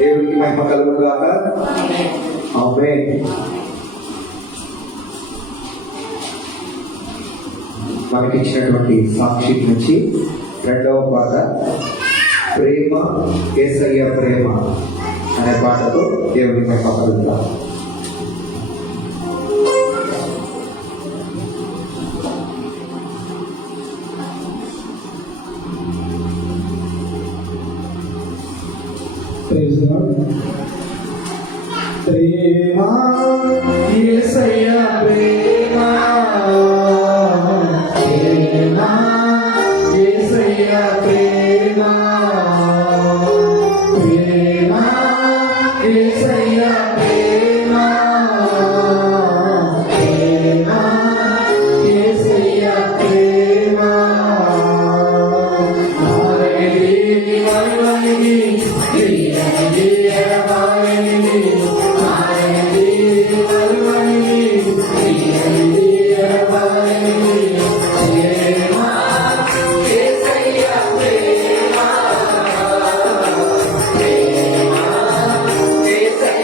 దేవునికి మహిమ కలుగును గాక. ఆమేన్. మనకి ఇచ్చినటువంటి సాక్షి నుంచి రెండవ పాట ప్రేమ యేసయ్య ప్రేమ అనే పాటతో దేవునికి మహిమ కలుగును. ప్రేమ యేసయ్య ప్రేమ, ప్రేమ యేసయ్య ప్రేమ, ప్రేమ యేసయ్య ప్రేమ, ప్రేమ యేసయ్య ప్రేమ. యేసయ్య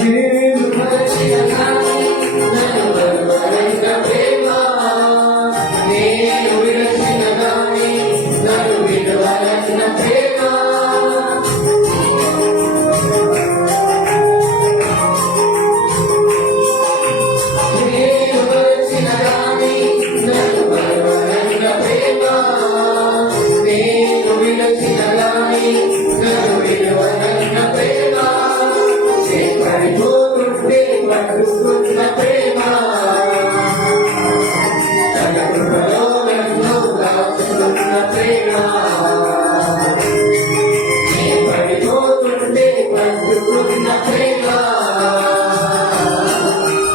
నేను మరచిన గాని నన్ను మరువనంత ప్రేమ నేను విడచిన గాని నన్ను విడవనంత ప్రేమ నేను మరచిన గాని నన్ను మరువనంత ప్రేమ నేను విడచిన గాని నన్ను విడవనంత ప్రేమ పడిపోతుంటే పట్టుకున్న ప్రేమ తన కృపలో నన్ను దాచుకున్న ప్రేమ పడిపోతుంటే పట్టుకున్న ప్రేమ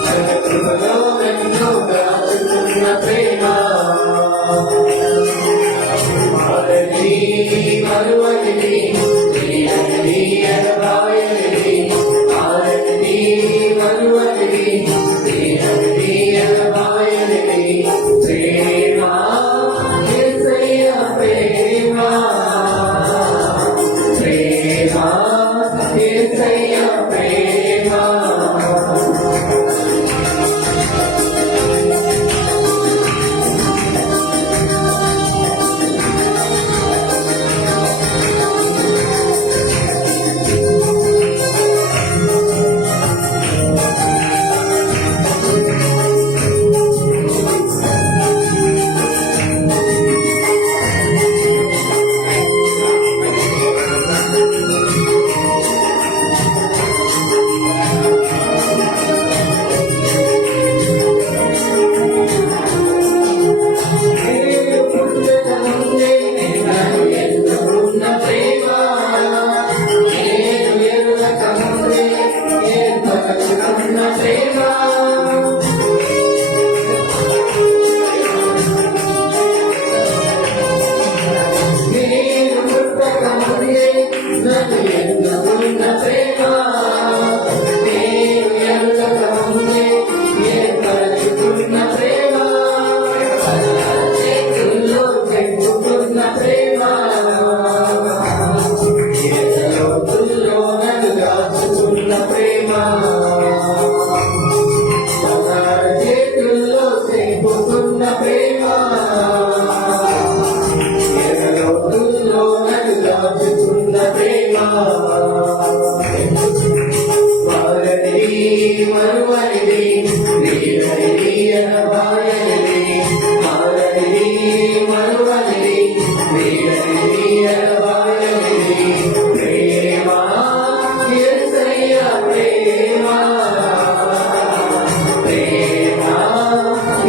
తన కృపలో నన్ను దాచుకున్న ప్రేమ మారని మరువని తీయని ఎడబాయని మారని మరువని తీయని ఎడబాయని ప్రేమ యేసయ్య ప్రేమ ప్రేమ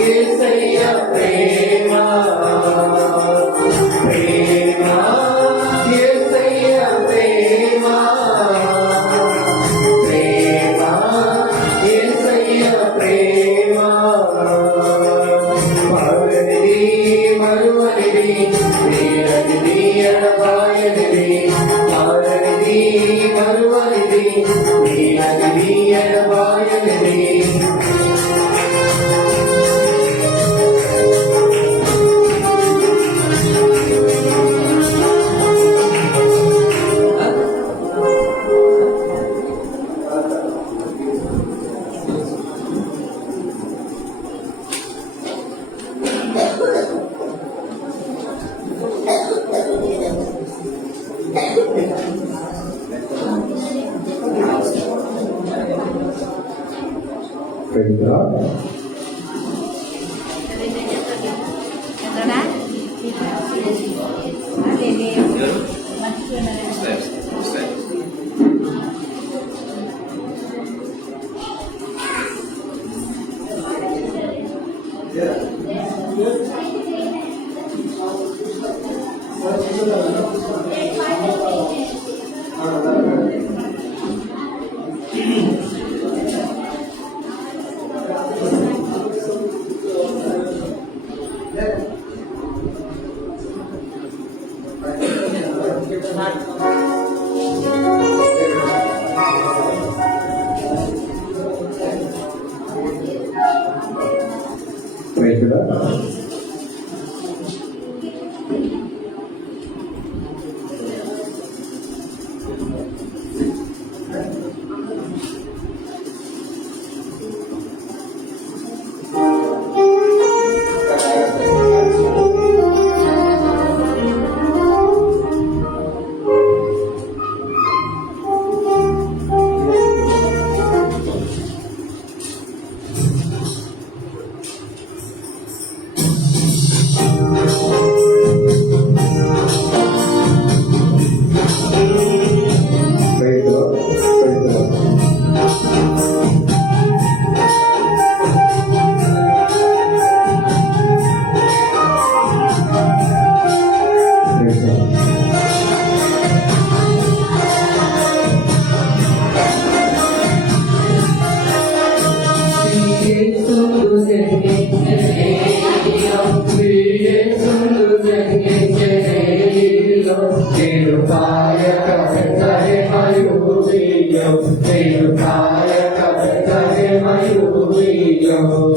యేసయ్య ప్రేమ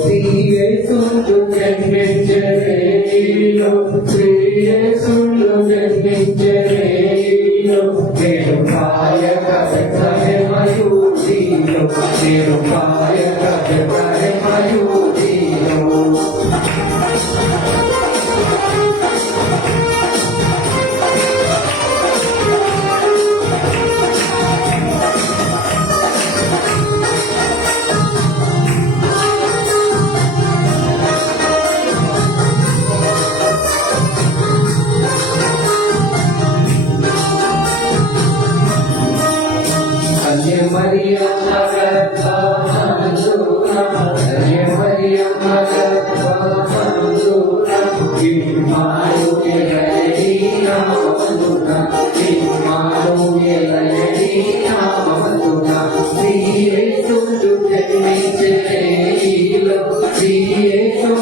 శ్రీయేసును జన్మించరేలో శ్రీయేసును జన్మించరేలో నేను కాయక బెత్లెహేమయూదీలో నేను కాయక బెత్లెహేమయూదీలో Maria Magdalena, Maria Magdalena, Imalu Yeladina, Imalu Yeladina, Yesu jannimichelelo, Yesu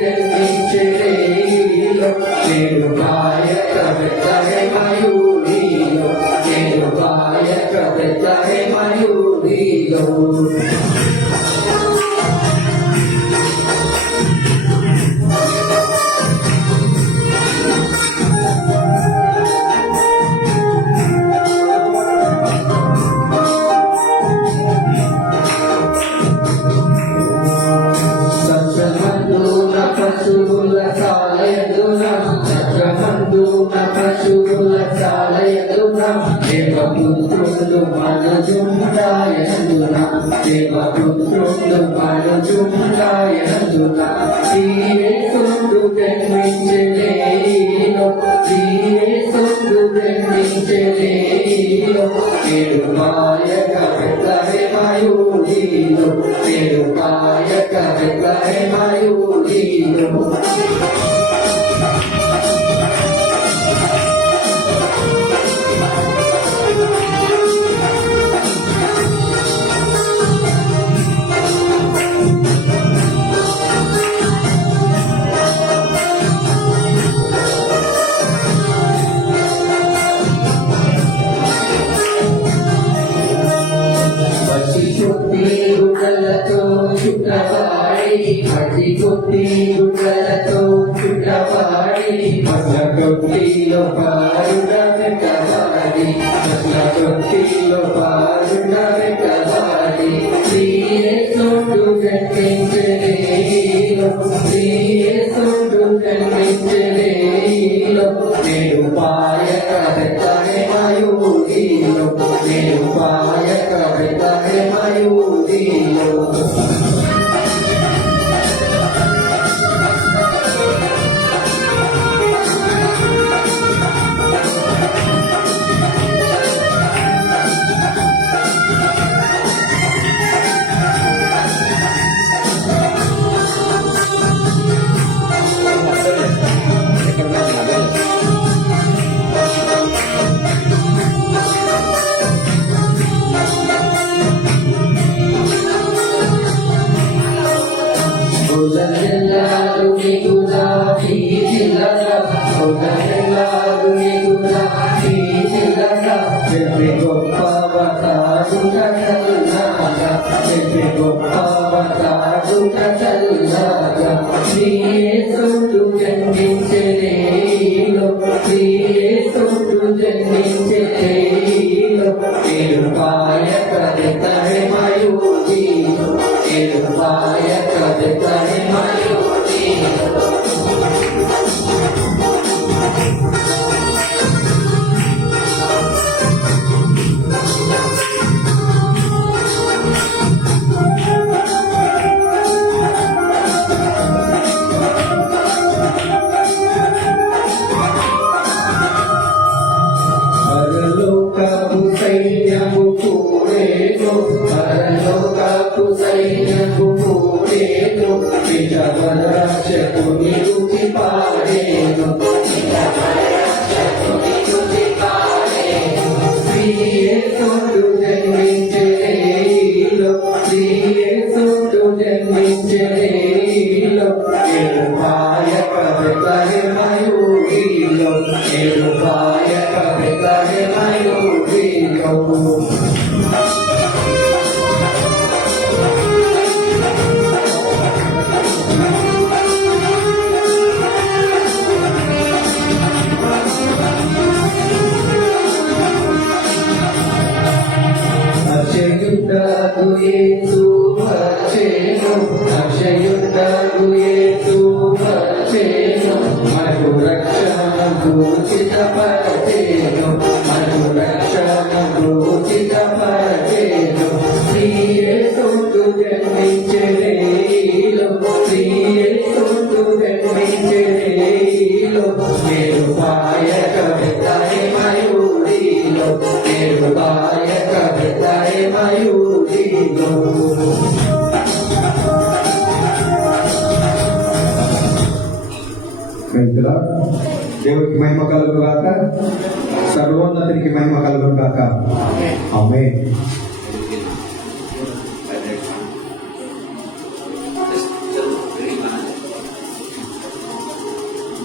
jannimichelelo, Nenu kayaka Bethlehemayudilo, Nenu kayaka Bethlehemayudilo. Devaputrundu manujumdayanduna, Devaputrundu manujumdayanduna, Yesundu jannimichelelo, Yesundu jannimichelelo, Nirupayaka Bethlehemayudilo, Nirupayaka Bethlehemayudilo. గుడ్డలతో చుట్టవాడి మసకొట్టిలో పారుడమే కవాడి మసకొట్టిలో పారుడమే కవాడి శ్రీయేసుడు జన్మించలేలో శ్రీయేసుడు జన్మించలేలో నేను పాయక బెత్లెహేమయూదీలో నేను పాయక బెత్లెహేమయూదీలో. యేసు వచ్చెను, అక్షయుడగు యేసు వచ్చెను, మనకు రక్షణకు ఉచితపరచెను, మనకు రక్షణకు ఉచితపరచెను. శ్రీయేసుడు జన్మించెనేలో, శ్రీయేసుడు జన్మించెనేలో, నేను పాయక వితాయి మయూరిలో, నేను పాయక వితాయి మయూరిలో. రైతులా దేవుడికి మహిమ కలుగు గాక, సర్వోన్నతునికి మహిమ కలుగు గాక. ఆమేన్.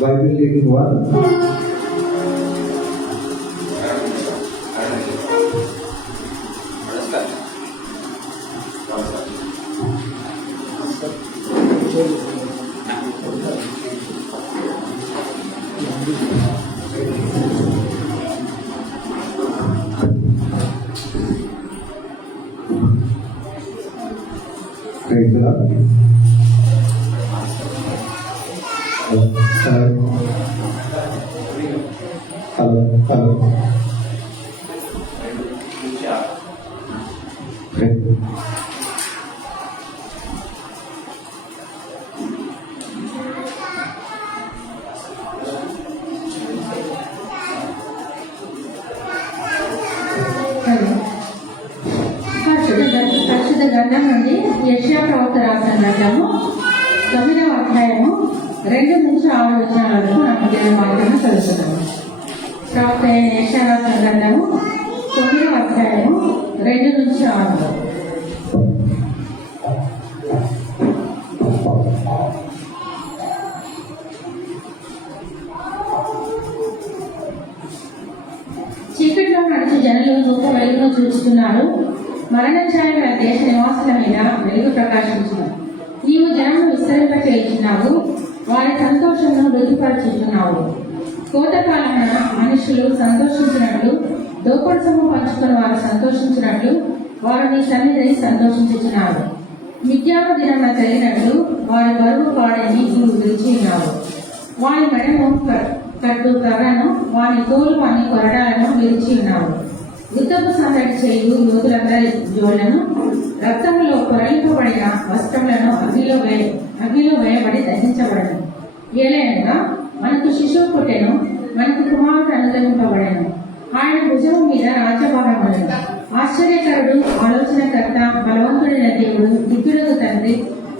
Bible reading 1. రైతులా హలో హలో పరిశుద్ధ గ్రంథం నుండి యెషయా ప్రవక్త రాసిన గ్రంథము 9వ అధ్యాయము 2 నుంచి 6 వచనాల వరకు నాకు దేవుని వాక్యము చదువుతున్నాము. ప్రవక్త అయిన యెషయా రాసిన గ్రంథము 9వ అధ్యాయము 2 నుంచి 6 వరకు. చీకట్లో నడిచి జనులు గొప్ప వెలుగును చూస్తున్నారు. మరణ ఛాయ దేశ నివాసుల మీద వెలుగు ప్రకాశించును. నీవు జనమును విస్తరింపచేయుచున్నావు, వారి సంతోషమును వృద్ధిపరచుచున్నావు. కోతకాలమున మనుషులు సంతోషించినట్లు, దోపడి సొమ్ము పంచుకుని వారు సంతోషించినట్లు వారు నీ సన్నిధిని సంతోషించుచున్నారు. మిథ్యాను దినమున కలిగినట్లు వారి బరువు పాడని నీవు విరిచి ఉన్నావు. వారి మెడను కట్టు కర్రను, వారి తోలు అన్ని కొరడాలను విరిచి ఉన్నావు. యుద్ధపు సందడి చేయు యోధులందరి జోళ్లను, రక్తములో పొరలింపబడిన వస్త్రములను అగ్నిలో వేయబడి దహించబడను. ఏలైనగా మనకు శిశువు పుట్టెను, మనకు కుమారుడు అనుగ్రహింపబడెను. ఆయన భుజము మీద రాజ్యభారములను. ఆశ్చర్యకరుడు, ఆలోచనకర్త, బలవంతుడైన దేవుడు, దివ్యుడగు తండ్రి,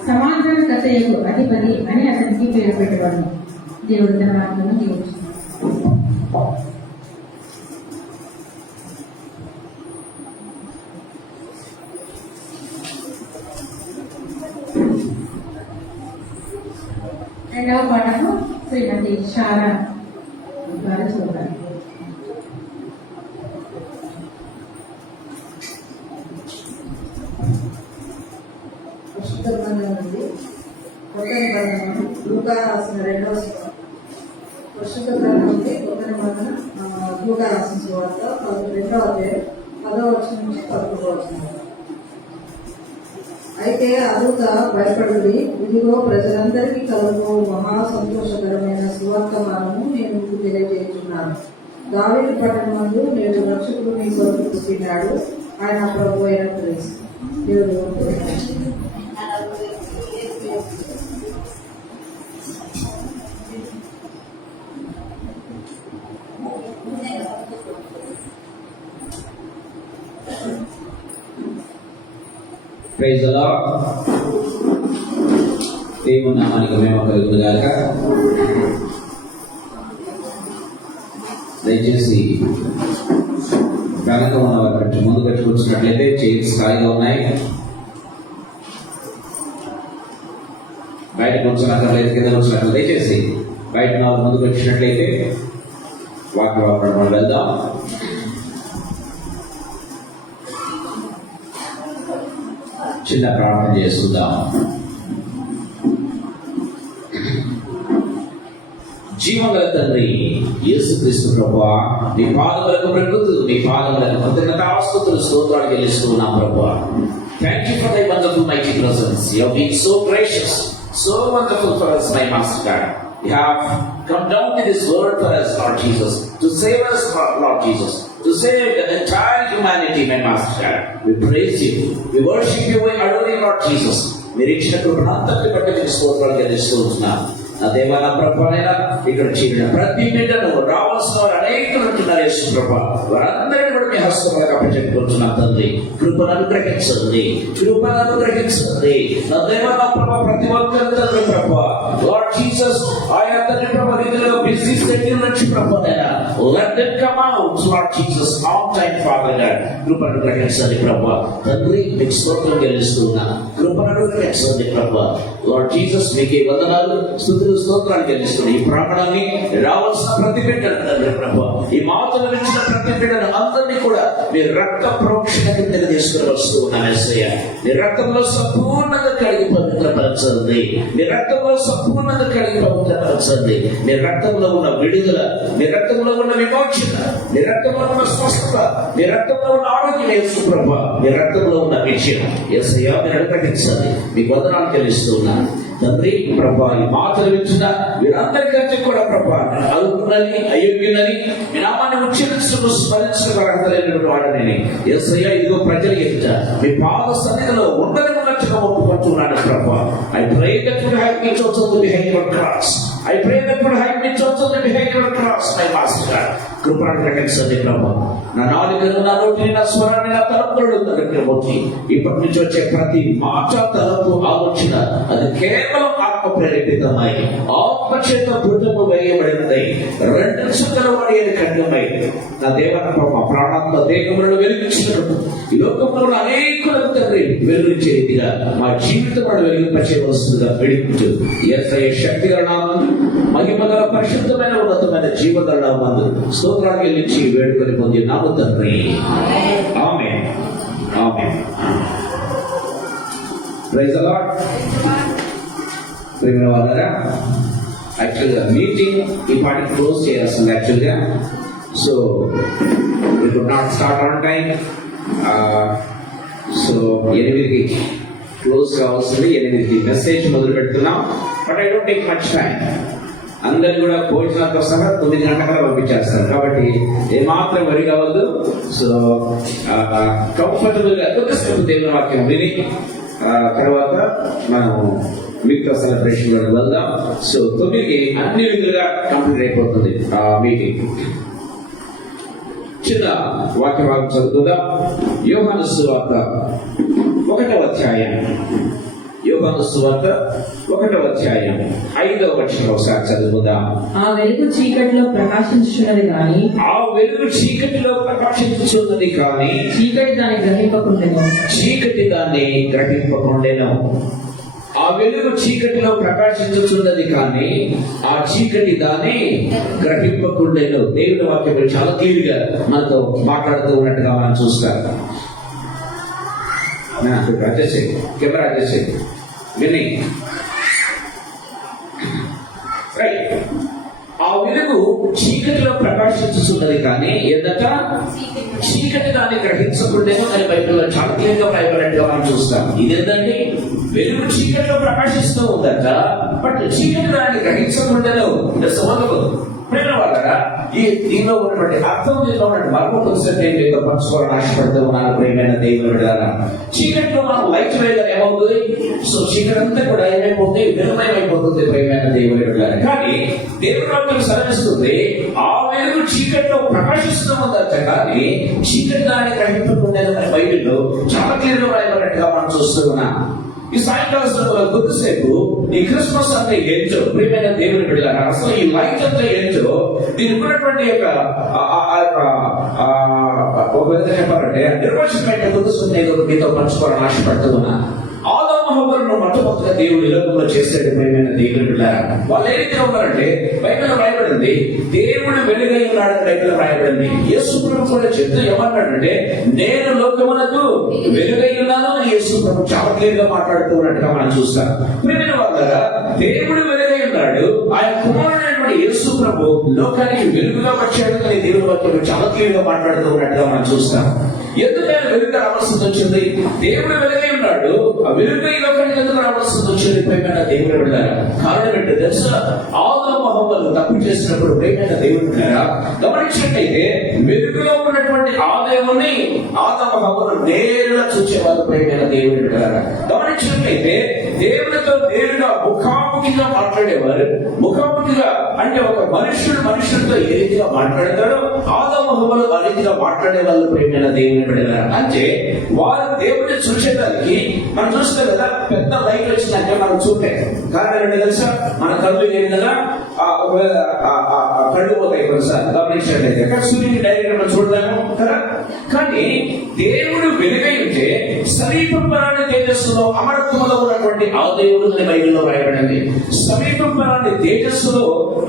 సమాధానకర్తయగు అధిపతి అని అతనికి పేరు పెట్టబడను. దేవుడు తన ఆత్మను దీవించును. రెండవ పాఠము శ్రీమతి శారా ద్వారా చూడాలి. పరిశుద్ధ గ్రంథం నుండి కొత్త నిబంధన లూకా రాసిన 2వ పరిశుద్ధ గ్రంథం నుండి కొత్త నిబంధన లూకా రాసిన సువార్త 2వ అధ్యాయం 10వ వచనం నుంచి 11వ వచనం. అయితే అదూత భయపడుడి, ఇదిగో ప్రజలందరికీ కలుగు మహా సంతోషకరమైన సువార్తమానము నేను మీకు తెలియజేస్తున్నాను. దావీదు పట్టణమందు నేడు రక్షకుడు మీ కొరకు పుట్టినాడు, ఆయన ప్రభు అయిన క్రీస్తు. దేవుడు ప్రైజ్ ది లార్డ్. దేవుని నామానికి మహిమ కలుగును గాక. దయచేసి వెనక ఉన్న వారి ముందు పెట్టుకుంటున్నట్లయితే చైర్స్ ఖాళీగా ఉన్నాయి. బయట కూర్చున్నట్లయితే కింద కూర్చున్నట్లు దయచేసి బయట ముందు పెట్టినట్లయితే వాక్యం మనం వెళ్దాం. చిన్న ప్రార్థన చేస్తుందాం. జీవగల తండ్రి యేసుక్రీస్తు ప్రభువా, నీ పాదములకు ప్రకృతి, నీ పాదములకు కృతజ్ఞతాస్తుతులు స్తోత్రాలు చెల్లిస్తూ ఉన్నాం ప్రభువా. Thank you for thy wonderful mighty presence. You have been so gracious, so wonderful for us, my Master God. You have come down to this world for us, Lord Jesus, to save us, Lord Jesus, to save the entire humanity, my Master God. We praise you, we worship you, we adore you, Lord Jesus. మీరు ఇచ్చిన కృపణంతటి బట్టి మీకు స్తోత్రాలు చెల్లిస్తూ ఉంటున్నాను. నా దేవా, నా ప్రభువైనా ఇక్కడ చేరిన ప్రతి బిడ్డను రావాల్సిన వారు అనేకులు ఉంటున్నారు యేసు ప్రభా. వారందరినీ కూడా మీ హస్తములకు అప్పచెప్పుకుంటున్నాను తండ్రి. కృపను అనుగ్రహించండి, కృపను అనుగ్రహించండి. నా దేవా, నా ప్రభా, ప్రతి ఒక్కరి తండ్రి ప్రభా, లార్డ్ జీసస్ ఆయన తండ్రి ప్రభా రీతిలో బిజీ షెడ్యూల్ నుంచి ప్రభానైనా let them come out Lord Jesus on time Father God. కృపను అనుగ్రహించండి ప్రభా తండ్రి, మీకు స్తోత్రం చెల్లిస్తున్నా. కృపను అనుగ్రహించండి ప్రభా. లార్డ్ జీసస్ మీకే వందనాలు, స్తుతులు, స్తోత్రాలు చెల్లిస్తున్నాను. ఈ ప్రాంగణాన్ని రావాల్సిన ప్రతి బిడ్డను తండ్రి ప్రభా, ఈ మాటలు విచ్చిన ప్రతి బిడ్డను అందరినీ కూడా మీ రక్త ప్రోక్షణ కింద తీసుకుని వస్తూ ఉన్నాను యేసయ్య. మీ రక్తంలో సంపూర్ణంగా కడిగి పవిత్రపరచండి, మీ రక్తంలో సంపూర్ణంగా కడిగి పవిత్రపరచండి. మీ రక్తంలో ఉన్న విడుదల, మీ రక్తంలో ఉన్న విమోచన, మీ రక్తంలో ఉన్న స్వస్థత, మీ రక్తంలో ఉన్న ఆరోగ్యం యేసు ప్రభా, మీ రక్తంలో ఉన్న విజయం యేసయ్య మీరు అనుగ్రహించండి. మీకు వందనాలు చెల్లిస్తూ ఉన్నాను తండ్రి ప్రభా. ఈ మాటలు వింటున్న వీరందరికంటే కూడా ప్రభా అల్పునని అయోగ్యునని మీ నామాన్ని ఉచ్చరించడం స్మరించగలగలేనటువంటి వాడని యేసయ్య ఇదిగో ప్రజలు ఎదుట మీ పాద సన్నిధిలో ఉండనున్నట్టుగా ఒప్పుకుంటున్నాను ప్రభా. I pray that you help me to also behind your cross. I pray that you help me to also behind your cross, my Master God. కృపను అనుగ్రహించండి ప్రభా. నా నాలుకను, నా నోటిని, నా స్వరాన్ని, నా తలంపులను దగ్గరకి ఇప్పటి నుంచి వచ్చే ప్రతి మాట, తలంపు, ఆలోచన అది కేవలం ఆత్మ ప్రేరేపితమై ఆత్మ చేత భుజము వేయబడినదై రెండు చుక్కల వాడి ఖండమై నా దేవన ప్రభా ప్రాణాత్మ దేహములను వెలిగించినట్టు ఈ లోకంలో అనేకులకు తండ్రి వెలుగుచేదిగా మా జీవితం వెలిగింపచేయవలసిందిగా వెలిగించు. యేసయ్య శక్తిగల నామమున మహిమగల పరిశుద్ధమైన ఉన్నతమైన జీవగల నామమున స్తోత్రాలు చెల్లించి వేడుకొని పొందినాము తండ్రి. ఆమేన్, ఆమేన్. Praise the Lord. ప్రియమైన వాళ్ళారా, యాక్చువల్గా మీటింగ్ ఈ పార్టీ క్లోజ్ చేయాల్సింది యాక్చువల్గా. So we could not start on time. So 8కి క్లోజ్ కావాల్సింది, 8కి మెసేజ్ మొదలు పెడుతున్నాం. But I don't take much time. అందరు కూడా భోజనాలతో సహా 9 గంటల పంపించేస్తారు కాబట్టి ఏమాత్రం వరి కావద్దు. సో కంఫర్టబుల్ గా కొద్దిసేపు దేవుని వాక్యం విని తర్వాత మనం మిగతా సెలబ్రేషన్ లో వెళ్దాం. సో 9కి అన్ని విధులుగా కంప్లీట్ అయిపోతుంది ఆ మీటింగ్. చిన్న వాక్య భాగం చదువుతుందా? యోహాను సువార్త 1వ అధ్యాయం, యోహాను సువార్త 1వ అధ్యాయం 5వ వచనం ఒకసారి చదువుకుందాం. ఆ వెలుగు చీకటిలో ప్రకాశించుచున్నది కానీ, ఆ వెలుగు చీకటిలో ప్రకాశించుచున్నది కానీ చీకటి దాన్ని గ్రహింపకుండెను. చీకటి దాన్ని గ్రహింపకుండెను. ఆ వెలుగు చీకటిలో ప్రకాశించుచున్నది కానీ ఆ చీకటి దాన్ని గ్రహింపకుండెను. దేవుని వాక్యం చాలా క్లియర్ గా మనతో మాట్లాడుతూ ఉన్నట్టుగా మనం చూస్తాం. అడ్జస్ట్ కెమెరా అడ్జస్ట్ విని రైట్. ఆ వెలుగు చీకటిలో ప్రకాశించుతున్నది కానీ ఎదట చీకటి దాన్ని గ్రహించకుండేనో అని బైబిల్లో చాలా క్లియర్గా రాయబడినట్టుగా మనం చూస్తాం. ఇదేంటండి, వెలుగు చీకటిలో ప్రకాశిస్తూ ఉందట, బట్ చీకటి దాన్ని గ్రహించకుండేనో సమర్థం. ప్రేమ వాళ్ళరా, ఈ దీనిలో ఉన్నటువంటి అర్థం దీనిలో ఉన్నటువంటి మర్మ కొంచెం పంచుకోవాలని ఆశపడుతూ ఉన్నాను. ప్రేమైన దేవుని బిడ్డలారా, చీకటిలో మనం లైట్ వేయగా ఏమవుతుంది? సో చీకటి అంతా కూడా ఏమైపోతుంది? నిర్మయమైపోతుంది ప్రేమైన దేవుని బిడ్డలారా. కానీ దేవుని వాక్యం సెలవిస్తుంది ఆ వెలుగు చీకటిలో ప్రకాశిస్తూ ఉందట కానీ చీకటి దాన్ని గ్రహింపకుండేదని బైబిల్లో చాలా క్లియర్గా రాయబడినట్టుగా మనం చూస్తూ ఉన్నాం. ఈ సాయంకాల సమయంలో కొద్దిసేపు ఈ క్రిస్మస్ అంటే ఏంటో ప్రియమైన దేవుని బిడ్డలారా, అసలు ఈ లైట్ అంటే ఏంటో దీనికి ఉన్నటువంటి యొక్క ఒక విధంగా చెప్పాలంటే నిర్వచనం కొద్దిసేపు మీతో పంచుకోవాలని ఆశపడుతూ ఉన్నా. ఆదాము హవ్వలను మొట్టమొదటిగా దేవుడు ఈ లోకంలో చేశాడు ప్రియమైన దేవుని బిడ్డలారా. వాళ్ళు ఏ రీతిగా ఉన్నారంటే బైబిల్లో రాయబడింది దేవుడు వెలుగై ఉన్నాడని బైబిల్లో రాయబడింది. యేసు ప్రభు కూడా చెప్తూ ఏమన్నాడంటే నేను లోకమునకు వెలుగై ఉన్నాను అని యేసు ప్రభు చాలా క్లియర్ గా మాట్లాడుతూ ఉన్నట్టుగా మనం చూస్తాం. ప్రియమైన వాళ్ళ దేవుడు వెలుగై ఉన్నాడు, ఆయన కుమారుడు అయినటువంటి యేసు ప్రభు లోకానికి వెలుగుగా వచ్చాడు అని దేవుని వాక్యం చాలా క్లియర్గా మాట్లాడుతూ ఉన్నట్టుగా మనం చూస్తాం. ఎందుకు ఆయన వెలుగుగా రావాల్సి వచ్చింది? దేవుడు వెలుగై ఉన్నాడు, ఆ వెలుగు ఈ లోకానికి ఎందుకు రావాల్సి వచ్చింది? ప్రేమైన దేవుడు వెళ్ళారా? కారణం ఏంటో తెలుసా? ఆదాము హవ్వలు తప్పు చేసినప్పుడు ప్రేమైన దేవుడు వెళ్ళారా గమనించినట్లయితే వెలుగులో ఉన్నటువంటి ఆదాముని ఆదాము హవ్వలు నేరుగా చూసేవారు. ప్రేమైన దేవుడు వెళ్ళారా గమనించినట్లయితే దేవుడితో నేరుగా ముఖాముఖిగా మాట్లాడేవారు. ముఖాముఖిగా అంటే ఒక మనుషులతో ఏ రీతిగా మాట్లాడతాడో ఆదాము హవ్వలు ఆ రీతిగా మాట్లాడే వాళ్ళు. ప్రేమైన దేవుని బిడ్డలారా, అంటే వారు దేవుడిని చూసేదానికి మనం చూస్తాం కదా, పెద్ద లైట్ వచ్చిందంటే మనం చూడలేం. కారణం ఏంటో తెలుసా? మన కళ్ళు ఏ విధంగా ఒకవేళ కళ్ళు పోతాయి కొన్నిసార్లు గమనించినట్లయితే. అక్కడ సూర్యుని డైరెక్ట్ మనం చూడలేము కదా. కానీ దేవుడు వెలుగై ఉంటే సమీపంపరాన్ని తేజస్సులో అమరత్వంలో ఉన్నటువంటి ఆ దేవుడు అని బైబిల్లో రాయబడింది. సమీపంపరాన్ని తేజస్సులో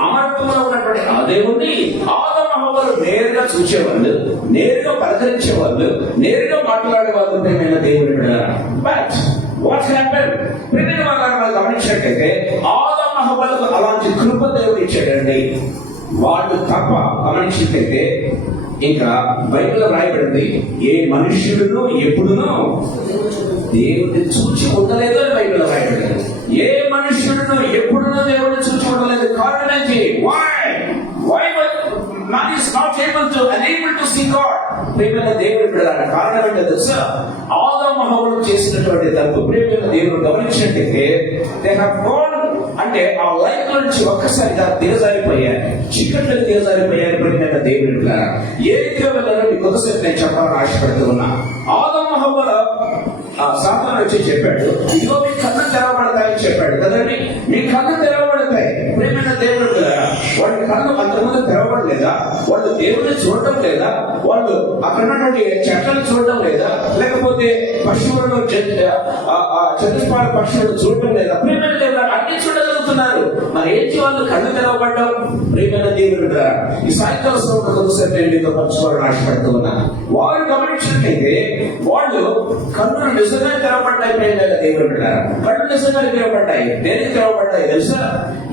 అమరత్వంలో ఉన్నటువంటి ఆ దేవుడిని ఆదాము హవ్వలు నేరుగా చూసేవాళ్ళు, నేరుగా పలకరించేవాళ్ళు, నేరుగా మాట్లాడేవాళ్ళు. ప్రేమైన దేవుడు బట్ వాట్ హ్యాపెన్? ప్రేమైన వాళ్ళని గమనించినట్లయితే ఆదాము హవ్వలకు అలాంటి కృప దేవుడు ఇచ్చాడండి. వాళ్ళు తప్ప గమనించినట్లయితే ఇంకా బైబిల్లో రాయబడింది, ఏ మనుష్యుడును ఎప్పుడునూ దేవుడిని చూచి ఉండలేదు అని బైబిల్లో రాయబడింది. ఏ మనుష్యుడును ఎప్పుడునూ దేవుడిని చూచి ఉండలేదు. కారణం ఏంటి? Why man is not unable to see God? ప్రేమైన దేవుడు బిడ్డలారా, కారణం ఏంటో తెలుసా? ఆదాము హవ్వలు చేసినటువంటి తప్పు ప్రేమైన దేవుడు గమనించినట్లయితే దే హావ్ గోన్ అంటే ఆ లైఫ్ నుంచి ఒక్కసారిగా దిగజారిపోయారు, చీకట్లు దిగజారిపోయారు. ప్రేమైన దేవుడు బిడ్డలారా, ఏ రీతిగా వెళ్ళారో మీ కొద్దిసేపు నేను చెప్పాలని ఆశపడుతూ ఉన్నా. ఆదాము హవ్వల సాతాను వచ్చి చెప్పాడు, ఇదిగో మీ కళ్ళు తెరవబడతాయని చెప్పాడు కదండి. మీ కళ్ళు తెరవబడతాయి. ప్రేమైన దేవుడు బిడ్డలారా, వాళ్ళ కళ్ళు అంతకుముందు తెరవబడలేదా? వాళ్ళు దేవుడిని చూడటం లేదా? వాళ్ళు అక్కడ ఉన్నటువంటి చెట్లను చూడటం లేదా? లేకపోతే పశువులను చతుష్పాల పక్షులను చూడటం లేదా? ప్రేమైన దేవుడు అన్ని చూడగలుగుతున్నారు. మరి ఏంటి వాళ్ళు కళ్ళు తెరవబడ్డం? ప్రేమైన దేవుడు ఈ సాయంకాల సమయంలో నేను మీతో పంచుకోవాలని ఆశపడుతూ ఉన్నాను. వారు గమనించినట్లయితే వాళ్ళు కన్నులు నిజంగా తెరవబడ్డాయి. ప్రేమైన దేవుడు కళ్ళు నిజంగా తెరవబడ్డాయి. దేనికి తెరవబడ్డాయి తెలుసా?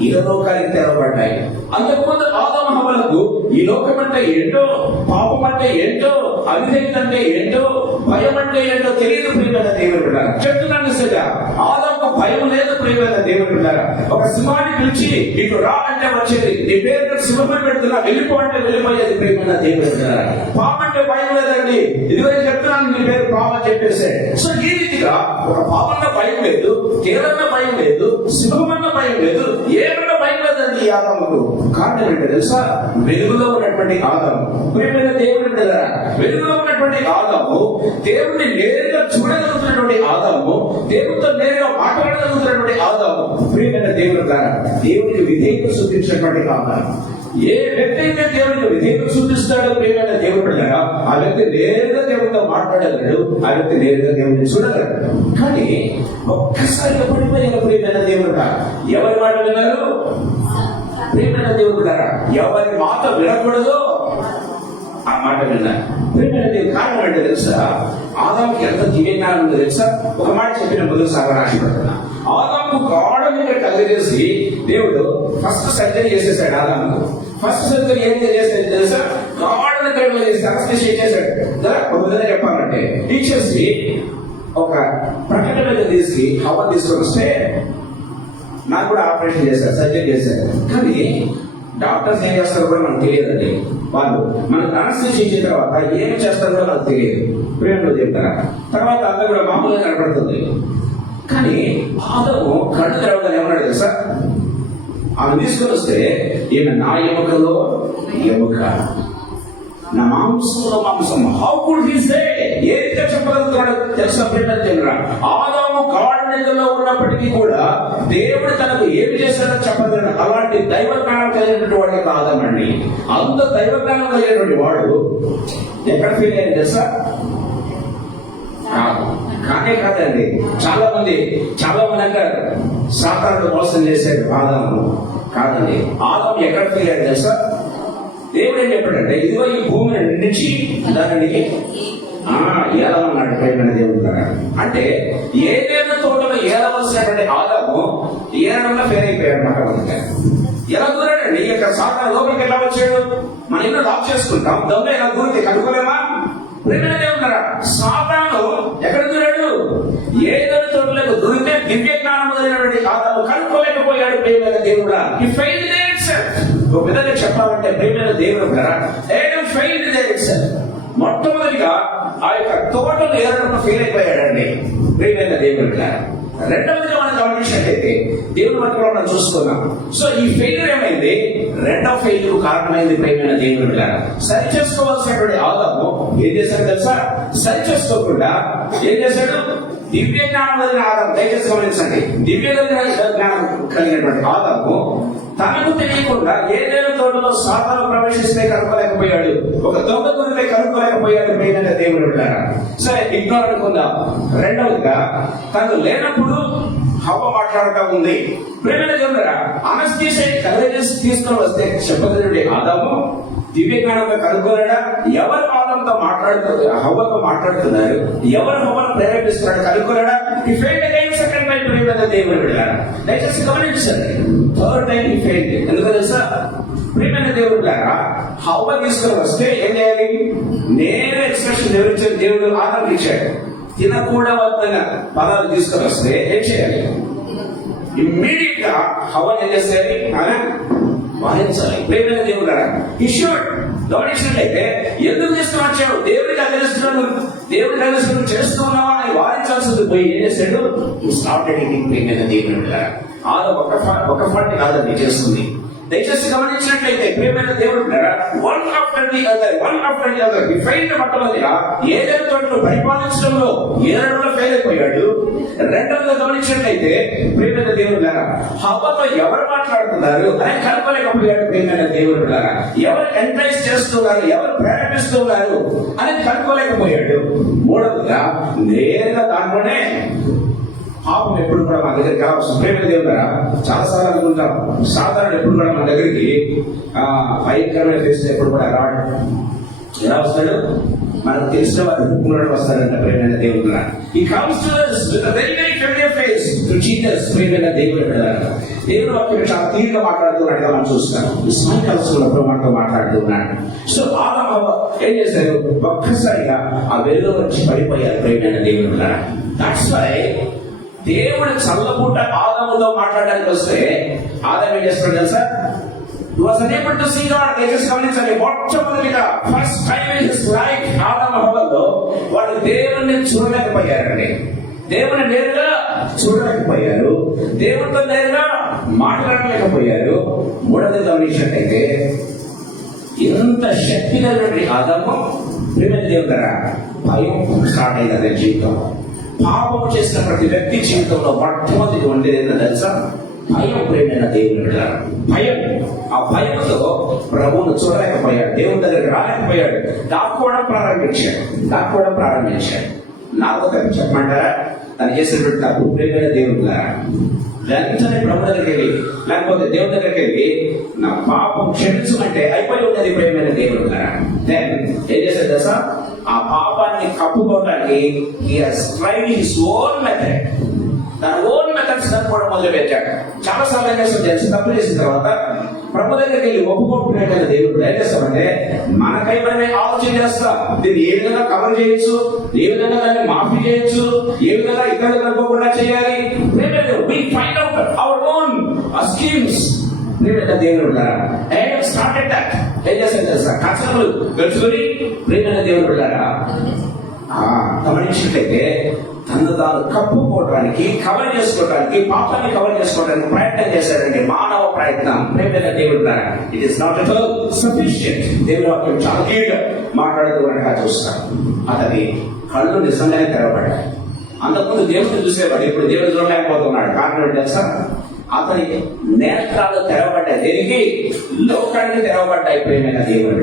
ఈ లోకానికి తెరవబడ్డాయి. అంతకుముందు ఆదాము హవ్వలకు ఈ లోకం అంటే ఏంటో, పాపం అంటే ఏంటో, అవిధేయత అంటే ఏంటో, భయం అంటే ఏంటో తెలియదు. ప్రియమైన దేవుడు చెప్తున్నాను సరిగా, ఆదాముకు భయం లేదు. ప్రియమైన దేవుడు ఒక సింహాన్ని పిలిచి ఇటు రా అంటే వచ్చేది. నీ పేరు సింహం పెడుతున్నా, వెళ్ళిపో అంటే వెళ్ళిపోయేది. ప్రియమైన దేవుడు పాపం అంటే భయం లేదండి. ఇదిగో చెప్తున్నాను, నీ పేరు పాపం అని చెప్పేసే. సో ఈ రీతిగా ఒక పాపన్న భయం లేదు, కేవలన్న భయం లేదు, సింహమన్న భయం లేదు, ఏమన్నా భయం లేదండి ఈ ఆదాముకు. కారణం ఏంటో తెలుసా? వెలుగులో ఉన్నటువంటి ఆదాము. ప్రియమైన దేవుడు వెలుగులో ఉన్నటువంటి ఆదాము, దేవుడిని నేరుగా చూడగలుగుతున్నటువంటి ఆదాము, దేవుడితో నేరుగా మాట్లాడగలుగుతున్నటువంటి ఆదాము. ప్రియమైన దేవుడు ద్వారా దేవుడికి విధేయత చూపించినటువంటి ఆదాము. ఏ వ్యక్తి అయితే దేవుడికి విధేయత చూపిస్తాడో ప్రియమైన దేవుడు బిడ్డలారా, ఆ వ్యక్తి నేరుగా దేవుడితో మాట్లాడగలడు, ఆ వ్యక్తి నేరుగా దేవుడిని చూడగలడు. కానీ ఒక్కసారిగా పడిపోయారు ప్రియమైన దేవుడు. ఎవరి మాట విన్నారు? ప్రియమైన దేవుడు బిడ్డలారా, ఎవరి మాట వినకూడదు ఆ మాట విన్నారు. ప్రియమైన దేవుడు కారణం అంటే తెలుసా? ఆదాముకి ఎంత దివ్యజ్ఞానం ఉందో తెలుసా? ఒక మాట చెప్పిన ముందు సాగర్ ఆశపడుతున్నా. ఆదాము గాఢ మీద కలిగేసి దేవుడు ఫస్ట్ సర్జరీ చేసేసాడు. ఆదాము ఫస్ట్ సర్జరీ ఏం చేసేది తెలుసా? గాఢ నిద్ర చేసి అనస్థీషియా చేశాడు. ఒక విధంగా చెప్పాలంటే టీచర్స్ ఒక ప్రకటన మీద తీసి హవ్వ తీసుకొని వస్తే నాకు కూడా ఆపరేషన్ చేశారు, సర్జరీ చేశారు. కానీ డాక్టర్స్ ఏం చేస్తారో కూడా మనకు తెలియదండి. వాళ్ళు మనకు అనస్థీషియా ఇచ్చిన తర్వాత ఏం చేస్తారో కూడా మనకు తెలియదు. ప్రేమలో చెప్తారా తర్వాత అంతా కూడా మామూలుగా కనపడుతుంది. కానీ ఆదాము కళ్ళు తెరవగానే ఏమన్నాడు తెలుసా? ఆమె తీసుకొని వస్తే ఈమె నా ఎముకలో ఎముక, నా మాంసంలో మాంసం. హౌ కుడ్ హి సే? ఏ రీతిగా చెప్పగలుగుతున్నాడు తెలుసా? ఆదాము గాఢ నిద్రలో ఉన్నప్పటికీ కూడా దేవుడు తనకు ఏమి చేశాడో చెప్పగలడు. అలాంటి దైవ జ్ఞానం కలిగినటువంటి వాడే కాదమండి. అంత దైవ జ్ఞానం కలిగినటువంటి వాడు ఎక్కడ ఫీల్ అయ్యింది తెలుసా? కానే కాదండి. చాలా మంది అంటారు సాతానుడు మోసం చేశాడు ఆదాము. కాదండి, ఆదాము ఎక్కడ ఫీల్ అయ్యాడు తెలుసా? దేవుడు ఏం చెప్పాడంటే ఇదిగో ఈ భూమిని నుంచి దానిని ఏలమన్నాడు. ప్రేమైన దేవుడు అంటే ఏదైనా తోటలో ఏలవలసినటువంటి ఆదాము ఏలడంలో ఫెయిల్ అయిపోయాడు మాట. ఎలా దూరాడండి? ఇక్కడ సాతాను లోపలికి ఎలా వచ్చాడు? మన ఇల్లు లాక్ చేసుకుంటాం, దొంగ ఎలా దూరితే కనుక్కోలేమా? ప్రేమనే ఉన్నారా? సాతాను ఎక్కడ దూరాడు? ఏదో తోటలకు దూరితే దివ్య జ్ఞానం మొదలైనటువంటి ఆదాము కనుక్కోలేకపోయాడు. ప్రేమైన దేవుడా, ఈ ఫెయిల్ ఒక విధంగా చెప్పాలంటే ప్రేమైన దేవుడు ఫెయిల్ మొట్టమొదటిగా ఆ యొక్క తోటను ఏరడంలో ఫెయిల్ అయిపోయాడండి ప్రేమైన దేవుడు. రెండవదిగా మనం గమనించినట్లయితే దేవుని మధ్యలో మనం చూసుకున్నాం. సో ఈ ఫెయిల్యూర్ ఏమైంది? రెండవ ఫెయిల్యూర్ కారణమైంది ప్రేమైన దేవుడు. సరి చేసుకోవాల్సినటువంటి ఆదాము ఏం చేశాడు తెలుసా? సరి చేసుకోకుండా ఏం చేశాడు? దివ్య జ్ఞానం కలిగిన ఆదాము, దయచేసి గమనించండి, దివ్య జ్ఞానం కలిగినటువంటి ఆదాము తనకు తెలియకుండా ఏదైనా తోటలో సాతాను ప్రవేశిస్తే కనుక్కోలేకపోయాడు, ఒక దొంగ గురిపై కనుక్కోలేకపోయాడు ప్రేమైన దేవుడు. సరే, ఇగ్నోర్ అనుకుందాం. రెండవదిగా తను లేనప్పుడు హవ్వ మాట్లాడటం ఉంది. ప్రేమైన దేవుడు, అనస్థీషియా తీసుకొని వస్తే చెప్పగలిగే ఆదాము దివ్య జ్ఞానంగా కనుక్కోలేడా? ఎవరు ఆదాంతో మాట్లాడుతున్నారు? హవ్వతో మాట్లాడుతున్నారు. ఎవరు హవ్వను ప్రేరేపిస్తున్నాడు? కనుక్కోలేడా? ఈ ఫెయిల్ అగైన్ సెకండ్ టైం ప్రేమైన దేవుడు. దయచేసి గమనించండి, థర్డ్ టైం ఈ ఫెయిల్. ఎందుకు తెలుసా? ప్రేమైన దేవుడు హవ్వ తీసుకొని వస్తే ఏం చేయాలి? నేను ఎక్స్ప్రెషన్ వివరించిన దేవుడు ఆదాం ఇచ్చాడు. తినకూడవద్దన్న పదాలు తీసుకొని వస్తే ఏం చేయాలి? ఇమ్మీడియట్ గా హవ్వను ఏం చేసేయాలి? వారించాలి. ప్రేమైన దేవుడు ఇష్యూడ్ గమనించినట్లయితే ఎందుకు తీసుకుని వచ్చాడు? దేవుడికి అగ్రహిస్తున్నాడు, దేవుడికి అగ్రహిస్తున్నాడు చేస్తున్నావా అని వారించాల్సింది పోయి ఏం చేశాడు? Started eating. ప్రేమైన దేవుడు ఒక ఫండ్ కాదని చేస్తుంది. దయచేసి గమనించినట్లయితే ప్రేమైన దేవుడు one after the other fail. మొట్టమొదటిగా ఏదైనా తోటను పరిపాలించడంలో ఏడలో ఫెయిల్ అయిపోయాడు. రెండవది గమనించినట్లయితే ప్రేమైన దేవుడు హవ్వతో ఎవరు మాట్లాడుతున్నారు అని కనుక్కోలేకపోయాడు. ప్రేమైన దేవుడు ఎవరు ఎంకరేజ్ చేస్తున్నారు, ఎవరు ప్రేరేపిస్తున్నారు అనేది కనుక్కోలేకపోయాడు. మూడవదిగా నేరుగా దాంట్లోనే పాపం ఎప్పుడు కూడా మన దగ్గరికి రావచ్చు. ప్రేమ దేవుడు చాలా సార్లు అనుకుంటాం, సాధారణ ఎప్పుడు కూడా మన దగ్గరికి భయంకరమైన ఫేస్ ఎప్పుడు కూడా రాడు. ఎలా వస్తాడు? మనకు తెలిసిన వారు కూడా వస్తాడంట ప్రేమైన దేవుడు. He comes to us with a very very familiar face to cheat us. ప్రేమైన దేవుడు దేవుడు వాక్యం చాలా తీరుగా మాట్లాడుతున్నట్టుగా మనం చూస్తాం. ఈ సాయంకాలంలో మనతో మాట్లాడుతున్నాడు. సో ఆదాము ఏం చేశారు? ఒక్కసారిగా ఆ వెలుగు వచ్చి పడిపోయారు ప్రేమైన దేవుడు. దట్స్ వై దేవుడు చల్లపూట ఆదాముతో మాట్లాడడానికి వస్తే ఆదాము ఏం చేస్తాడు తెలుసా? He was unable to see God. గమనించండి, మొట్టమొదటిగా first time in his life ఆదాము హవ్వలో వాళ్ళు దేవుణ్ణి చూడలేకపోయారండి. దేవుని నేరుగా చూడలేకపోయారు, దేవుడితో నేరుగా మాట్లాడలేకపోయారు. మూడవది గమనించినట్టయితే ఎంత శక్తి కలిగినటువంటి ఆదాము ప్రేమ దేవుడు భయం స్టార్ట్ అయింది అదే జీవితం. పాపము చేసిన ప్రతి వ్యక్తి జీవితంలో మొట్టమొదటి ఉండేది ఏంటో తెలుసా? భయం. ప్రేమైన దేవుడు భయం. ఆ భయంతో ప్రభువును చూడలేకపోయాడు, దేవుని దగ్గరికి రాలేకపోయాడు, దాక్కోవడం ప్రారంభించాడు. నాలుగో తప్పు చెప్పమంటారా? తను చేసినటువంటి తప్పు ప్రేమైన దేవుడు వెంటనే ప్రభు దగ్గరికి వెళ్ళి, లేకపోతే దేవుని దగ్గరికి వెళ్ళి నా పాపం క్షమించమంటే అయిపోయి ఉన్నది ప్రేమైన దేవుడు. దెన్ ఏం చేశాడు తెలుసా? ఆ పాపాన్ని కప్పుకోవడానికి తన ఓన్ మెథడ్స్ కూడా మొదలు పెట్టాడు. చాలా సార్లు ఏం చేస్తాం తెలిసి తప్పు చేసిన తర్వాత ప్రభు దగ్గరికి వెళ్ళి ఒప్పుకోకుండా దేవుడు ఏం చేస్తామంటే మనకై మనమే ఆలోచన చేస్తాం. దీన్ని ఏ విధంగా కవర్ చేయొచ్చు, ఏ విధంగా దాన్ని మాఫీ చేయొచ్చు, ఏ విధంగా ఇతరులు కనుకోకుండా చేయాలి. We find out our own schemes. దేవుడు స్టార్టెడ్ దట్. ఏం చేస్తాం తెలుసా? కష్టములు తెలుసుకొని ప్రేమైన దేవుడు గమనించినట్లయితే తను తాను కప్పుకోవడానికి, కవర్ చేసుకోవడానికి, పాపాన్ని కవర్ చేసుకోవడానికి ప్రయత్నం చేశాడండి. మానవ ప్రయత్నం ప్రేమైన దేవుడు. It is not at all sufficient. దేవుడు వాక్యం చాలా క్లియర్గా మాట్లాడుతున్నట్టుగా చూస్తాం. అతని కళ్ళు నిజంగానే తెరవబడ్డాయి. అంతకుముందు దేవుడిని చూసేవాడు, ఇప్పుడు దేవుడు చూడలేకపోతున్నాడు. కారణం ఏంటి తెలుసా? అతని నేత్రాలు తెరవబడ్డాయి. దేనికి? లోకానికి తెరవబడ్డాయి ప్రేమైన దేవుడు.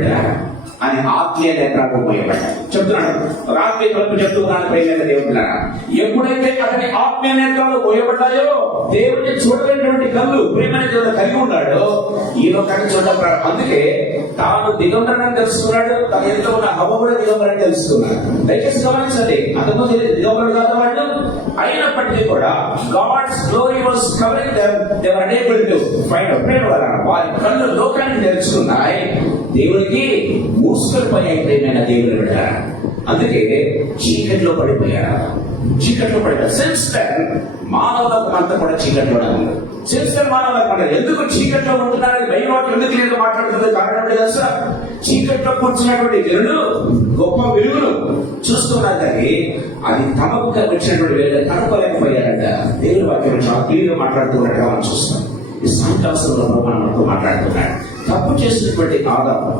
అని ఆత్మీయ నేత్రాలు పోయబడ్డాయి. చెప్తున్నాడు ఆత్మీయ తలుపు చెప్తున్నాను ప్రియమైన దేవుడులారా, ఎప్పుడైతే అతని ఆత్మీయ నేత్రాలు పోయబడ్డాయో దేవుడిని చూడలేనటువంటి కళ్ళు ప్రియమైన దేవుడు కలిగి ఉన్నాడు. ఈ లోకాన్ని చూడ అందుకే తాను దిగంబరని తెలుసుకున్నాడు, తన ఎంతో ఉన్న హవ్వ కూడా దిగంబరని తెలుసుకున్నాడు. దయచేసి గమనించండి, అంతకు దిగంబరుడు కాదు వాళ్ళు, అయినప్పటికీ కూడా God's glory was covering them, they were unable to find out. వారి కళ్ళు లోకాన్ని తెలుసుకున్నాయి, దేవుడికి మూసుకొని పోయాయి ప్రియమైన దేవుడు వెళ్ళారు. అందుకే చీకట్లో పడిపోయారు. సిన్స్ దెన్ మానవత్వం అంతా కూడా చీకట్లో ఉంది. సిన్స్ దెన్ మానవత్వం ఎందుకు చీకట్లో ఉంటున్నారని బైబిల్ వాక్యం ఎందుకు క్లియర్ గా మాట్లాడుతుంది? కారణం ఏంటి తెలుసా? చీకట్లో కూర్చున్నటువంటి జనులు గొప్ప వెలుగును చూస్తున్నారు, కానీ అది తమకు వచ్చినటువంటి వెలుగు కనుక్కోలేకపోయారంట. దేవుని వాక్యం చాలా క్లియర్ గా మాట్లాడుతున్నట్టుగా మనం చూస్తాం. ఈ సాయంకాలంలో మనతో మాట్లాడుతున్నాడు. తప్పు చేసినటువంటి ఆదాము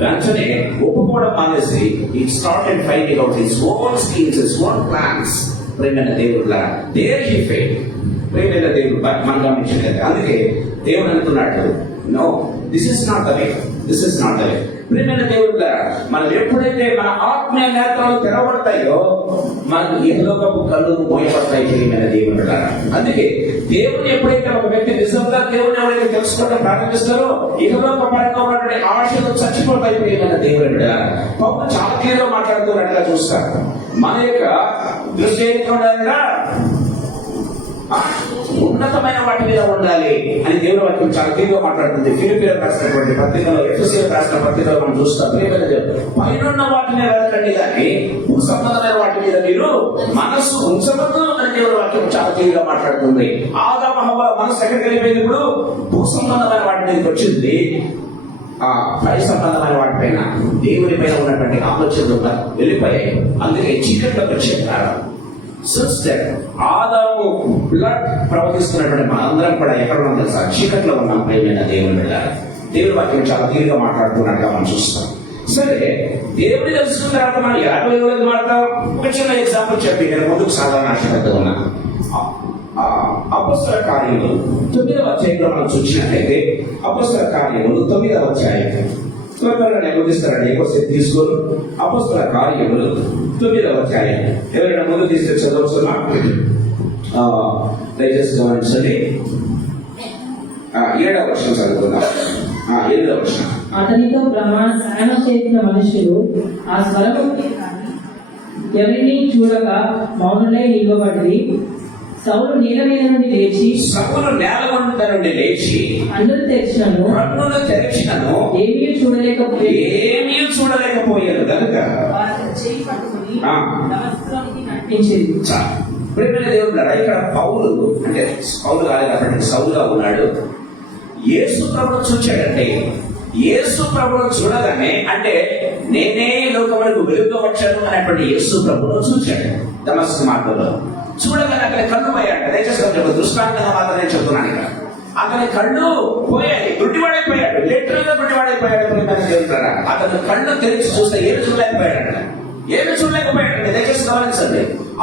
వెంటనే ఒప్పుకోవడం మానేసి it started finding out his own schemes, his own plans. ప్రేమైన దేవుడులా దేర్ హి ఫెయిల్డ్. ప్రేమైన దేవుడు మనం గమనించలేదు. అందుకే దేవుడు అంటున్నాడు, no, this is not the way, this is not the way. ప్రేమైన దేవుడులా మనం ఎప్పుడైతే మన ఆత్మీయ నేత్రాలు తెరవడతాయో మనకు ఇహలోకపు కళ్ళు మోయపడతాయి ప్రియమైన దేవుడులా. అందుకే దేవుని ఎప్పుడైతే ఒక వ్యక్తి నిజంగా దేవుని ఎవరైతే తెలుసుకోవడం ప్రారంభిస్తారో ఇహలోక పరంగా ఉన్నటువంటి ఆశలు చచ్చిపోతాయి ప్రియమైన దేవుడులా. పౌలు చాలా క్లియర్గా మాట్లాడుతున్నట్టుగా చూస్తారు. మన యొక్క దృష్టి ఏంటి ఉండాలిగా ఉన్నతమైన వాటి మీద ఉండాలి అని దేవుని వాక్యం చాలా క్లియర్గా మాట్లాడుతుంది. ఫిలిప్పీయులకు రాసినటువంటి పత్రికలో, ఎఫెసీయులకు రాసిన పత్రికలో మనం చూస్తాం. పైనున్న వాటిని వెళ్ళకండి కానీ భూ సంబంధమైన వాటి మీద మీరు మనస్సు ఉంచవద్దు అని దేవుని వాక్యం చాలా క్లియర్గా మాట్లాడుతుంది. ఆదాము హవ్వ మనస్సు ఎక్కడికి వెళ్ళిపోయినప్పుడు భూ సంబంధమైన వాటి మీదకి వచ్చింది. ఆ పై సంబంధమైన వాటిపైన దేవుని పైన ఉన్నటువంటి ఆలోచనలు వెళ్ళిపోయాయి. అందుకే చీకట్లోకి వచ్చేస్తారు. ఆదాము బ్లడ్ ప్రవహిస్తున్నటువంటి మనందరం కూడా ఎక్కడ ఉన్నాం తెలుసా? చీకట్లో ఉన్నాం ప్రియమైన దేవుని బిడ్డ. దేవుని వాక్యం చాలా తీరుగా మాట్లాడుతున్నట్టుగా మనం చూస్తాం. సరే, దేవుని తెలుసుకున్న తర్వాత మనం ఎలాగో ఎవరికి మాట్లాడతాం? ఒక చిన్న ఎగ్జాంపుల్ చెప్పి నేను ముందుకు సాధారణ ఆశపడుతూ ఉన్నా. అపొస్తలుల కార్యములు 9వ అధ్యాయంలో మనం చూసినట్లయితే అపొస్తలుల కార్యములు 9వ అధ్యాయం త్వరగా నెమ్మదిస్తారండి. ఎక్కువసేపు తీసుకోరు. అపొస్తలుల కార్యములు 9వ అధ్యాయం ఎవరైనా ముందు తీసుకొని చదవచ్చున్నా? దయచేసి గమనించండి. 7వ వచనం చదువుకుందాం. 8వ వచనం. అతనితో ప్రయాణం చేసిన మనుషులు ఆ స్వరము ఎవరిని చూడక మౌనులై నిలబడి, సౌలు నేల మీద నుండి లేచి కన్నులు తెరిచినను ఏమీ చూడలేకపోయారు కనుక నటించింది. ఇక్కడ పౌలు కాలేదు, అతనికి సౌలుగా ఉన్నాడు. యేసు ప్రభువును చూచాడంటే, యేసు ప్రభువును చూడగానే అంటే నేనే లోకములకు వెలుగుగా వచ్చాను అనేటువంటి యేసు ప్రభువును చూచాడు. దమస్కు మార్గంలో చూడగానే అతని కళ్ళు పోయాడు. దయచేసి దృష్టాంతంగా మాత్రమే చెప్తున్నాను. ఇక్కడ అతని కళ్ళు పోయాయి, గుడ్డివాడైపోయాడు. లిటరల్ గా గుడ్డివాడైపోయాడు. అతను కళ్ళు తెరిచి చూస్తే ఏమి చూడలేకపోయాడు. దయచేసి గమనించండి.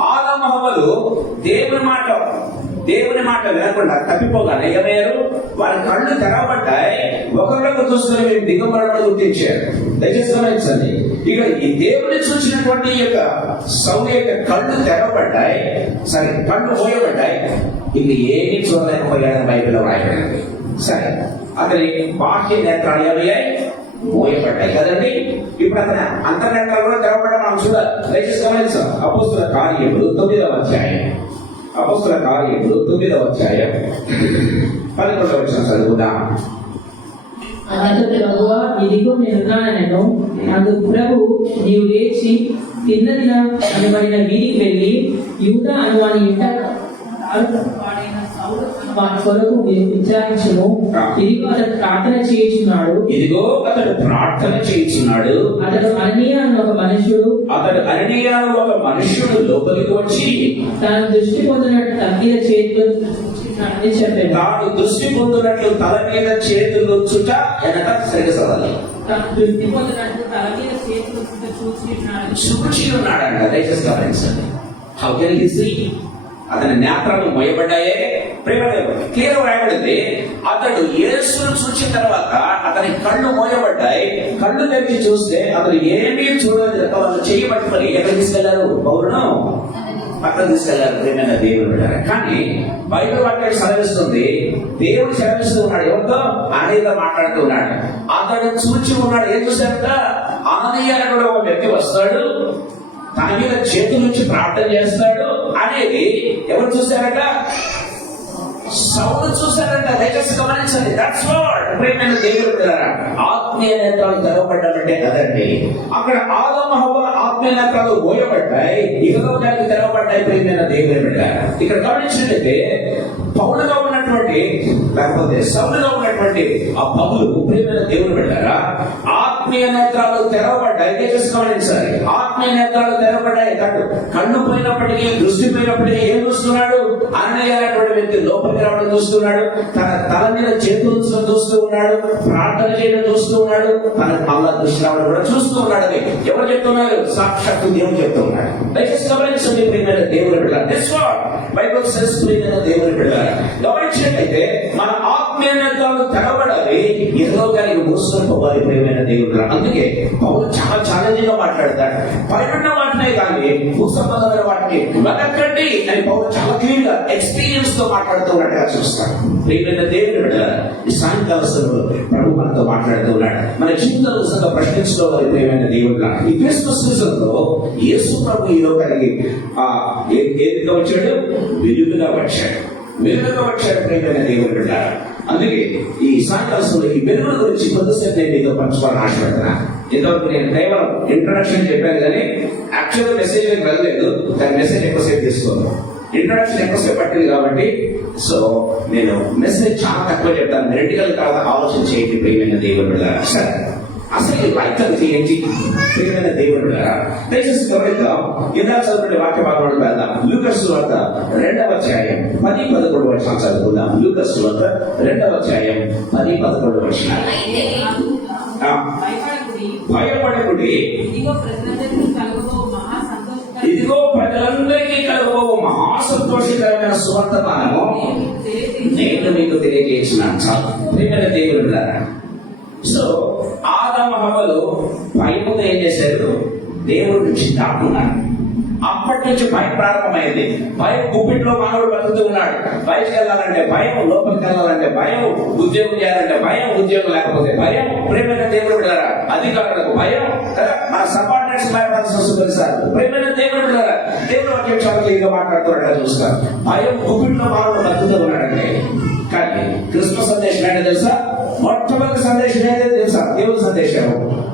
ఆదాము హవ్వలు దేవుని మాట వినకుండా తప్పిపోగానే ఏమయ్యారు? వారి కళ్ళు తెరవబడ్డాయి. ఒకరిలోకి చూసుకుని మేము దిగంబరులను గుర్తించారు. దయచేసి గమనించండి. ఇక ఈ దేవుని చూసినటువంటి యొక్క సౌలు యొక్క కళ్ళు తెరవబడ్డాయి, సరే కళ్ళు మోయబడ్డాయి. ఇది ఏమీ చూడలేకపోయాడని బైబిల్లో రాయబడింది. సరే, అతని బాహ్య నేత్రాలు ఏమయ్యాయి? మోయబడ్డాయి కదండి. ఇప్పుడు అతని అంతర్నేత్రాలు కూడా తెరవబడ్డా మనం చూడాలి. దయచేసి గమనించాం. అపొస్తలుల కార్యములు 9వ అధ్యాయం. అపొస్తలుల కార్యములు 9వ అధ్యాయం 11వ వచనం చదువుదాం. అందుకు ప్రభువా, ఇదిగో నేనున్నానెను. అందుకు ప్రభు, నీవు లేచి తిన్నదిన అనబడిన వీధికి వెళ్ళి యూదా అనువాని ఇంట వాటి కొరకు విచారించును. ఇదిగో అతడు ప్రార్థన చేయించున్నాడు. అతడు అననీయ అని ఒక మనుష్యుడు లోపలికి వచ్చి తన దృష్టి పొందినట్టు తల మీద చేతులు చెప్పాడు. తాను దృష్టి పొందినట్లు తల మీద చేతులు చుట్ట ఎనక సరిగ్గా చదవాలి. దృష్టి పొందినట్టు తల మీద చేతులు చూచి ఉన్నాడంట. దయచేసి గమనించండి. How can he see? అతని నేత్రాలు మోయబడ్డాయే. ప్రేమ క్లియర్ రాయబడింది. అతడు యేసును చూసిన తర్వాత అతని కళ్ళు మోయబడ్డాయి. కళ్ళు తెరిచి చూస్తే అతను ఏమీ చూడలేదు. వాళ్ళు చేయబట్టుకొని ఎక్కడ తీసుకెళ్లారు? పౌరును పక్కన తీసుకెళ్లారు. ప్రేమైన దేవుడు. కానీ బైబిల్ వాక్యం సెలవిస్తుంది, దేవుడు సెలవిస్తూ ఉన్నాడు. ఎవరితో? ఆయనతో మాట్లాడుతూ ఉన్నాడు. అతడు చూచి ఉన్నాడు. ఏం చూశారట? అననీయ కూడా ఒక వ్యక్తి వస్తాడు, తన మీద చేతుల నుంచి ప్రార్థన చేస్తాడు అనేది ఎవరు చూశారట? సౌలు చూశారంట. దయచేసి గమనించండి. దట్స్ వాట్ ప్రేమైన దేవుడు పిల్లరా, ఆత్మీయ నేత్రాలు తెరవబడ్డాలంటే కదండి. అక్కడ ఆదమ హవ్వల ఆత్మీయ నేత్రాలు మోయబడ్డాయి, ఇహలోకానికి తెరవబడ్డాయి. ప్రేమైన దేవుడు పిల్లరా, ఇక్కడ గమనించినట్లయితే పౌలుగా ఉన్నటువంటి లేకపోతే సౌలుగా ఉన్నటువంటి ఆ పౌలు ప్రేమైన దేవుడు పిల్లరా, ఆత్మీయ నేత్రాలు తెరవబడ్డాయి. దయచేసి గమనించాలి. ఆత్మీయ నేత్రాలు తెరవబడ్డాయి. కళ్ళు పోయినప్పటికీ, దృష్టి పోయినప్పటికీ ఏం చూస్తున్నాడు? అననీయ అనేటువంటి వ్యక్తి లోపలికి రావడం చూస్తున్నాడు. తన తల మీద చేతులు చూస్తూ ఉన్నాడు. ప్రార్థన చేయడం చూస్తూ ఉన్నాడు. తన మళ్ళా దృష్టి రావడం కూడా చూస్తూ ఉన్నాడు. అని ఎవరు చెప్తున్నారు? సాక్షాత్తు దేవుడు చెప్తూ ఉన్నాడు. దయచేసి గమనించండి ప్రియమైన దేవుని బిడ్డలారా. దిస్ వాట్ బైబిల్ సేస్ ప్రియమైన దేవుని బిడ్డలారా. గమనించినట్లయితే మన ఆత్మీయ నేత్రాలు తెరవబడాలి, ఇహలోకానికి మోసుకొని పోవాలి. ప్రియమైన దేవుడు. అందుకే పౌలు చాలా ఛాలెంజింగ్ గా మాట్లాడతాడు. పైన వాటినే కానీ భూ సంబంధమైన వాటిని వెనకండి అని పౌలు చాలా క్లియర్ గా ఎక్స్పీరియన్స్ తో మాట్లాడుతూ ఉన్నట్టుగా చూస్తాడు. ప్రియమైన దేవుని బిడ్డలారా, ఈ సాయంకాల సమయంలో ప్రభు మనతో మాట్లాడుతూ ఉన్నాడు. మన జీవితంలో సంగా ప్రశ్నించుకోవాలి. ప్రియమైన దేవుడు. ఈ క్రిస్మస్ సీజన్ లో యేసు ప్రభు ఈ లోకానికి ఏదిగా వచ్చాడు? వెలుగుగా వచ్చాడు. వెలుగుగా వచ్చాడు. ప్రియమైన దేవుని బిడ్డలారా, అందుకే ఈ సాయంకాలంలో ఈ వెలుగుల గురించి కొద్దిసేపు నేను మీతో పంచుకోవాలని ఆశపడుతున్నా. ఇంతవరకు నేను కేవలం ఇంట్రడక్షన్ చెప్పాను కానీ యాక్చువల్ మెసేజ్ వెళ్ళలేదు. దాని మెసేజ్ ఎక్కువసేపు తీసుకోను. ఇంట్రడక్షన్ ఎక్కువసేపు పట్టింది కాబట్టి సో నేను మెసేజ్ చాలా తక్కువ చెప్తాను. రెడికల్ తర్వాత ఆలోచన చేయండి. ప్రియమైన దేవుడు. సరే, అసలు లైక్ అంటే ఏంటి? ప్రియమైన దేవుడు. దయచేసి గమనిద్దాం. ఇందాక చదువుకునే వాక్య భాగంలో వెళ్దాం. లూకాసు వార్త 2వ అధ్యాయం 10-11 వచనాలు చదువుకుందాం. లూకాసు వార్త 2వ అధ్యాయం 10-11 వచనాలు. భయపడకుడి, ఇదిగో ప్రజలందరికీ కలుగబో మహా సంతోషకరమైన సువర్తమానము నేను మీకు తెలియజేస్తున్నాను. చాలు ప్రియమైన దేవుడు. సో ఆదాము హవ్వలు భయముతో ఏం చేశారు? దేవుడి నుంచి దాక్కున్నారు. అప్పటి నుంచి భయం ప్రారంభమైంది. భయం గుప్పిట్లో మానవుడు బతుకుతూ ఉన్నాడు. బయటకు వెళ్ళాలంటే భయం, లోపలికి వెళ్ళాలంటే భయం, ఉద్యోగం చేయాలంటే భయం, ఉద్యోగం లేకపోతే భయం. ప్రేమైన దేవుడు బిడ్డలారా, అధికారులకు భయం కదా, మన సబార్డినేట్స్ భయపడాల్సి వస్తుంది సార్. ప్రేమైన దేవుడు బిడ్డలారా, దేవుడు వాక్యం చాలా క్లియర్గా మాట్లాడుతున్నట్టుగా చూస్తారు. భయం గుప్పిట్లో మానవుడు బతుకుతూ ఉన్నాడంటే, కానీ క్రిస్మస్ సందేశం ఏంటో తెలుసా? మొట్టమొదటి సందేశం ఏంటో తెలుసా? దేవుడి సందేశం.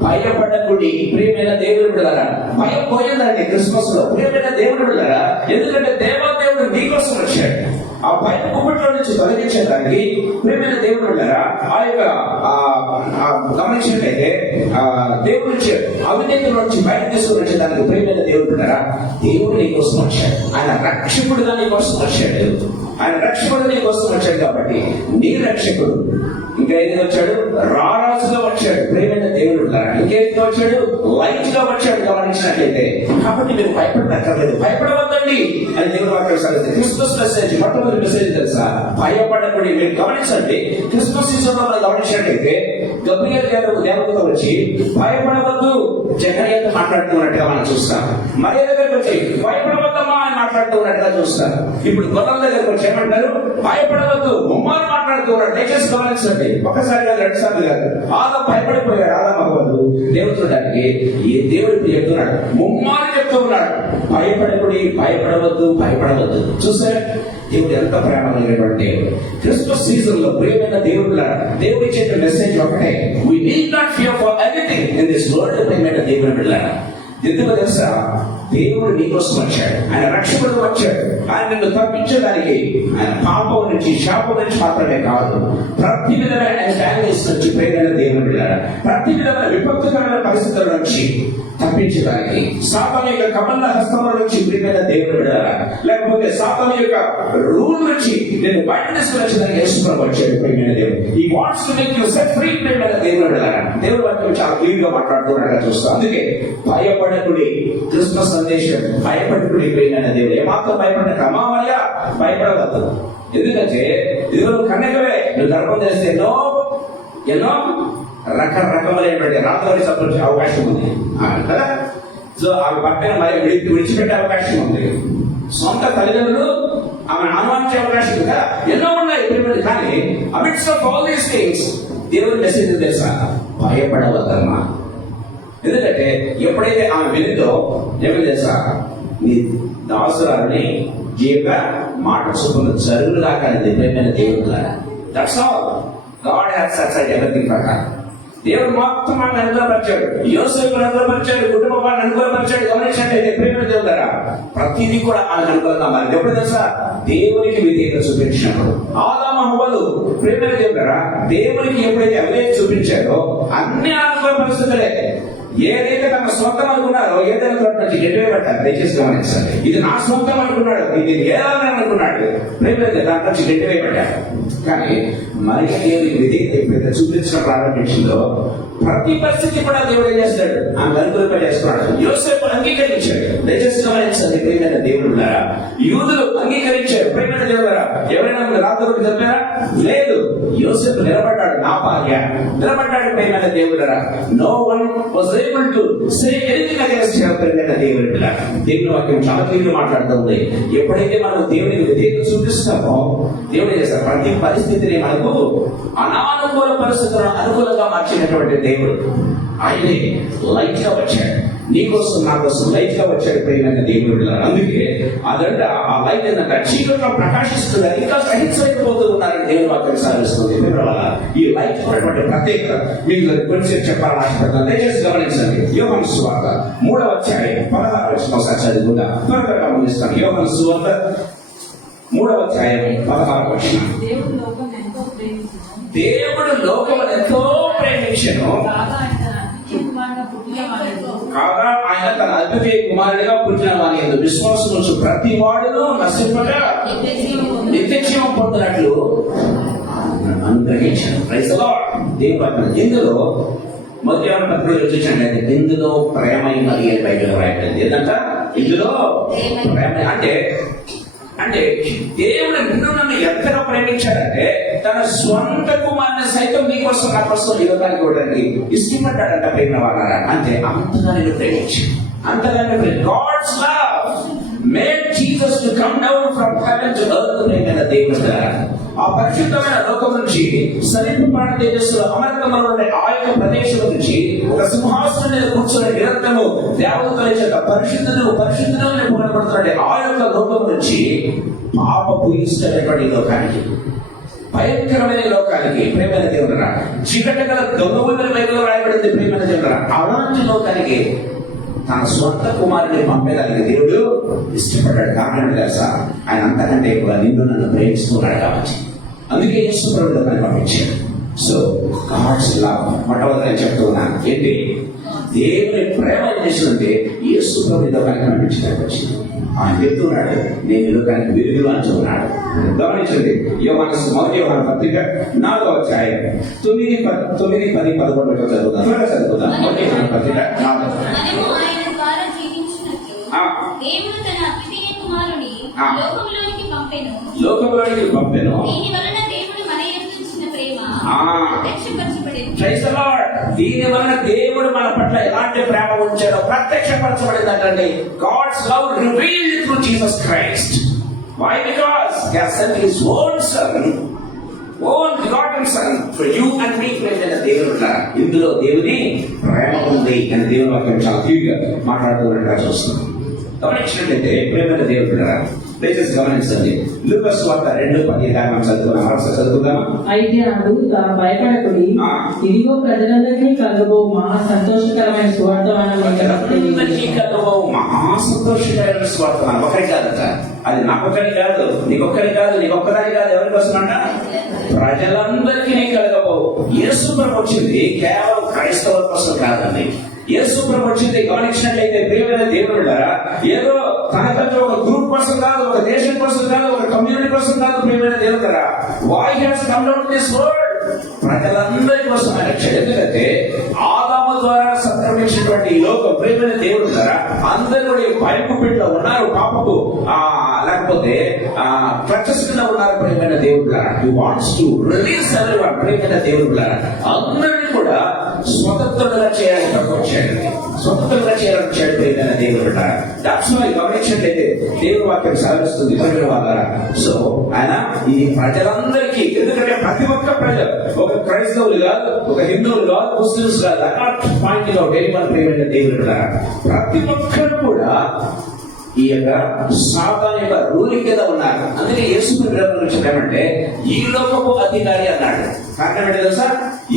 భయపడకుడి ప్రియమైన దేవుడు బిడ్డలారా. భయం పోయిందండి క్రిస్మస్ లో. ప్రియమైన దేవుడు బిడ్డలారా, ఎందుకంటే దేవాదేవుడు నీకోసం వచ్చాడు. ఆ భయం కుప్పట్లో నుంచి తొలగించేదానికి ప్రియమైన దేవుడు బిడ్డలారా, ఆ యొక్క గమనించినట్లయితే దేవుడు నుంచి అవినీతి నుంచి బయట తీసుకుని వచ్చేదానికి ప్రియమైన దేవుడు బిడ్డలారా, దేవుడు నీకోసం వచ్చాడు. ఆయన రక్షకుడుగా నీకోసం వచ్చాడు. ఆయన రక్షకుడు నీకోసం వచ్చాడు. కాబట్టి నీ రక్షకుడు ఇంకా ఏది వచ్చాడు? రారాజుగా వచ్చాడు. ప్రేమైన దేవుడు. ఇంకేది వచ్చాడు? లైట్ గా వచ్చాడు. గమనించినట్లయితే కాబట్టి మీరు భయపడక్కర్లేదు. భయపడవద్దండి అని దేవుడు వాక్యం సాగితే క్రిస్మస్ మెసేజ్ మొట్టమొదటి మెసేజ్ తెలుసా? భయపడకండి. మీరు గమనించండి. క్రిస్మస్ సీజన్ లో మనం గమనించినట్లయితే గబ్రియల్ దేవత వచ్చి భయపడవద్దు జకర్యాతో మాట్లాడుతున్నట్టుగా మనం చూస్తాం. మరియ దగ్గరకు వచ్చి భయపడవద్దమ్మా అని మాట్లాడుతున్నట్టుగా చూస్తాం. ఇప్పుడు గొర్రెల దగ్గరకు వచ్చి ఏమంటారు? భయపడవద్దు ఉమ్మాని మాట్లాడుతున్నాడు. దయచేసి గమనించండి. ఒకసారి కాదు, 2 సార్లు కాదు. ఆదా భయపడిపోయాడు. ఆదాం అవ్వదు దేవుడానికి ఈ దేవుడికి చెప్తున్నాడు, ముమ్మాని చెప్తూ ఉన్నాడు, భయపడకుడి, భయపడవద్దు, భయపడవద్దు. చూసారా దేవుడు ఎంత ప్రేమ కలిగినటువంటి దేవుడు. క్రిస్మస్ సీజన్ లో ప్రియమైన దేవుడులా దేవుడు ఇచ్చే మెసేజ్ ఒకటే, we need not fear for anything in this world. ప్రియమైన దేవుడు బిడ్డలారా, ఎందుకు తెలుసా? దేవుడు నీకోసం వచ్చాడు. ఆయన రక్షకుడు వచ్చాడు. ఆయన నిన్ను తప్పించడానికి ఆయన పాపం నుంచి, శాపం నుంచి మాత్రమే కాదు, ప్రతి విధమైన యాంటాగనిస్ట్ నుంచి ప్రేమైన దేవుడు బిడ్డలారా, ప్రతి విధమైన విపత్తుకరమైన పరిస్థితుల నుంచి తప్పించడానికి, సాతాను యొక్క కమల హస్తముల నుంచి ప్రియమైన దేవుడు బిడ్డలారా, లేకపోతే సాతాను యొక్క రూల్ నుంచి నేను బయట తీసుకుని యేసుప్రభువు వచ్చాడు. ప్రియమైన దేవుడు, ఈ wants to make you set free. ప్రియమైన దేవుడు బిడ్డలారా, దేవుడు వాక్యం చాలా క్లియర్ గా మాట్లాడుతున్నట్టుగా చూస్తాం. అందుకే భయపడ భయపడకుడి. క్రిస్మస్ సందేశం భయపడకుడి ప్రియమైన దేవుడు. ఏమాత్రం భయపడే క్రమావల్గా భయపడవద్దు. ఎందుకంటే ఇదిగో కన్యకవే, నువ్వు గర్భం చేస్తే ఎన్నో రకరకమైనటువంటి రాత్రి సంబంధించే అవకాశం ఉంది కదా. సో ఆమె పక్కన మరి విడిచిపెట్టే అవకాశం ఉంది. సొంత తల్లిదండ్రులు ఆమె అనుమానించే అవకాశం ఉంది కదా. ఎన్నో ఉన్నాయి. కానీ amidst of all these things దేవుడి మెసేజ్ తెలుసా, భయపడవద్దమ్మా. ఎందుకంటే ఎప్పుడైతే ఆమె వినిందో ఏమని తెలుసా, నీ దాసురాలని జీవిత మాట చొప్పున జరుగులా కానీ దివ్యమైన దేవుడులా. That's all. God has success everything ప్రకారం. దేవుడు మొత్తం మనం అనుగ్రహపరిచాడు. యోసేపును అనుగ్రహపరిచాడు, కుటుంబాన్ని అనుగ్రహపరిచాడు. గమనించండి ప్రేమ దేవుడారా, ప్రతిదీ కూడా ఆయన అనుగ్రహంగా మారింది. ఎప్పుడు తెలుసా, దేవునికి విధేయత చూపించినప్పుడు. ఆదాము హవ్వలు ప్రేమ దేవుడారా, దేవునికి ఎప్పుడైతే అవిధేయత చూపించారో అన్ని అనుగ్రహ పరిస్థితులే. ఏదైతే తన సొంతం అనుకున్నారో, ఏదైనా నుంచి గెట్టివేయబడ్డారు. దయచేసి గమనించండి, ఇది నా సొంతం అనుకున్నాడు, ఇది ఏదైనా అనుకున్నాడు, ప్రేమ దాని నుంచి గెట్టివేయబడ్డాడు. కానీ మరి దేవుడికి విధేయత ఎప్పుడైతే చూపించడం ప్రారంభించిందో ప్రతి పరిస్థితి కూడా దేవుడు ఏం చేస్తాడు, ఆమె అనుకూలంగా చేస్తున్నాడు. యోసేపు అంగీకరించాడు. దయచేసి గమనించండి ప్రియమైన దేవుడులారా, యూదులు అంగీకరించారు. ప్రియమైన దేవుడులారా, ఎవరైనా రాత్రులకు చెప్పారా? లేదు. యోసేపు నిలబడ్డాడు, నా భార్య నిలబడ్డాడు. ప్రియమైన దేవుడులారా, no one was able to say anything against him. ప్రియమైన దేవుడులారా, దేవుని వాక్యం చాలా తీవ్రంగా మాట్లాడుతుంది. ఎప్పుడైతే మనం దేవునికి విధేయత చూపిస్తామో దేవుడు చేస్తాడు. ప్రతి పరిస్థితిని మనకు అనానుకూల పరిస్థితులను అనుకూలంగా మార్చినటువంటి దేవుడు. ఆయనే లైట్ గా వచ్చాడు, నీకోసం నా కోసం లైట్ గా వచ్చాడు. ప్రియమైన దేవుడు. అందుకే అదంట ఆ లైట్ ఏంటంటే చీకట్లో ప్రకాశిస్తుంది. ఇంకా సహించలేకపోతూ ఉన్నారని దేవుని వాక్యం సాధిస్తుంది. ఈ లైట్ ఉన్నటువంటి ప్రత్యేకత మీకు కొంచెం చెప్పాలని ఆశపడుతున్నాను. దయచేసి గమనించండి. యోహాను సువార్త 3వ అధ్యాయం 16వ వచనం ఒకసారి చదువుకుందాం. త్వరగా గమనిస్తాను. యోహాను సువార్త 3వ అధ్యాయం 16వ వచనం. దేవుడు లోకమును ఎంతో ప్రేమించెను కాగా ఆయన తన అద్వితీయ కుమారుడిగా పుట్టిన వాని యందు విశ్వాసం నుంచి ప్రతి వాడును నశింపక నిత్యజీవం పొందినట్లు అనుగ్రహించాను. Praise the lord. దేవుడు ఇందులో మొదటి పత్రికలో చూసినట్లయితే ఇందులో ప్రేమైన బైబిల్ రాయబడింది. ఏంటంట ఇందులో ప్రేమ అంటే దేవుడు నన్ను ఎంతగా ప్రేమించాడంటే తన స్వంత కుమారుని సైతం నీకోసం నా కోసం యువకానికి ఇవ్వడానికి ఇష్టపడ్డాడంట. ప్రేమ వాళ్ళారా, అంటే అంతగా నేను ప్రేమించాను, అంతగా God's love made Jesus to come down from heaven to earth. ప్రేమైన దేవుడు ఆ పరిశుద్ధమైన లోకం నుంచి సరిపడ తేజస్సులో అమర్గంలో ఉండే ఆ యొక్క ప్రదేశం నుంచి ఒక సింహాసనం మీద కూర్చొని నిరంతరము దేవతల చేత పరిశుద్ధులు పొగడబడుతున్నాడు. ఆ యొక్క లోకం నుంచి పాపపు ఇష్టమైనటువంటి లోకానికి, భయంకరమైన లోకానికి, ప్రేమైన దేవుడరా, చీకటి గల గౌరవమైన బైబిల్లో రాయబడింది. ప్రేమైన దేవుడరా, అలాంటి లోకానికి తన స్వంత కుమారుని పంపేదానికి దేవుడు ఇష్టపడ్డాడు. కారణం తెలుసా, ఆయన అంతకంటే ఎక్కువ నిన్ను నన్ను ప్రేమిస్తున్నాడు కాబట్టి. అందుకే యేసు ప్రభువుని లోకానికి పంపించాడు. సో గాడ్స్ లవ్ మొట్టమొదటి నేను చెప్తూ ఉన్నాను. ఏంటి దేవుని ప్రేమ చేస్తుంటే యేసు ప్రభువుని లోకానికి పంపించడానికి వచ్చింది. ఆయన చెప్తున్నాడు, నేను లోకానికి వెలుగులు అంటున్నాడు. గమనించండి. మొదటి యోహాను పత్రిక 4వ అధ్యాయం 9, 10, 11 చదువుతాం. త్వరగా చదువుతాం. మొదటి యోహాను పత్రిక 4. దేవుడు తన అద్వితీయ కుమారుని లోకములోనికి పంపెను. దీని వలన దేవుడు మన యందు ఉంచిన ప్రేమ ప్రత్యక్షపరచబడింది. Praise the Lord. దీని వలన దేవుడు మన పట్ల ఎలాంటి ప్రేమ ఉంచాడో ప్రత్యక్షపరచబడిందంటండి. God's love revealed through Jesus Christ. Why? Because he has sent his own son, own begotten son for you and me. దేవుడు ఇందులో దేవుని ప్రేమ ఉంది అని దేవుని వాక్యం చాలా క్లియర్గా మాట్లాడుతున్నట్టుగా చూస్తున్నాం. గమనించినట్లయితే ప్రేమైన దేవుడు దయచేసి గమనించండి. లూకాసు వార్త 2:15 చదువుకుందామా? అయితే అప్పుడు భయపడకుడి, ఇదిగో ప్రజలందరికీ కలుగబో మహా సంతోషకరమైన సువార్తమానం. మహా సంతోషకరమైన సువార్తమానం. ఒకరి కాదట, అది నాకొక్కరి కాదు, నీకొక్కరి కాదు, నీకొక్కదాని కాదు. ఎవరి కోసం అంట? ప్రజలందరికీ కలగబో. యేసు ప్రభు వచ్చింది కేవలం క్రైస్తవుల కోసం కాదండి. యేసు ప్రభు వచ్చింది గమనించినట్లయితే ప్రియమైన దేవుడులారా, ఏదో తనకంటే ఒక గ్రూప్ కోసం కాదు, ఒక దేశం కోసం కాదు, ఒక కమ్యూనిటీ కోసం కాదు. ప్రియమైన దేవుడులారా, why he has come down to this world? ప్రజలందరి కోసం ఆయన వచ్చాడు. ఎందుకంటే ఆదాము ద్వారా సంబంధించినటువంటి ఈ లోకం ప్రేమైన దేవుడు ద్వారా అందరూ కూడా ఈ భయపు పిట్లో ఉన్నారు, పాపకు లేకపోతే క్లచెస్ కింద ఉన్నారు. ప్రేమైన దేవుడు ద్వారా హి వాంట్స్ టు రిలీజ్ ఎవరీవన్. ప్రేమైన దేవుడు ద్వారా అందరినీ కూడా స్వతంత్రంగా చేయాలని వచ్చాడు, స్వతంత్రంగా చేయాలని వచ్చాడు. ప్రేమైన దేవుడు ద్వారా దాట్స్ వై గమనించినట్లయితే దేవుడు వాక్యం సెలవిస్తుంది ప్రేమైన వాళ్ళ. సో ఆయన ఈ ప్రజలందరికీ, ఎందుకంటే ప్రతి ఒక్క ప్రజలు, ఒక క్రైస్తవులు కాదు, ఒక హిందువులు కాదు, ముస్లిమ్స్ కాదు, పాయింట్ అవుట్ ఎనివన్. ప్రేమైన దేవుడు ద్వారా ప్రతి ఒక్కరు కూడా ఈ యొక్క సాతాను యొక్క రూలింగ్ కింద ఉన్నారు. అందుకే యేసు గ్రంథంలో చెప్పామంటే ఈ లోకపు అధికారి అన్నాడు. కారణం ఏంటి తెలుసా?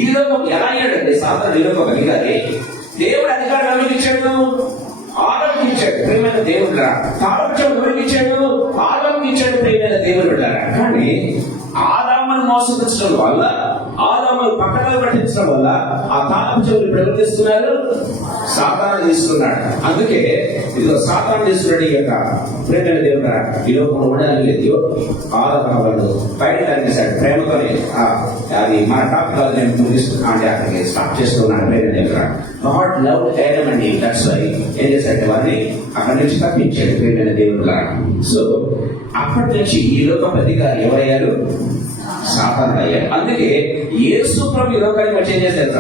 ఈ లోకం ఎలా అయ్యాడంటే సాతాను ఈ లోకపు అధికారి. దేవుడు అధికారం ఎవరికి ఇచ్చాడు? ఆదాముకి ఇచ్చాడు. ప్రేమైన దేవుడు తారకం ఎవరికి ఇచ్చాడు? ఆదాముకి ఇచ్చాడు. ప్రేమైన దేవుడు. కానీ ఆదామును మోసగించడం వల్ల, ఆదామును పక్కన పట్టించడం వల్ల ఆ తారక చెవులు ప్రవర్తిస్తున్నారు, సాతాను తీసుకున్నాడు. అందుకే ఇదిగో సాతాను తీసుకున్నాడు. ఈ యొక్క ప్రేమైన దేవుడు ఈ లోకంలో ఉండాలని లేదు. ఆదాము బయట కనిపిస్తాడు ప్రేమతోనే. అది మన టాపిక్ కాదు, నేను ముగిస్తున్నాను, అక్కడికి స్టాప్ చేస్తున్నాను. ప్రేమైన దేవుడు God love Adam and Eve. That's why ఏం చేశాడు? వారిని అక్కడి నుంచి తప్పించాడు. ప్రేమైన దేవుడు. సో అప్పటి నుంచి ఈ లోకం అధికారి ఎవరయ్యారు? సాతాను అయ్యారు. అందుకే యేసు ప్రభు ఈ లోకానికి వచ్చి ఏం చేశారు?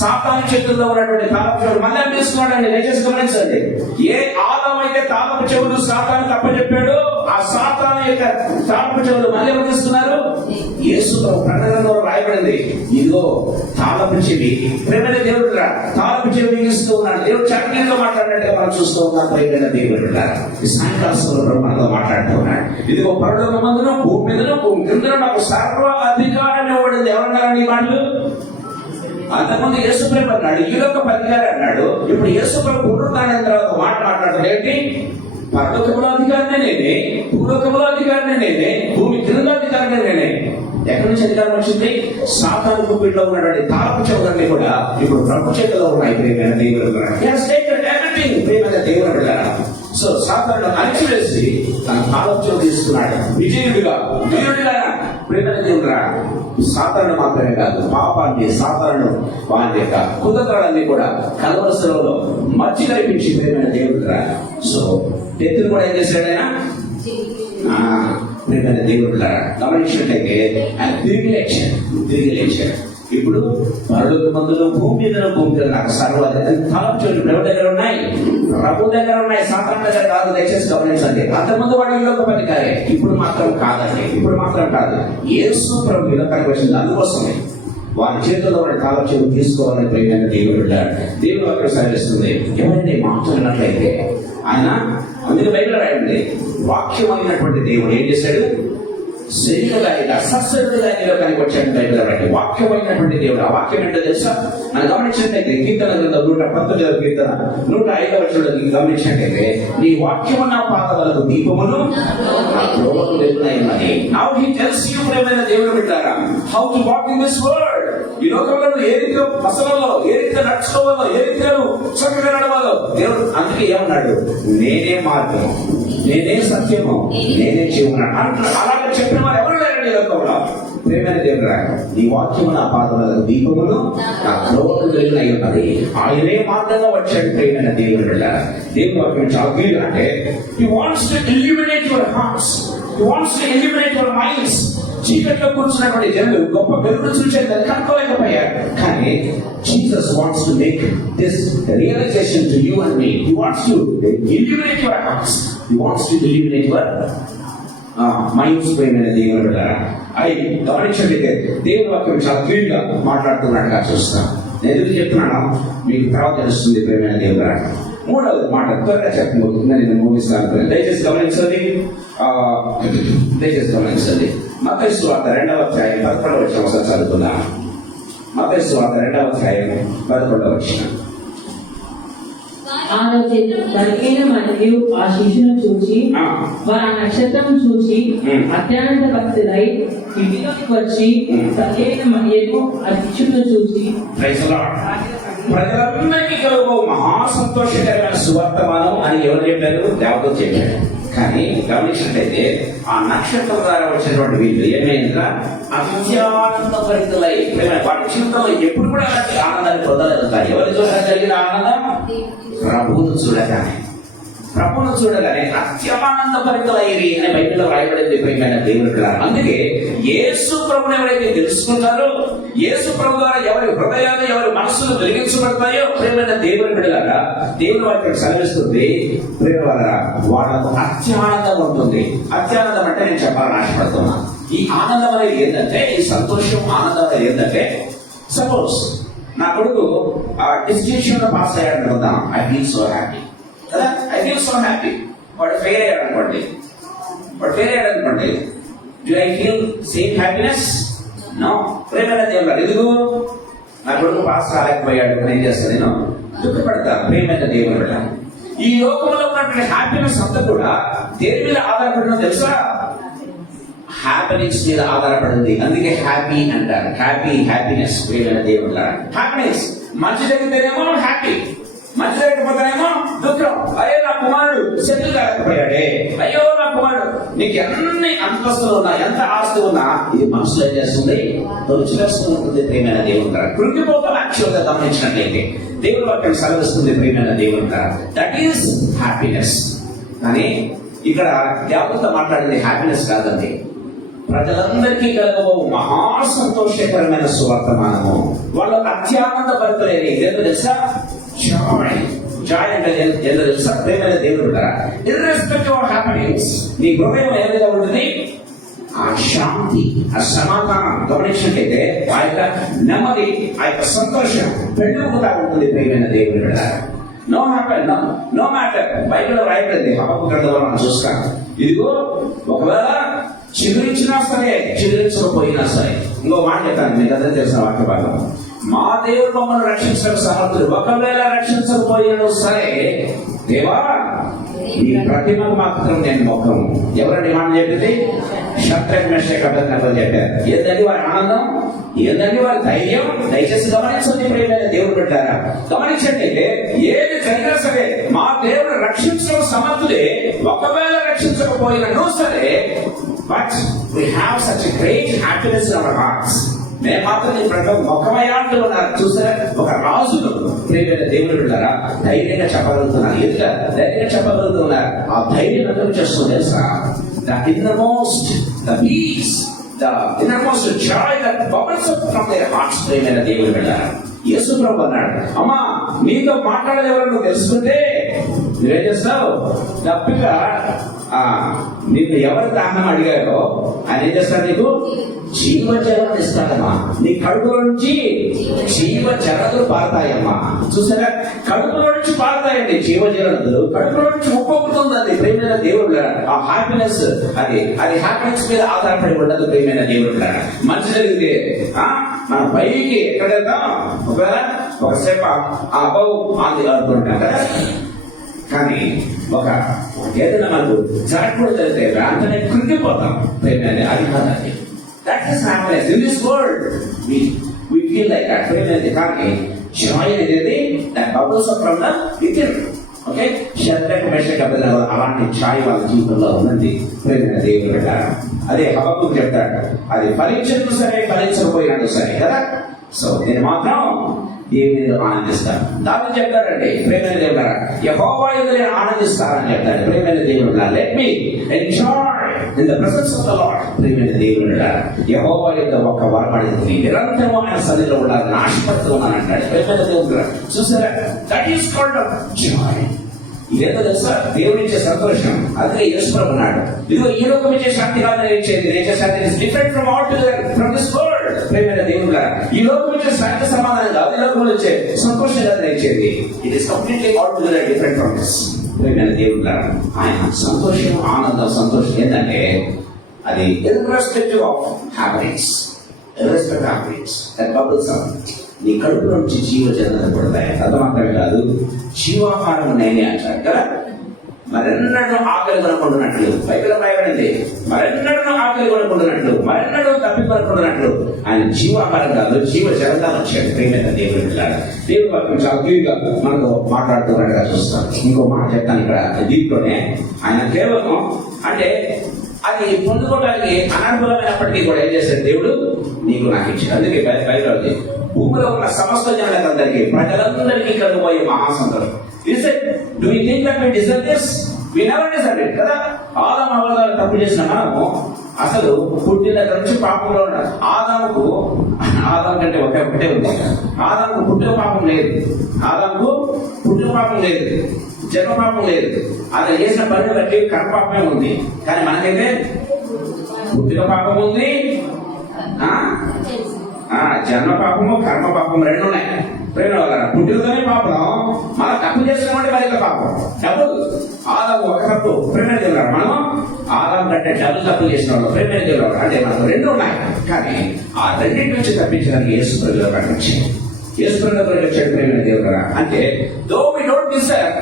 సాతాను చేతుల్లో ఉన్నటువంటి తాళపు చెవులు మళ్ళీ తీసుకున్నాడండి. దయచేసి గమనించండి. ఏ ఆదాము అయితే తాళపు చెవులు సాతాను అప్పచెప్పాడు, ఆ సాతాను యొక్క తాళపు చెవులు మళ్ళీ ఎవరు తీసుకున్నారు? యేసు ప్రభు. ప్రకటనలో రాయబడింది, ఇదిగో తాళపు చెవి. ప్రేమైన దేవుడు తాళపు చెవి ఇస్తూ ఉన్నాడు. దేవుడు చక్కగా మాట్లాడినట్టుగా మనం చూస్తూ ఉన్నాం. ప్రేమైన దేవుడు ఈ సాయంకాల మనతో మాట్లాడుతూ ఉన్నాడు. ఇదిగో పరలోకమందును భూమి మీదను భూమి క్రిందను నాకు సర్వ అధికారం ఇవ్వబడింది. ఎవరన్నారండి ఈ మాటలు? అంతకుముందు యేసు ప్రభు అన్నాడు, ఈ లోక అధికారి అన్నాడు. ఇప్పుడు యేసు ప్రభు పునరుత్థానం తర్వాత మాట్లాడుతాడు ఏంటి? పరలోకముల అధికారినే నేనే, భూలోకముల అధికారినే నేనే, భూమి క్రింద అధికారినే నేనే. ఎక్కడి నుంచి అధికారం వచ్చింది? సాతాను గుప్పిట్లో ఉన్నటువంటి తారపు చెవులన్నీ కూడా ఇప్పుడు ప్రభు చేతిలో ఉన్నాయి. ప్రేమైన దేవుడు. ప్రేమైన దేవుడు. సో సాతాను అణిచివేసి తన తారపు చెవులు తీసుకున్నాడు. విజయుడిగా, వీరుడిగా. ప్రేమైన దేవుడు సాతాను మాత్రమే కాదు, పాపాన్ని, సాతాను వారి యొక్క కుదతలన్నీ కూడా కలవరసలో మధ్య కనిపించి ప్రేమైన దేవుడు. సో డెత్తును కూడా ఏం చేశాడు ఆయన? ప్రేమైన దేవుడు గమనించినట్లయితే ఆయన తిరిగి లేచాడు. ఇప్పుడు పరలోకమందును భూమి మీదను భూమి మీద నాకు సర్వ తాళపు చెవులు ప్రభు దగ్గర ఉన్నాయి, ప్రభు దగ్గర ఉన్నాయి, సాతాను దగ్గర కాదు. దయచేసి గమనించండి. అంతకుముందు వాడు ఈ లోక పనికారే, ఇప్పుడు మాత్రం కాదండి. ఇప్పుడు మాత్రం కాదు. యేసు ప్రభు లోకానికి వచ్చింది అందుకోసమే. వారి చేతుల్లో వాడి తాళపు చెవులు తీసుకోవాలని ప్రేమైన దేవుడు. దేవుడు అక్కడ సరిస్తుంది. ఎవరైనా మాట్లాడినట్లయితే ఆయన, అందుకే బైబిల్ రాయండి, వాక్యం అయినటువంటి దేవుడు ఏం చేశాడు? శరీరుగా సస్యరుడుగా లోకానికి వచ్చాడు. బైబిల్ రాయండి, వాక్యమైనటువంటి దేవుడు. ఆ వాక్యం ఏంటో తెలుసా? మనం గమనించినట్లయితే కీర్తన 119వ కీర్తన 105వ వచనంలో గమనించినట్లయితే, నీ వాక్యము నా పాదములకు దీపమును నా త్రోవకు వెలుగునై ఉన్నది. నౌ హి టెల్స్ యు ప్రేమైన దేవుడు బిడ్డలారా, how to walk in this world. ఈ లోకంలో ఏ రీతిగా మసలలో, ఏ రీతిగా నడుచుకోవాలో, ఏ రీతిగా చక్కగా నడవాలో దేవుడు అందుకే ఏమన్నాడు? నేనే మార్గము, నేనే సత్యము, నేనే జీవనం అంటున్నాడు. అలాగే చెప్పిన వారు ఎవరు లేరండి ఈ లోకంలో. ప్రేమైన దేవుడు, ఈ వాక్యము నా పాదములకు దీపమును నా త్రోవకు వెలుగునై ఉన్నది. ఆయనే మార్గంగా వచ్చాడు. ప్రేమైన దేవుడు. దేవుని వాక్యం చాలా క్లియర్. అంటే he wants to illuminate your hearts, he wants to illuminate your minds. చీకట్లో కూర్చున్నటువంటి జనులు గొప్ప వెలుగును చూసేది కనుక్కోలేకపోయారు. కానీ Jesus wants to make this realization to you and me. He wants to illuminate your hearts, he wants to illuminate your minds. ప్రేమైన దేవుడు. అది గమనించట్లయితే దేవుని వాక్యం చాలా క్లియర్ గా మాట్లాడుతున్నట్టుగా చూస్తాం. నేను ఎందుకు చెప్తున్నాను మీకు తర్వాత తెలుస్తుంది. ప్రేమైన దేవుడు. మూడవ మాట త్వరగా చెప్పబోతుంది, నేను ముగిస్తాను. దయచేసి గమనించండి, దయచేసి గమనించండి. మత్తయి సువార్త 2వ అధ్యాయం 11వ వచనం ఒకసారి చదువుకుందాం. మత్తయి సువార్త 2వ అధ్యాయం 11వ వచనం. ఆ రోజు బలికైన మరియు ఆ శిశువును చూసి, వారు ఆ నక్షత్రం చూసి అత్యంత భక్తులై ఇంటిలోకి వచ్చి సరైన మరియు ఆ శిశువును చూసి ప్రజలందరికీ కలుగు మహా సంతోషకరమైన సువర్తమానం అని ఎవరు చెప్పారు? దేవతలు చెప్పారు. కానీ గమనించినట్లయితే ఆ నక్షత్రం ద్వారా వచ్చినటువంటి వీళ్ళు ఏమైందా అత్యానంద పరితులై వాటి జీవితంలో ఎప్పుడు కూడా అలాంటి ఆనందాన్ని పొందగలుగుతారు. ఎవరు చూడగా కలిగిన ఆనందం? ప్రభువును చూడగానే అత్యానంద పరితులైరి అని బైబిల్లో రాయబడింది. ప్రియమైన దేవుని పిల్లలు, అందుకే యేసు ప్రభుని ఎవరైతే తెలుసుకుంటారో, యేసు ప్రభు ద్వారా ఎవరి హృదయాలు ఎవరి మనస్సులు వెలిగించబడతాయో, ప్రియమైన దేవుని పిల్లలారా, దేవుని వాక్యం సెలవిస్తుంది, ప్రేమ వల్ల వాళ్ళకు అత్యానందం ఉంటుంది. అత్యానందం అంటే నేను చెప్పాలని ఆశపడుతున్నా. ఈ ఆనందం అనేది ఏంటంటే, ఈ సంతోషం ఆనందం అనేది ఏంటంటే, సపోజ్ నా కొడుకు డిస్టింక్షన్ లో పాస్ అయ్యాడు అనుకుందాం, ఐ ఫీల్ సో హ్యాపీ కదా, ఐ ఫీల్ సో హ్యాపీ. వాడు ఫెయిల్ అయ్యాడు అనుకోండి, do I feel same happiness? No. ప్రేమైన దేవుడు ఎందుకు నా కొడుకు పాస్ కాలేకపోయాడు ఏం చేస్తాను? నేను దుఃఖపడతాను. ప్రేమైన దేవుడు, ఈ లోకంలో ఉన్నటువంటి హ్యాపీనెస్ అంతా కూడా దేని మీద ఆధారపడిన తెలుసా? హ్యాపీనెస్ మీద ఆధారపడింది. అందుకే హ్యాపీ అంటారు. హ్యాపీనెస్. ప్రియమైన దేవుడు, హ్యాపీనెస్ మంచి జరిగితేనేమో హ్యాపీ, మంచి జరగకపోతేనేమో దుఃఖం. అయ్యో నా కుమారుడు సెటిల్ కాలేకపోయాడే, అయ్యో నా కుమారుడు. నీకు ఎన్ని అంతస్తులు ఉన్నా, ఎంత ఆస్తి ఉన్నా, ఇది మనసులో ఏం చేస్తుంది? తొలిచివేస్తుంది. ప్రియమైన దేవుడు, కృంగిపోతాం. యాక్చువల్ గా గమనించినట్లయితే దేవుడు వాక్యం సెలవిస్తుంది. ప్రియమైన దేవుడు, దట్ ఈస్ హ్యాపీనెస్. కానీ ఇక్కడ దేవతతో మాట్లాడింది హ్యాపీనెస్ కాదండి. ప్రజలందరికీ కలగబో మహా సంతోషకరమైన సువర్తమానము. వాళ్ళు అత్యానంద భరితలేని ఏదో తెలుసా? జాయ్ అంటే ఏదో తెలుసా? ప్రేమైన దేవుడు, ఇర్రెస్పెక్టివ్ ఆఫ్ హ్యాపీనెస్, నీ హృదయం ఏ విధంగా ఉంటుంది? ఆ శాంతి, ఆ సమాధానం గమనించినట్లయితే ఆ యొక్క నెమ్మది, ఆ యొక్క సంతోషం పెళ్ళుగా ఉంటుంది. ప్రియమైన దేవుడు, నో మ్యాటర్. బైబిల్లో రాయబడింది, హబక్కు గ్రంథంలో మనం చూస్తాం. ఇదిగో ఒకవేళ చిగురించినా సరే, చిగురించకపోయినా సరే, ఇంకో మాట చెప్తాను, మీకు అందరూ తెలిసిన వాక్య భాగం, మా దేవుడు మమ్మల్ని రక్షించడానికి సమర్థుడు. ఒకవేళ రక్షించకపోయినా సరే, దేవా ఈ ప్రతిమకు మాత్రం నేను మొక్కము. ఎవరు డిమాండ్ చెప్పింది? శత్రుఘ్న మేషక్ అబేద్నెగో చెప్పారు. ఏంటండి వారి ఆనందం, ఏంటండి వారి ధైర్యం? దయచేసి గమనించండి ప్రియమైన దేవుడు పెట్టారా, గమనించండి. ఏది జరిగినా సరే మా దేవుడు రక్షించడం సమర్థుడే. ఒకవేళ రక్షించకపోయినా సరే, but we have such a great happiness in our hearts. మేము మాత్రం ఈ ప్రకారం మొక్కమయ్యా అంటూ ఉన్నారు. చూసారా, ఒక రాజును ప్రియమైన దేవుడు బిడ్డలారా ధైర్యంగా చెప్పగలుగుతున్నారు. ఎందుకు ధైర్యంగా చెప్పగలుగుతున్నారు? ఆ ధైర్యం ఎందుకు చేస్తుంది తెలుసా? The innermost, the peace, the innermost joy that bubbles up from their hearts. ప్రియమైన దేవుడు బిడ్డలారా, యేసు ప్రభు అన్నాడు, అమ్మా నీతో మాట్లాడేవారు నువ్వు తెలుసుకుంటే నువ్వేం చేస్తావు? తప్పిగా నిన్ను ఎవరు దాహం అడిగారో ఆయన ఏం చేస్తాడు? నీకు జీవజలం ఇస్తాడమ్మా. నీ కడుపులో నుంచి జీవజలదులు పారుతాయమ్మా. చూసారా, కడుపులో నుంచి పారుతాయండి జీవజలదులు. కడుపులో నుంచి ఉప్పొక్కుతుంది. అది ప్రేమైన దేవుడు. ఆ హ్యాపీనెస్ అది హ్యాపీనెస్ మీద ఆధారపడి ఉండదు. ప్రేమైన దేవుడు, మంచి జరిగితే మన పైకి ఎక్కడ వెళ్తాం? ఒకవేళ ఒకసేపు అబౌవ్ ఆంది ఆడుతుంటాం కదా, కానీ ఒక ఏదైనా మనకు జరగకూడదు జరిగితే వెంటనే కృంగిపోతాం. అది కాదండి. That is happiness in this world. we feel like that. ప్రేమైనది కానీ జాయ్ అనేది that bubbles up from the within. Okay, Shadrach Meshach Abednego అలాంటి జాయ్ వాళ్ళ జీవితంలో ఉన్నది. ప్రేమైన దేవుడు పెట్టారు. అదే హబక్కు చెప్తాడు, అది ఫలించను సరే ఫలించకపోయినట్టు సరే కదా. సో నేను మాత్రం దేవుని ఆనందిస్తాను. దాన్ని చెప్తారండి ప్రేమైన దేవుడు, యెహోవా యందు నేను ఆనందిస్తానని చెప్తాడు. ప్రేమైన దేవుడు, let me enjoy in the presence of the lord. ప్రేమైన దేవుడు, యెహోవా యందు ఒక వరపడింది నిరంతరం ఆయన సన్నిధిలో ఉండాలని ఆశపడుతూ ఉన్నాను అంటాడు. ప్రేమైన దేవుడు, చూసారా, దట్ ఈస్ కాల్డ్ జాయ్. ఇదేంటో తెలుసా? దేవుడు ఇచ్చే సంతోషం. అందుకే యేసు ప్రభు అన్నాడు, ఇదిగో ఈ లోకం ఇచ్చే శాంతి కాదు నేను ఇచ్చేది. నేను ఇచ్చే శాంతి is different from altogether from this world. ప్రేమైన దేవుడు, ఈ లోకం ఇచ్చే శాంతి సమాధానం కాదు, ఈ లోకంలో ఇచ్చే సంతోషం కాదు నేను ఇచ్చేది. It is completely all together different from this. ప్రేమైన దేవుడు, ఆయన సంతోషం ఆనందం సంతోషం ఏంటంటే అది irrespective of happiness. Irrespective of happiness that bubbles up. నీ కడుపు నుంచి జీవజలం పడతాయి. అది మాత్రమే కాదు, జీవాహారం నేనే అంటారు కదా. మరెన్నడూ ఆకలి కొనుకుంటున్నట్లు. బైబిల్ రాయబడింది, మరెన్నడూ ఆకలి కొనుకుంటున్నట్లు, మరెన్నడూ తప్పికొనుకుంటున్నట్లు ఆయన జీవాహారం కాదు, జీవ జలంగా వచ్చాడు. ప్రియమైన దేవుడు పిల్లాడు, దేవుడు వాక్యం చాలా క్లియర్గా మనకు మాట్లాడుతున్నట్టుగా చూస్తాం. ఇంకో మాట చెప్తాను ఇక్కడ దీంట్లోనే. ఆయన కేవలం అంటే అది పొందుకోవడానికి అనర్హులమైనప్పటికీ కూడా ఏం చేశాడు దేవుడు? నీకు నాకు ఇచ్చాడు. అందుకే బైబిల్ భూమిలో ఉన్న సమస్త జనులందరికీ, ప్రజలందరికీ కలుగుపోయే మహాసంతోషం. Do we think that we deserve this? We never deserve it కదా. ఆదాము హవ్వ తప్పు చేసిన మనము అసలు పుట్టిన దగ్గర నుంచి పాపంలో ఉన్నాడు. ఆదాము కంటే ఒకటే ఉంది. ఆదాముకు పుట్టిన పాపం లేదు, ఆదాముకు పుట్టిన పాపం లేదు, జన్మ పాపం లేదు. అతను చేసిన పని బట్టి కర్మ పాపమే ఉంది. కానీ మనకైతే పుట్టిన పాపం ఉంది, జన్మ పాపము కర్మ పాపం రెండు ఉన్నాయి. పుట్టినతోనే పాపం, మనం తప్పు చేస్తున్నామంటే మరి పాపం డబుల్. ఆదాము ఒక తప్పు ప్రేమ దేవుడు, మనం ఆదాము కంటే డబుల్ తప్పు చేసిన వాళ్ళు ప్రేమ దేవుడు. అంటే మనకు రెండు ఉన్నాయి. కానీ ఆ రెండింటి నుంచి తప్పించడానికి యేసు ప్రభువు వచ్చాడు. యేసు ప్రభువు వచ్చాడు ప్రేమ దేవుడు. అంటే దో వి డోంట్ డిజర్వ్,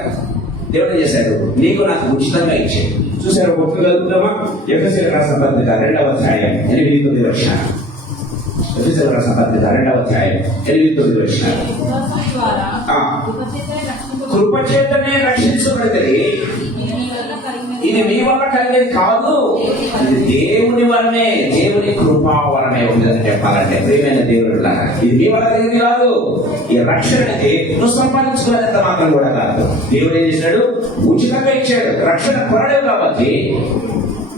దేవుడు చేశాడు, నీకు నాకు ఉచితంగా ఇచ్చాడు. చూసారు, ఒక్క చదువుతామా? ఎఫెసీయులకు రాసిన పత్రిక 2వ అధ్యాయం 8-9 వచనాలు. ఎఫెసీయులకు రాసిన పత్రిక 2వ అధ్యాయం 8-9 వచనాలు. కృపచేతనే రక్షించబడితే ఇది మీ వల్ల కలిగేది కాదు, ఇది దేవుని వలనే, దేవుని కృపా వలనే ఉందని చెప్పాలంటే ప్రియమైన దేవుడు, ఇది మీ వల్ల కలిగేది కాదు. ఈ రక్షణ అనేది నువ్వు సంపాదించుకునేంత మాత్రం కూడా కాదు. దేవుడు ఏం చేశాడు? ఉచితంగా ఇచ్చాడు. రక్షణ కొరలేదు కాబట్టి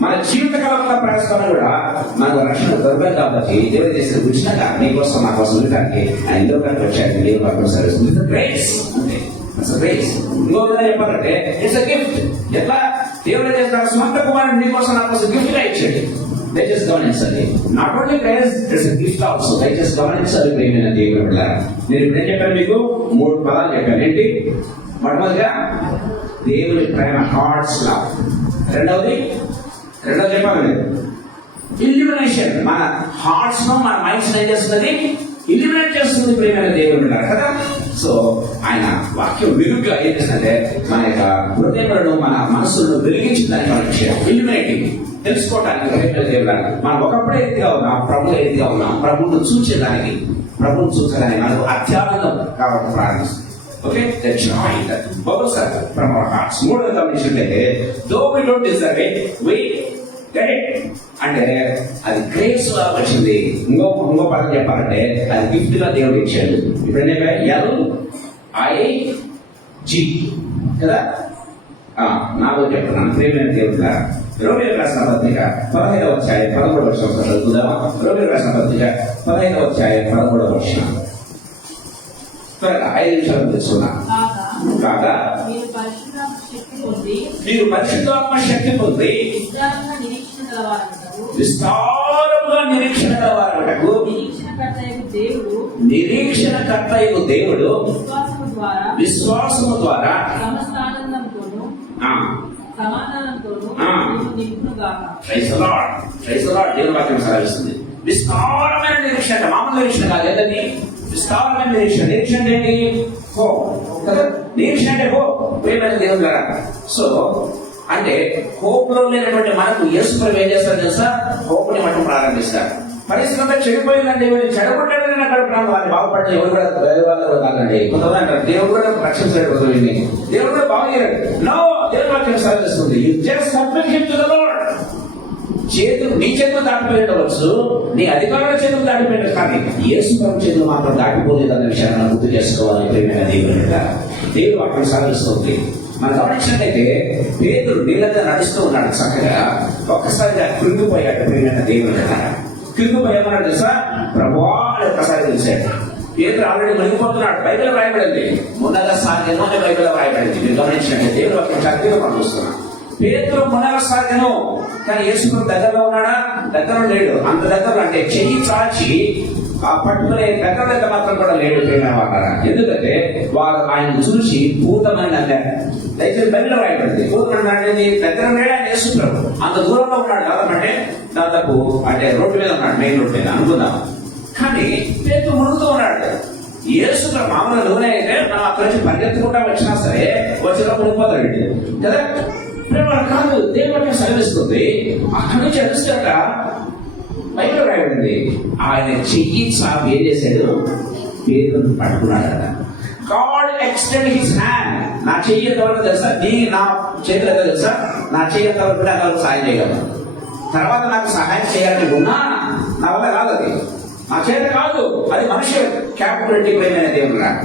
మన జీవిత కాలంలో ప్రయాసం కూడా మనకు రక్షణ దొరకదు కాబట్టి దేవుడు చేసిన ఉచితంగా నీకోసం నా కోసం ఉండడానికి ఆయన లోకానికి వచ్చాడు. దేవుడు పక్కన సర్వీస్ గ్రేస్ అంటే ఇంకో విధంగా చెప్పాలంటే ఇట్స్ అ గిఫ్ట్. ఎట్లా దేవుడు చేసిన స్వంత కుమారుడు నీకోసం నా కోసం గిఫ్ట్ గా ఇచ్చాడు. దయచేసి గమనించండి, not only grace, it's a gift also. దయచేసి గమనించాలి ప్రియమైన దేవుడు పిల్లలు. నేను ఇప్పుడు ఏం చెప్పాను? మీకు 3 పదాలు చెప్పాను. ఏంటి? మొట్టమొదటిగా దేవుని ప్రేమ, గాడ్స్ లవ్. రెండవది చెప్పాలి ఇల్యూమినేషన్. మన హార్ట్స్ ను, మన మైండ్స్ ఏం చేస్తుంది? ఇల్యూమినేట్ చేస్తుంది ప్రియమైన దేవుడు కదా. సో ఆయన వాక్యం వెలుగుగా ఏం చేస్తుందంటే మన యొక్క హృదయాలను, మన మనస్సులను వెలిగించిందని మన విషయం. ఇల్యూమినేటింగ్ తెలుసుకోవడానికి ప్రియమైన దేవుడు. మనం ఒకప్పుడే రీతిగా ఉన్నాం, ప్రభుత్వ రీతిగా ఉన్నాం. ప్రభువును చూసేదానికి, ప్రభువును చూసేదానికి మనకు అత్యానందం కావడం ప్రారంభిస్తుంది. Okay, bubbles from our hearts. మూడవ గమనించినట్లయితే though we don't deserve it, we get it. అంటే అది గ్రేస్ గా వచ్చింది. ఇంకో పదం చెప్పాలంటే అది గిఫ్ట్ గా దేవుడు ఇచ్చాడు. ఇప్పుడు LIG కదా. నాతో చెప్తున్నాను ప్రియమైన దేవుడు. రోమియోలకు రాసిన పత్రిక 15వ అధ్యాయం 13వ వచనం చదువుదామా? రోమియోలకు రాసిన పత్రిక 15వ అధ్యాయం 13వ వచనం. త్వరగా 5 నిమిషాలు తెలుసుకున్నా. కాగా మీరు పరిశుద్ధాత్మ శక్తి పొంది విస్తారముగా నిరీక్షణ గలవారటకు, నిరీక్షణకర్తయగు దేవుడు విశ్వాసము ద్వారా దేవుని వాక్యం సెలవిస్తుంది. విస్తారమైన నిరీక్షణ, మామూలు నిరీక్షణ కాదు. ఏంటని? విస్తారమైన నిరీక్షణ. నిరీక్షణ ఏంటి? హోప్ కదా. నిరీక్షణ అంటే హోప్ ప్రియమైన దేవుని ద్వారా. సో అంటే హోప్ లో లేనటువంటి మనకు యేసు ప్రభు ఏం చేస్తారు తెలుసా? హోప్ ని మనం ప్రారంభిస్తారు. పరిస్థితి అంతా చెడిపోయిందండి, చెడగొట్టాడని అక్కడ వారిని బాగుపడ్డా ఎవరు కూడా వేరే వాళ్ళు కాదండి. కొంతమంది అంటారు దేవుడు కూడా రక్షించలేడు, దేవుడు కూడా బాగు చేయడు. నో, దేవుడు వాక్యం సరిస్తుంది. You just submit him to the Lord. నీ చేతులు దాటిపోయేటవచ్చు, నీ అధికారుల చేతులు దాటిపోయేది, కానీ యేసు ప్రభు చేతులు మాత్రం దాటిపోలేదు అన్న విషయాన్ని మనం గుర్తు చేసుకోవాలి ప్రియమైన దేవుని. దేవుడు వాక్యం సరిస్తుంది. మనం గమనించినట్లయితే పేతురు నీళ్ళగా నడుస్తూ ఉన్నాడు చక్కగా. ఒక్కసారిగా కృంగిపోయాడు ప్రియమైన దేవుని. కృంగిపోయామన్నాడు తెలుసా? ప్రభువా అని ఒక్కసారి తెలిసాడు. పేతురు ఆల్రెడీ మునిగిపోతున్నాడు. బైబిల్ రాయబడింది, మునగ సాగెను అని బైబిల్ రాయబడింది. మీరు గమనించినట్లయితే దేవుడు వాక్యం చక్కగా మనం చూస్తున్నాం. పేతురు మునగ సాగెను, కానీ యేసు దగ్గరలో ఉన్నాడా? దగ్గర లేడు. అంత దగ్గర అంటే చెయ్యి చాచి ఆ పట్టుకునే దగ్గర మాత్రం కూడా లేడు ప్రేమ వాళ్ళ. ఎందుకంటే వారు ఆయన చూసి భూతమని అన్నారు. దయచేసి బయట రాయబడింది. భూతం అంటే దగ్గర లేడు ఆయన యేసుప్రభు. అంత దూరంలో ఉన్నాడు కాబట్టి దాదాపు అంటే రోడ్డు మీద ఉన్నాడు, మెయిన్ రోడ్డు మీద అనుకుందాం. కానీ పేతురు మునుగుతూ ఉన్నాడు. యేసు మామూలు నూనె అయితే మనం అక్కడి నుంచి పరిగెత్తుకుంటా వచ్చినా సరే వచ్చిన మునిగిపోతాడు కదా. ప్రేమ కాదు, దేవుడికి సెలవిస్తుంది. అక్కడి నుంచి అరుస్తాక బైబిల్ రాయబడింది, ఆయన చెయ్యి చాపి ఏం చేశాడు, పేరును పట్టుకున్నాడట. God extend his hand. నా చెయ్యి ఎంతవరకు తెలుసా, నా చేతులు ఎంత తెలుసా, నా చెయ్యి ఎంతవరకు కూడా అంతవరకు సాయం చేయగలను. తర్వాత నాకు సహాయం చేయాలని ఉన్నా నా వల్ల కాదు, అది నా చేత కాదు, అది మనుష్య క్యాపబిలిటీ పైన దేవుడు రాడు.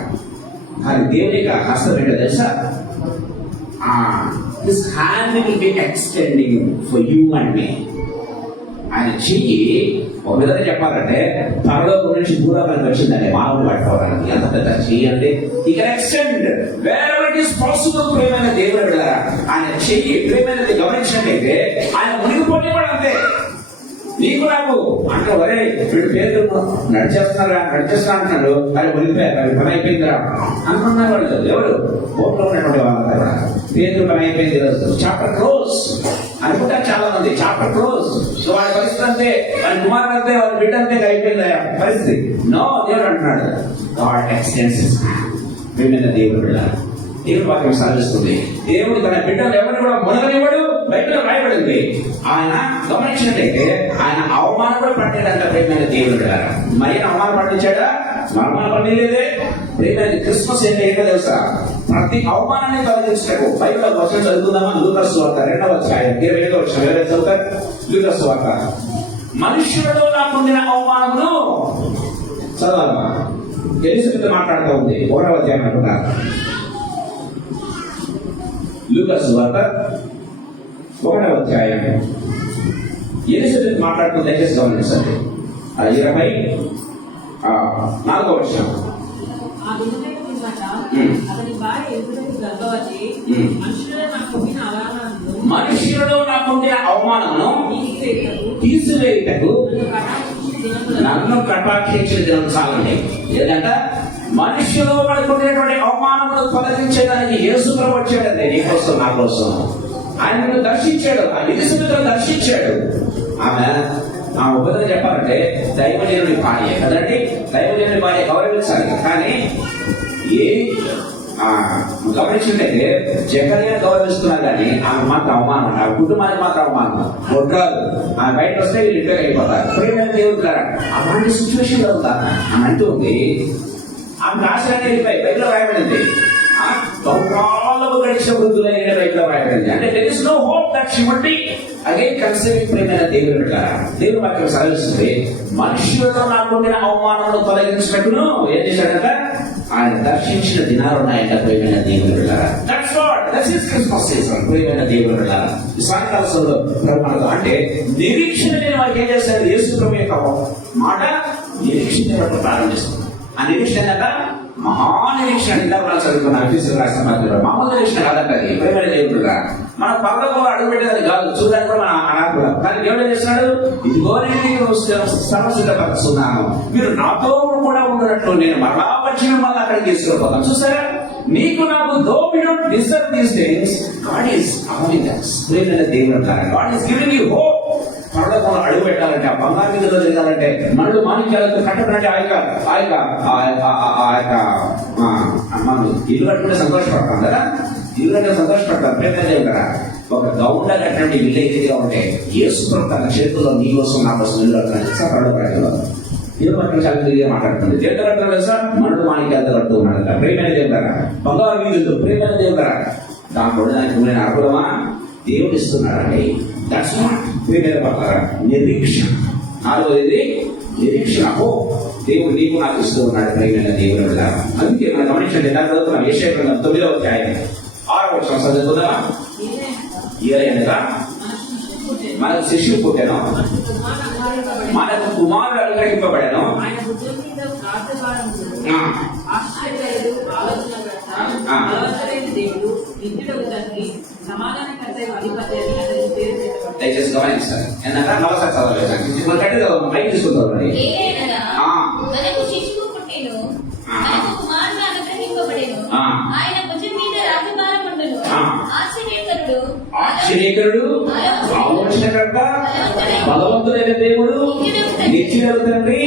కానీ దేవుని యొక్క హస్తం ఏంటో తెలుసా, his hand will be extending for you and me. ఆయన చెయ్యి ఒక విధంగా చెప్పాలంటే పరలోకం నుంచి భూలోకానికి వచ్చిందండి మానవుడు పట్టుకోవడానికి. ఎంత పెద్ద చెయ్యి అంటే ఇక extend where it is possible. ప్రేమైన దేవుడు వెళ్ళారా, ఆయన చెయ్యి ప్రేమైనది గమనించినట్లయితే ఆయన మునిగిపోయి కూడా అంతే. నీకు నాకు అంటే ఒరే వీడు పేరు నడిచేస్తున్నా అంటున్నాడు, అది మునిగిపోయారు, అది పని అయిపోయిందిరా అనుకున్నారు వాళ్ళు. ఎవరు ఓట్లో ఉన్నటువంటి వాళ్ళ పేరు పని అయిపోయింది, చాప్టర్ క్లోజ్ అనుకుంటారు చాలా మంది. చాప్టర్ క్లోజ్, సో వాడి పరిస్థితి అంతే, వాడి కుమారుడు అంతే, వాడి బిడ్డ అంతే, అయిపోయింది పరిస్థితి. నో, దేవుడు అంటున్నాడు గాడ్ ఎక్స్టెండ్స్ హిస్ హ్యాండ్. వీళ్ళ దేవుడు వెళ్ళాలి. దేవుడు వాక్యం సాధిస్తుంది. దేవుడు తన బిడ్డలు ఎవరిని కూడా మునగనివ్వడు. బైబిల్లో రాయబడింది. ఆయన గమనించినట్లయితే ఆయన అవమానం కూడా పట్టిందంట ప్రేమైన దేవుడు వెళ్ళారు. మరి అవమానం పట్టించాడా, అవమానం పట్టిలేదే. ప్రేమైన క్రిస్మస్ ఏంటో తెలుసా, ప్రతి అవమానాన్ని తొలగించటకు బైబిల్లో వచనం చదువుకుందామా. లూకాసు సువార్త 2వ అధ్యాయం 27వ వచనం. ఎవరైతే చదువుతారు లూకాసు సువార్త. మనుషులలో నాకుండిన అవమానమును చదవాలమ్మా. ఎలిజబెత్ మాట్లాడుతూ ఉంది 1వ అధ్యాయం అనుకుంటారు. లూకాసు సువార్త 1వ అధ్యాయం ఎలిజబెత్ మాట్లాడుతూ దయచేసి గమనించండి. 24వ వచనం. మనుషులలో నాకుండిన అవమానమును తీసివేయుటకు నన్ను కటాక్షించిన దినం చాలండి. ఏదంట, మనుషులో పడుకునేటువంటి అవమానమును తొలగించేదానికి యేసు ప్రభువు వచ్చాడండి. నీ కోసం నా కోసం ఆయన దర్శించాడు, ఆ ఎలిజబెత్ దర్శించాడు. ఆమె ఉపయోగం చెప్పాలంటే దైవజనుడి భార్య కదండి. దైవజనుడి భార్య గౌరవించాలి. కానీ ఏ గమనించినట్లయితే జకర్యా గౌరవిస్తున్నా కానీ ఆమె మాత్రం అవమానం, ఆ కుటుంబానికి మాత్రం అవమానం. కొట్టారు ఆమె బయట వస్తే వీళ్ళు ఇంటర్ అయిపోతారు. ప్రేమ దేవుడు కదా అలాంటి సిచ్యువేషన్ లో ఉందా అని అంటూ ఉంది. ఆమె రాష్ట్రాన్ని వెళ్ళిపోయి బయటలో రాయబడింది. బహుకాలము గడిచిన వృద్ధులైన బయటలో రాయబడింది. అంటే there is no hope that she would be again conceiving. ప్రేమైన దేవుడు కదా దేవుడు వాక్యం సాధిస్తుంది. మనుషులతో నాకుండిన అవమానంలో తొలగించినట్టును ఏం చేశాడంట, ఆయన దర్శించిన దినాలు ఉన్నాయంట. ప్రేమైన దేవుడు that's what that's his Christmas season. ప్రేమైన దేవుడు ఈ సాయంకాల సమయంలో అంటే నిరీక్షణ నేను వారికి ఏం చేస్తాను, యేసు ప్రభు యొక్క మాట నిరీక్షణ ప్రారంభిస్తుంది. ఆ నిరీక్షణ ఏంటంట, మహానిరీక్షణ. ఇందాక చదువుకున్న ఆఫీసులు రాసిన మధ్యలో మామూలు నిరీక్షణ కాదంట. అది ప్రేమైన దేవుడు మన పక్కకు అడుగు పెట్టేది కాదు, చూడడానికి కూడా మన అనాథుడు. కానీ దేవుడు ఏం చేస్తున్నాడు, ఇదిగో నేను సమసిద్ధపరుస్తున్నాను, మీరు నాతో కూడా ఉన్నట్లు నేను మరలా వచ్చిన మళ్ళీ అక్కడికి తీసుకుపోతాను. చూసారా, నీకు నాకు though we don't deserve these things, God is amazing us. ప్రేమైన దేవుడు అంటారు, God is giving you hope. పరలోకంలో అడుగు పెట్టాలంటే, ఆ బంగారు మీద తిరగాలంటే, మనలు మాణిక్యాలతో కట్టబడినట్టు మనం ఇల్లు కట్టుకుంటే సంతోషపడతాం కదా, ఇల్లు కట్టే సంతోషపడతాం. ప్రేమ దేవుడు కదా ఒక గౌండ కట్టండి ఇల్లు ఏదిగా ఉంటే యేసు ప్రభు తన చేతుల్లో నీ కోసం నా కోసం ఇల్లు కట్టాలి. పరలోకంలో ఇల్లు కట్టడం చాలా తిరిగి మాట్లాడుతుంది. దేవుడు కట్టడం తెలుసా, మనలు మాణిక్యాలతో కడుతూ ఉన్నాడు. ప్రేమైన దేవుడు కదా బంగారు వీధులు. ప్రేమైన దేవుడు కదా దాంట్లో దానికి ఉండే అర్థమా దేవుడు ఇస్తున్నాడండి. దట్స్ నాట్ ప్రేమైన పడతారా నిరీక్షణ. 4వది నిరీక్షణ. దేవుడు నీకు నాకు ఇస్తూ ఉన్నాడు. ప్రేమైన దేవుడు అందుకే మనం గమనించండి. ఎలా చదువుతున్నాం, యెషయా గ్రంథం 9వ అధ్యాయం 6వ వచనం చదువుకుందామా. ఏలయనగా మనకు శిష్యుడు పుట్టాను, మనకు కుమారుడు అనుగ్రహింపబడను. దయచేసి గమనించాలి. ఎందుకంటే మరోసారి చదవలేదు, కట్టిగా బయట తీసుకుంటారు. మరి మనకు శిశువు పుట్టెను, మనకు కుమారుడు అనుగ్రహింపబడెను, ఆయన భుజం మీద రాజభారం ఉండును. ఆశ్చర్యకరుడు, ఆలోచనకర్త, బలవంతుడైన దేవుడు, నిత్యుడైన తండ్రి,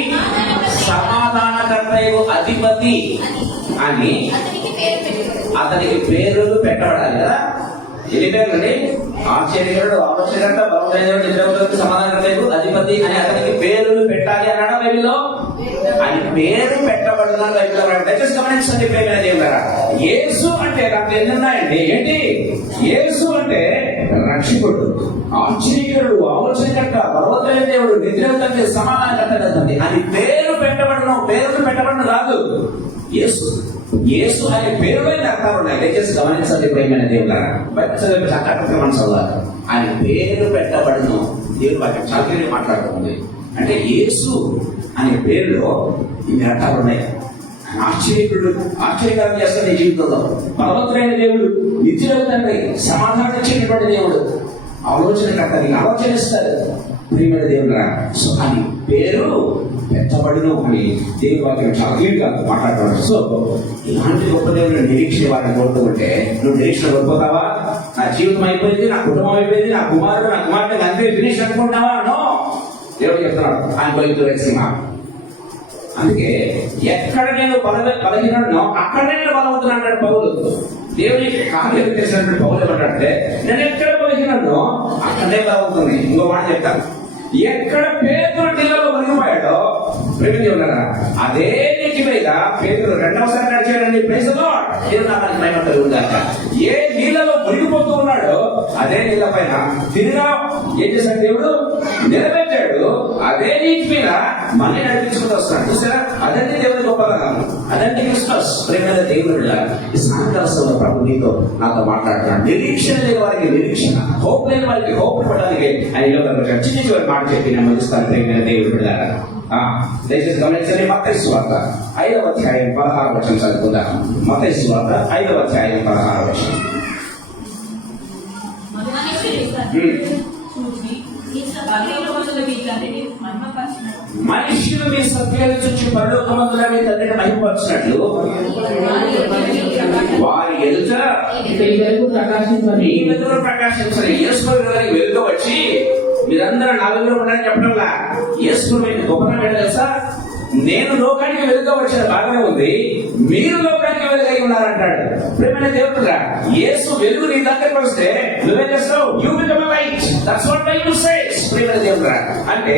సమాధానకర్తయు అధిపతి అని అతనికి పేర్లు పెట్టబడాలి కదా. ఎన్ని పేర్లండి? ఆశ్చర్యకరుడు, ఆలోచనకర్త, బలమైన నిద్రపోతు, సమాధానకర్త, అధిపతి అని అతనికి పేర్లు పెట్టాలి అన్నాడా బైబిల్లో? అని పేరు పెట్టబడిన బైబిల్లో దయచేసి గమనించండి ప్రియమైన దేవులారా. యేసు అంటే నాకు ఎన్ని ఉన్నాయండి? ఏంటి? యేసు అంటే రక్షకుడు, ఆశ్చర్యకరుడు, ఆలోచనకర్త, బలవంతుడైన దేవుడు, నిద్రపోతు, సమాధానకర్త అని పేరు పెట్టబడను. పేరు పెట్టబడను కాదు, యేసు. యేసు అనే పేరుపైన అర్థాలు ఉన్నాయి. దయచేసి గమనించండి ప్రియమైన దేవులారా. బైబిల్ చదివే చక్కగా చదవాలి. ఆయన పేరు పెట్టబడను. దేవుడు వాక్యం చాలా మాట్లాడుతుంది. అంటే యేసు అనే పేరులో ఇన్ని అర్థాలు ఉన్నాయి. ఆశ్చర్యకుడు, ఆశ్చర్యకరం చేస్తాడు ఈ జీవితంలో. బలవంతుడైన దేవుడు, నిత్యుడైన తండ్రి, సమాధానం ఇచ్చేటువంటి దేవుడు, ఆలోచనకర్త, నీకు ఆలోచన ఇస్తాడు ప్రియమైన దేవుడురా. సో అని పేరు పెట్టబడును అని దేవుడి వాక్యం చాలా క్లియర్ గా మాట్లాడుతున్నాడు. సో ఇలాంటి గొప్ప దేవుడు నిరీక్షణ వారిని కోరుతుంటే నువ్వు నిరీక్షణ కోల్పోతావా? నా జీవితం అయిపోయింది, నా కుటుంబం అయిపోయింది, నా కుమారుడు, నా కుమార్తె అంతే ఫినిష్ అనుకుంటున్నావా? నో, దేవుడు చెప్తున్నాడు ఆయన బయలుదేరేసిమా. అందుకే ఎక్కడ నేను బలహీనో అక్కడ నేను బలవుతున్నాడు పౌలు. దేవుని కార్యం చేసినటువంటి పౌలు ఏమంటే నేను ఎక్కడ బలహీనో అక్కడే బలవుతుంది. ఇంకో మాట చెప్తాను, ఎక్కడ పేతురు నీళ్ళలో మునిగిపోయాడో ప్రేమించి ఉన్నారా అదే నీటి మీద పేతురు రెండవసారి నడిచాడండి. Praise the Lord. దేవుని నామానికి మహిమ కలుగుగాక. ఏ నీళ్ళలో మునిగిపోతూ ఉన్నాడో అదే నీళ్ళ పైన తిరిగా ఏం చేశాడు దేవుడు? నిలబెట్టాడు. అదే నీటి మీద మళ్ళీ నడిపించుకుంటూ వస్తున్నాడు. చూసారా, అదండి దేవుని గొప్పగా, అదండి క్రిస్మస్. ప్రేమైన దేవుడు ఈ సాయంకాల ప్రభు నీతో నాతో మాట్లాడుతున్నాడు. నిరీక్షణ లేని వారికి నిరీక్షణ, హోప్ లేని వారికి హోప్ ఇవ్వడానికి ఆయన చిన్న మాట చెప్పి నేను ముగిస్తాను. ప్రేమైన దేవుడు బిడ్డలారా, దయచేసి గమనించండి. మత్తయి సువార్త 5వ అధ్యాయం 16వ వచనం చదువుకుందాం. మత్తయి సువార్త 5వ అధ్యాయం 16వ వచనం. మనుషులు మీ సత్యాలు చూచి పరలోకమందున మీ తండ్రిని మహిమపరచినట్లు వారి ఎదుట మీ వెలుగు ప్రకాశించాలి. యేసు వెలుగు వచ్చి మీరందరూ నా వెలుగులో ఉన్నారని చెప్పడంలా. యేసు గొప్పతనం ఏంటో తెలుసా? నేను లోకానికి వెలుగుగా వచ్చాను, బాగానే ఉంది, మీరు లోకానికి వెలుగై ఉన్నారంటాడు. ప్రేమైన దేవుడుగా యేసు వెలుగు నీ దగ్గరకు వస్తే నువ్వేం చేస్తావు? You become a light. That's what Bible says. ప్రేమైన దేవుడుగా అంటే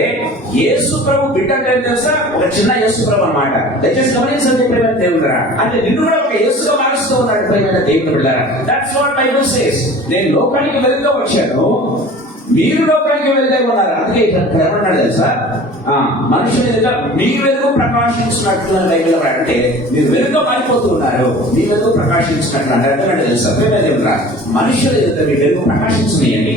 యేసు ప్రభు బిడ్డ అంటే తెలుసా? ఒక చిన్న యేసు ప్రభు అన్నమాట. దయచేసి గమనించండి ప్రేమైన దేవుడుగా. అంటే నిన్ను కూడా ఒక యేసుగా మారుస్తూ ఉన్నాడు ప్రేమైన దేవుడు బిడ్డలారా. That's what Bible says. నేను లోకానికి వెలుగుగా వచ్చాను, మీరు లోకానికి వెలుగై ఉన్నారు. అందుకే ఇక్కడ ఏమన్నాడు తెలుసా? మనుషుల ఎదుట మీ వెలుగు ప్రకాశించినట్లు బైబిల్ అంటే మీరు వెలుగుగా మారిపోతూ ఉన్నారు. మీ వెలుగు ప్రకాశించినట్లు అంటే అర్థమంటే తెలుసా? దేవుడా మనుషుల ఎదుట మీ వెలుగు ప్రకాశించనియండి.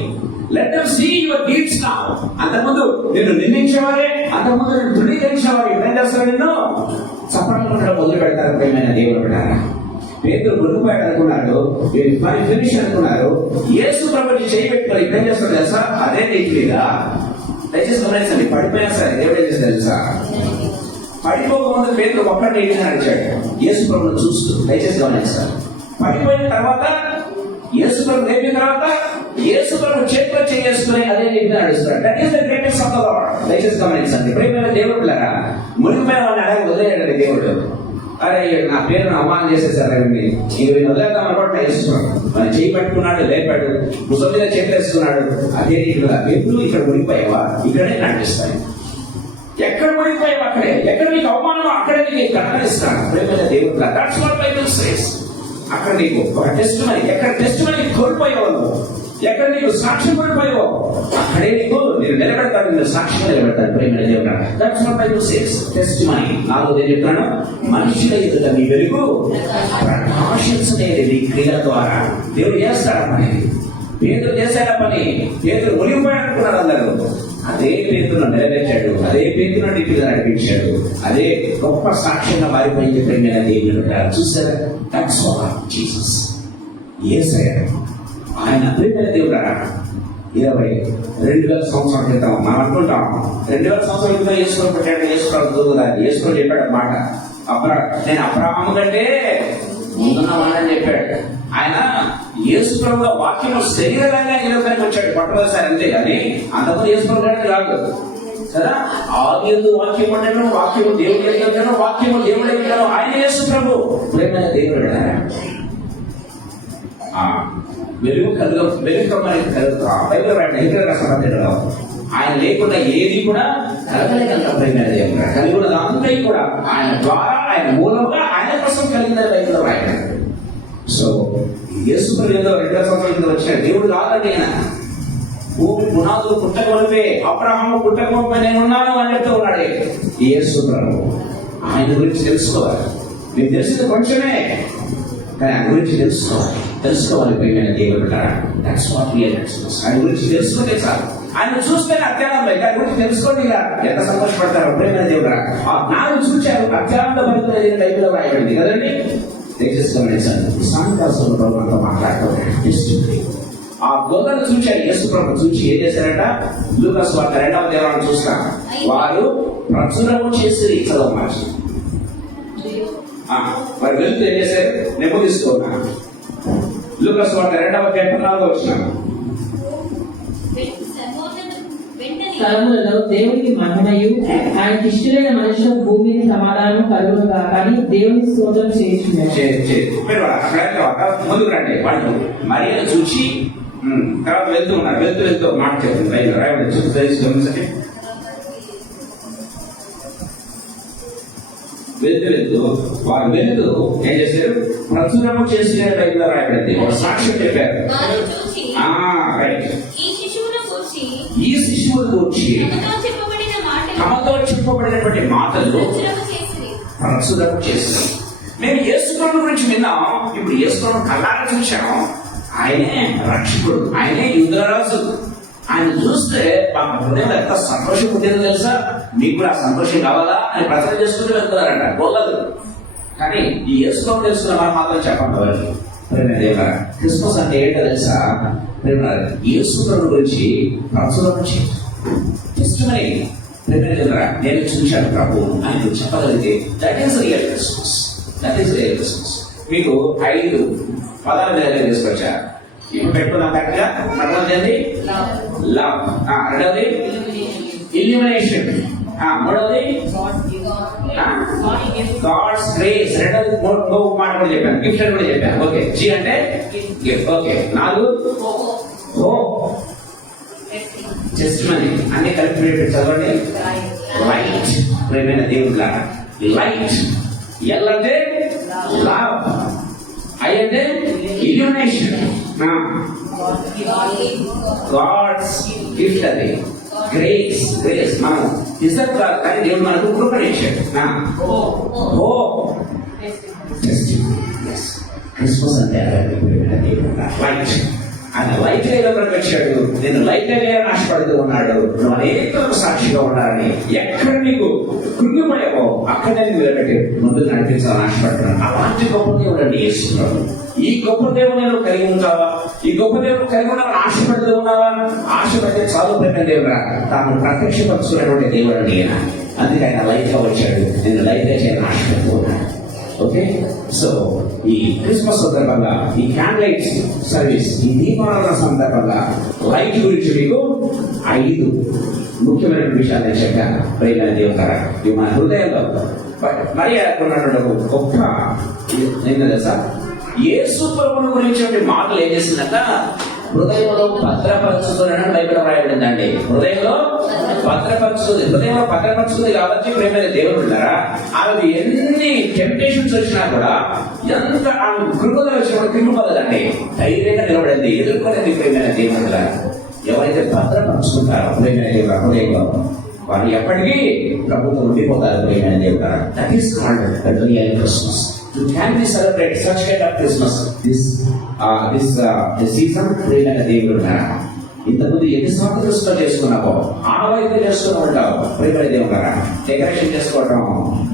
Let them see your deeds now. అంతకుముందు నిన్ను నిందించేవారే, అంతకుముందు నిన్ను ధృవీకరించేవారు ఏం చేస్తారు? నిన్ను చప్పట్లు కొట్టడం మొదలు పెడతారు. ప్రియమైన దేవుడు బిడ్డలారా, పేతురు మునిగిపోయాడు అనుకున్నారు, మరి ఫినిష్ అనుకున్నారు. యేసు ప్రభుని చేయి పెట్టుకొని ఏం చేస్తాడు తెలుసా? అదే నీటి మీద దయచేసి గమనించండి. పడిపోయినా సరే దేవుడు ఏం చేస్తారు తెలుసా? పడిపోకముందు పేతురు ఒక్కడి నీటిని నడిచాడు యేసు ప్రభుని చూస్తూ. దయచేసి గమనిస్తారు. పడిపోయిన తర్వాత యేసు ప్రభు లేపిన తర్వాత యేసు ప్రభు చేతిలో చేసుకుని అదే నీటిని నడుస్తాడు. That is the greatest of the Lord. దయచేసి గమనించండి. ప్రియమైన దేవుడు పిల్లరా, మునిగిపోయిన వాళ్ళని అలాగే వదిలేయడండి దేవుడు. అరే నా పేరును అవమానం చేసేసారండి, ఇవి వదిలేద్దాం అనుకోవడం వేస్తున్నాడు. మన చేయి పట్టుకున్నాడు, లేపాడు, ముసలిగా చేపేసుకున్నాడు. అదే నీటిగా ఎప్పుడు ఇక్కడ మునిగిపోయావా? ఇక్కడే నడిపిస్తాయి. ఎక్కడ మునిగిపోయావా అక్కడే, ఎక్కడ నీకు అవమానం అక్కడే నీకు కనరిస్తాను. ప్రేమైన దేవుడు దట్స్ వాట్ బైబిల్ సేస్. అక్కడ నీకు ఒక టెస్ట్ మనీ, ఎక్కడ టెస్ట్ మనీ కోల్పోయావు, ఎక్కడ నీకు సాక్ష్యం కోల్పోయావో అక్కడే నీకు నేను నిలబెడతాను, నేను సాక్ష్యం నిలబెడతాను. ప్రేమైన దేవుడా, that's what Bible says. Test money. నాలుగోది ఏం చెప్తున్నాను? మనుషుల ఎదుట మీ వెలుగు ప్రకాశించలేని క్రియల ద్వారా దేవుడు చేస్తాడు పని. పేతురు చేశాడా పని? పేతురు మునిగిపోయాడనుకున్నారు అందరూ. అదే పేతురును నిలబెట్టాడు, అదే పేతురును నీటిగా నడిపించాడు, అదే గొప్ప సాక్ష్యంగా మారిపోయింది. ప్రేమైన దేవుడు చూసారా? That's what Jesus. యేసయ్య ఆయన ప్రేమైన దేవుడా. 22,000 సంవత్సరాల క్రితం మనం అనుకుంటాం 2,000 సంవత్సరాల క్రితం యేసుకొని పెట్టాడు, యేసుకొని చెప్పాడు మాట. నేను అబ్రహాము కంటే ముందున్నవాడని చెప్పాడు. ఆయన యేసు ప్రభువుల వాక్యము శరీరంగా నిలవడానికి వచ్చాడు మొట్టమొదటిసారి, అంతే కానీ అంతకుముందు యేసు ప్రభు గారికి రాదు కదా. ఆదియందు వాక్యం ఉండను, వాక్యము దేవుడి దగ్గర, వాక్యము దేవుడి దగ్గర, ఆయన యేసు ప్రభు. ప్రేమైన దేవుడు వెలుగు కమ్మని కలుగుతా బైబిల్ రాసిన ఆయన లేకుండా ఏది కూడా కలగలేదంట. కలిగి ఉన్నదంతా కూడా ఆయన ద్వారా, ఆయన మూలంగా, ఆయన కోసం కలిగిందని బైబిల్ రాయడం. సో యేసు ప్రభువు 2000 సంవత్సరాల కింద వచ్చిన దేవుడు కాదండి ఆయన. భూమి పునాదులు పుట్టకొనిపే, అబ్రహాము పుట్టకొనిపే నేనున్నాను అని చెప్తూ ఉన్నాడు యేసు ప్రభువు. ఆయన గురించి తెలుసుకోవాలి. మీకు తెలిసింది కొంచెమే, కానీ ఆయన గురించి తెలుసుకోవాలి ప్రియమైన దేవుడు. That's what we are express. ఆయన గురించి తెలుసుకుంటే చాలు. ఆయన చూస్తే అత్యానందం. ఆయన గురించి తెలుసుకోండి, ఇలా ఎంత సంతోషపడతారో ప్రియమైన దేవుడు. ఆ నాలుగు చూచారు అత్యానంద భరితులైన బైబిల్లో రాయబడింది కదండి. దయచేసి గమనించండి. సాయంకాలం ప్రభు అంతా మాట్లాడుకోవాలి. ఆ గోదను చూచారు. యేసు ప్రభు చూచి ఏం చేశారంట? లూకా సువార్త 2వ అధ్యాయం చూస్తాం. వారు ప్రచురము చేసి చదవమాట. వారు వెళ్తూ ఏం చేశారు? నెమ్మదిస్తున్నా. లూకా సువార్త 2వ అధ్యాయం 14వ వచనం. స్థలములలో దేవునికి మహిమయు ఆయన ఇష్టమైన మనుషుల భూమిని సమాధానం కలుగును కానీ దేవుని స్తోత్రం ముందుకు రండి. వాళ్ళు మరియను చూచి తర్వాత వెళ్తూ ఉన్నారు. వెళ్తూ మాట చెప్తుంది. రాయబడి వెళ్తూ వారు ఏం చేశారు? ప్రచురము చేసిన బైబిల్లో రాయబడింది. ఒక సాక్ష్యం చెప్పారు. రైట్. ఈ శిశువును గూర్చి తమతో చెప్పబడినటువంటి మాటలు ప్రచురము చేశారు. మేము యేసు ప్రభువు గురించి విన్నాం. ఇప్పుడు యేసు ప్రభువు కళ్ళారా చూశాం. ఆయనే రక్షకుడు, ఆయనే యుద్ధరాజు. ఆయన చూస్తే మా హృదయం ఎంత సంతోషం పుట్టిందో తెలుసా? మీకు కూడా సంతోషం కావాలా అని ప్రచారం చేసుకుంటూ వెళ్తున్నారంట. గొల్లదు. కానీ ఈ యేసు ప్రభువు తెలుసుకున్న వారు మాత్రం చెప్పండి వారికి. క్రిస్మస్ అంటే ఏంటో తెలుసా? యేసు ప్రభువు గురించి ప్రచురణ చేయాలి. నేను చూశాను ప్రభు అని చెప్పగలిగితే దట్ ఈస్ రియల్ క్రిస్మస్. మీకు 5 పదాలు దగ్గర తీసుకొచ్చా. ఇప్పుడు పెట్టుకున్న కరెక్ట్గా మొదటిది లవ్, రెండవది ఇల్యూమినేషన్, మూడవది గాడ్స్ గ్రేస్, రెండవది మాట కూడా చెప్పాను, గిఫ్ట్ అని కూడా చెప్పాను. ఓకే, జీ అంటే గిఫ్ట్. ఓకే, 4 హోప్, టెస్టిమనీ అన్ని కలిపి చదవండి. లైట్, ప్రేమైన దేవుళ్ళ లైట్. ఎల్ అంటే లవ్, ఐ అంటే ఇల్యూమినేషన్, గాడ్స్ గిఫ్ట్ అది గ్రేస్. మనం డిజర్వ్ కాదు కానీ దేవుడు మనకు కృపణించాడు. క్రిస్మస్ అంటే లైట్. ఆయన లైట్ మనకు వచ్చాడు. నేను లైట్ అయ్యాలని ఆశపడుతూ ఉన్నాడు. నువ్వు అనేక సాక్షిగా ఉండాలని. ఎక్కడ నీకు కృంగిపోయావో అక్కడ నేను వెళ్ళబెట్టి ముందుకు నడిపించాలని ఆశపడుతున్నాను. అలాంటి గొప్ప దేవుడు అండి యేసు. ఈ గొప్ప దేవుని నువ్వు కలిగి ఉంటావా? ఈ గొప్ప దేవుడు కలిగి ఉన్నావని ఆశపడుతూ ఉన్నావా? ఆశపడితే చాలు ప్రేమ దేవుడా. తాను ప్రత్యక్షపరుచుకున్నటువంటి దేవుడు అండి ఆయన. అందుకే ఆయన లైట్ గా వచ్చాడు. నేను లైట్ గా చేయాలని ఆశపడుతూ ఉన్నాను. ఓకే, సో ఈ క్రిస్మస్ సందర్భంగా, ఈ క్యాండిల్ సర్వీస్, ఈ దీపావళి సందర్భంగా లైట్ గురించి మీకు 5 ముఖ్యమైన విషయాలు నేను చెప్పాను. ప్రేమ దేవుతారా ఇవి మన హృదయంలో మరి ఉన్నటువంటి గొప్ప నేను తెలుసా? యేసు ప్రభువుని గురించి మాటలు ఏం చేసిందంట? హృదయంలో భద్రపరుచుకుని బైబిల్ రాయబడిందండి. హృదయంలో భద్రపరుచుకుంది కాబట్టి ప్రేమైన దేవుడు ఉన్నారా? ఆమెకు ఎన్ని టెంప్టేషన్స్ వచ్చినా కూడా ఎంత ఆమె కృపలు వచ్చినా కృపదండి ధైర్యంగా నిలబడింది, ఎదుర్కొనేది ప్రేమైన దేవుడు. ఎవరైతే భద్రపరుచుకుంటారో ప్రేమైన దేవుడు హృదయంలో వారు ఎప్పటికీ ప్రభుత్వం ఉండిపోతారు ప్రేమైన దేవుడు. That is called real Christmas. You can be celebrate such kind of Christmas this season. ప్రియమైన దేవుడు ఇంతకుముందు ఎన్నిసార్లు క్రిస్మస్ చేసుకున్నావో ఆనవాయితీ చేసుకుని ఉంటావు. ప్రియమైన దేవుడు డెకరేషన్ చేసుకోవటం,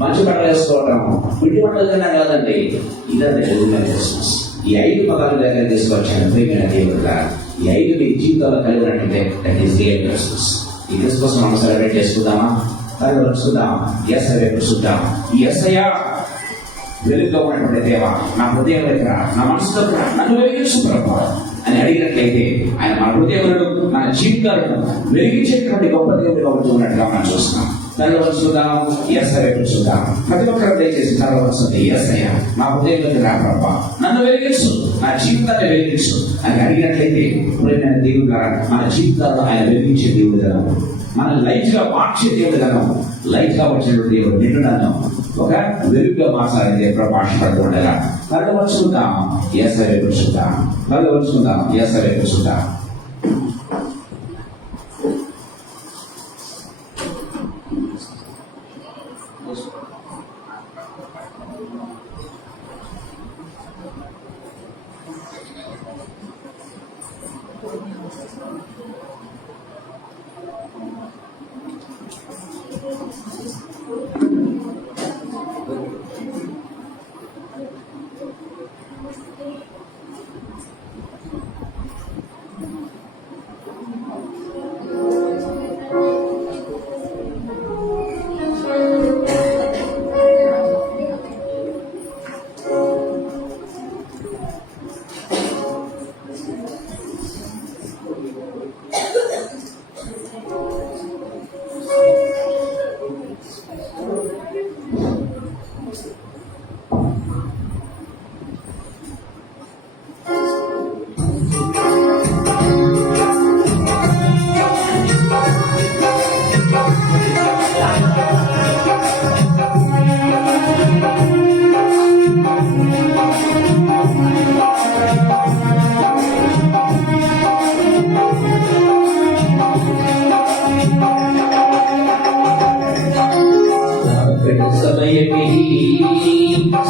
మంచి బట్టలు వేసుకోవటం, పిండి వంటలు తిన్నా కాదండి. ఇదంతా రియల్ క్రిస్మస్. ఈ 5 పదాలు దగ్గర తీసుకొచ్చాను ప్రియమైన దేవుడు. ఈ 5 మీ జీవితంలో కలిగినట్టుంటే దట్ ఈస్ రియల్ క్రిస్మస్. ఈ క్రిస్మస్ మనం సెలబ్రేట్ చేసుకుందామా? తల్లి చూద్దాం. ఎస్ రేపు చూద్దాం. ఈ ఎస్ఐయా వెలుగుగా ఉన్నటువంటి దేవ, నా హృదయం దగ్గర, నా మనసులో నన్ను వెలిగించు ప్రభు అని అడిగినట్లయితే ఆయన మన హృదయములను, మన జీవితాలను వెలిగించేటువంటి గొప్ప దేవుడిగా ఉంటున్నట్టుగా మనం చూస్తున్నాం. కలవచ్చుదాం ఏసయ్య చూద్దాం. ప్రతి ఒక్కరు దయచేసి కలవచ్చుంది ఏసయ్య మా హృదయంలోకి రా ప్రభా, నన్ను వెలిగించు, నా జీవితాన్ని వెలిగించు అని అడిగినట్లయితే ప్రియమైన దేవుడు ద్వారా మన జీవితాల్లో ఆయన వెలిగించే దేవుడు కదా, మన లైట్ గా మార్చే దేవుడు కదా, లైట్ గా వచ్చినటువంటి దేవుడు నిండునన్ను ఒక వెలుగుగా మార్చాలని ప్రభాషపడుతూ ఉండగా కలవచ్చుదాం ఏసయ్య చూద్దాం, కలవచ్చుదాం ఏసయ్య చూద్దాం.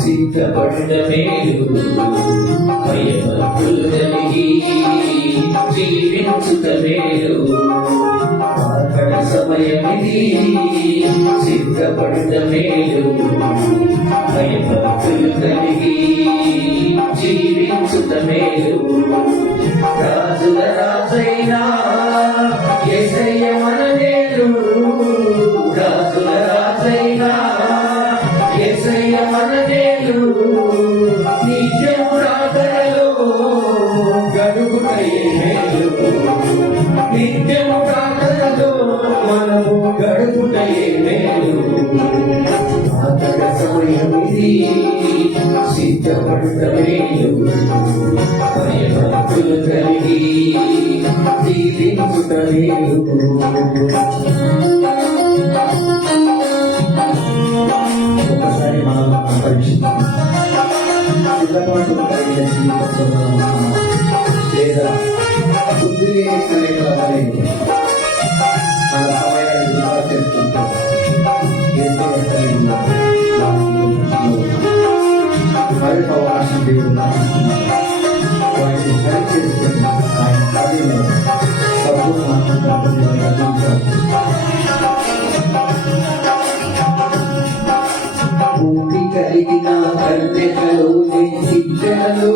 సిద్ధపడిన మేలు భయభక్తులు కలిగి జీవించుట మేలు. అక్కడ సమయమిది సిద్ధపడిన మేలు భయభక్తులు కలిగి జీవించుట మేలు. రాజుల రాజైనా యేసయ్య మన మేలు, రాజుల రాజైనా యేసయ్య మన మేలు. నిత్యం ప్రార్థనలో గడుపుటయే మేలు, నిత్యం ప్రార్థనలో మనము గడుపుటయే మేలు. అక్కడ సమయమిది సిద్ధపడుట మేలు భయభక్తులు కలిగి జీవించుట మేలు. ఒకసారి మనం పరీక్షిద్దాం. సిద్ధపాటు కలిగిన జీవితంలో మనం ఉన్నామా? లేదా బుద్ధి లేని కలయికల వలె మన సమయాన్ని వృధా చేసుకుంటాం. మరొక అవకాశం దేవుడు వాటిని సరి చేసుకుని ఆయన కార్యంలో బుద్ధి కలిగిన కన్యకలు ఇద్దరు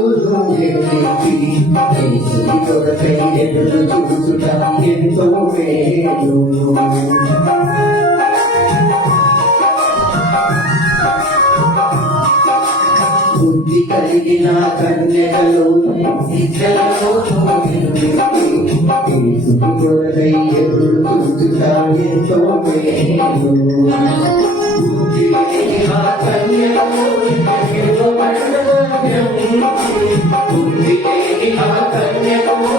కొరకై ఎదురు చూసుట ఎంతో మేలు. బుద్ధి కలిగిన కన్యకలు ఇద్దరు కొరకై ఎదురు చూసుట ఎంతో మేలు. బుద్ధి కలిగిన కన్యకలు బుద్ధి కలిగిన కన్యకలు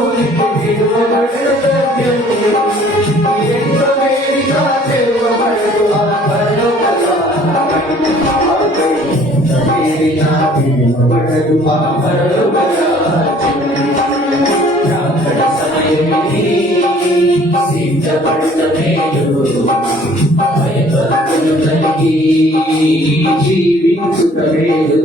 సిద్ధపడుట మేలు భయభక్తులు కలిగి జీవించుట మేలు.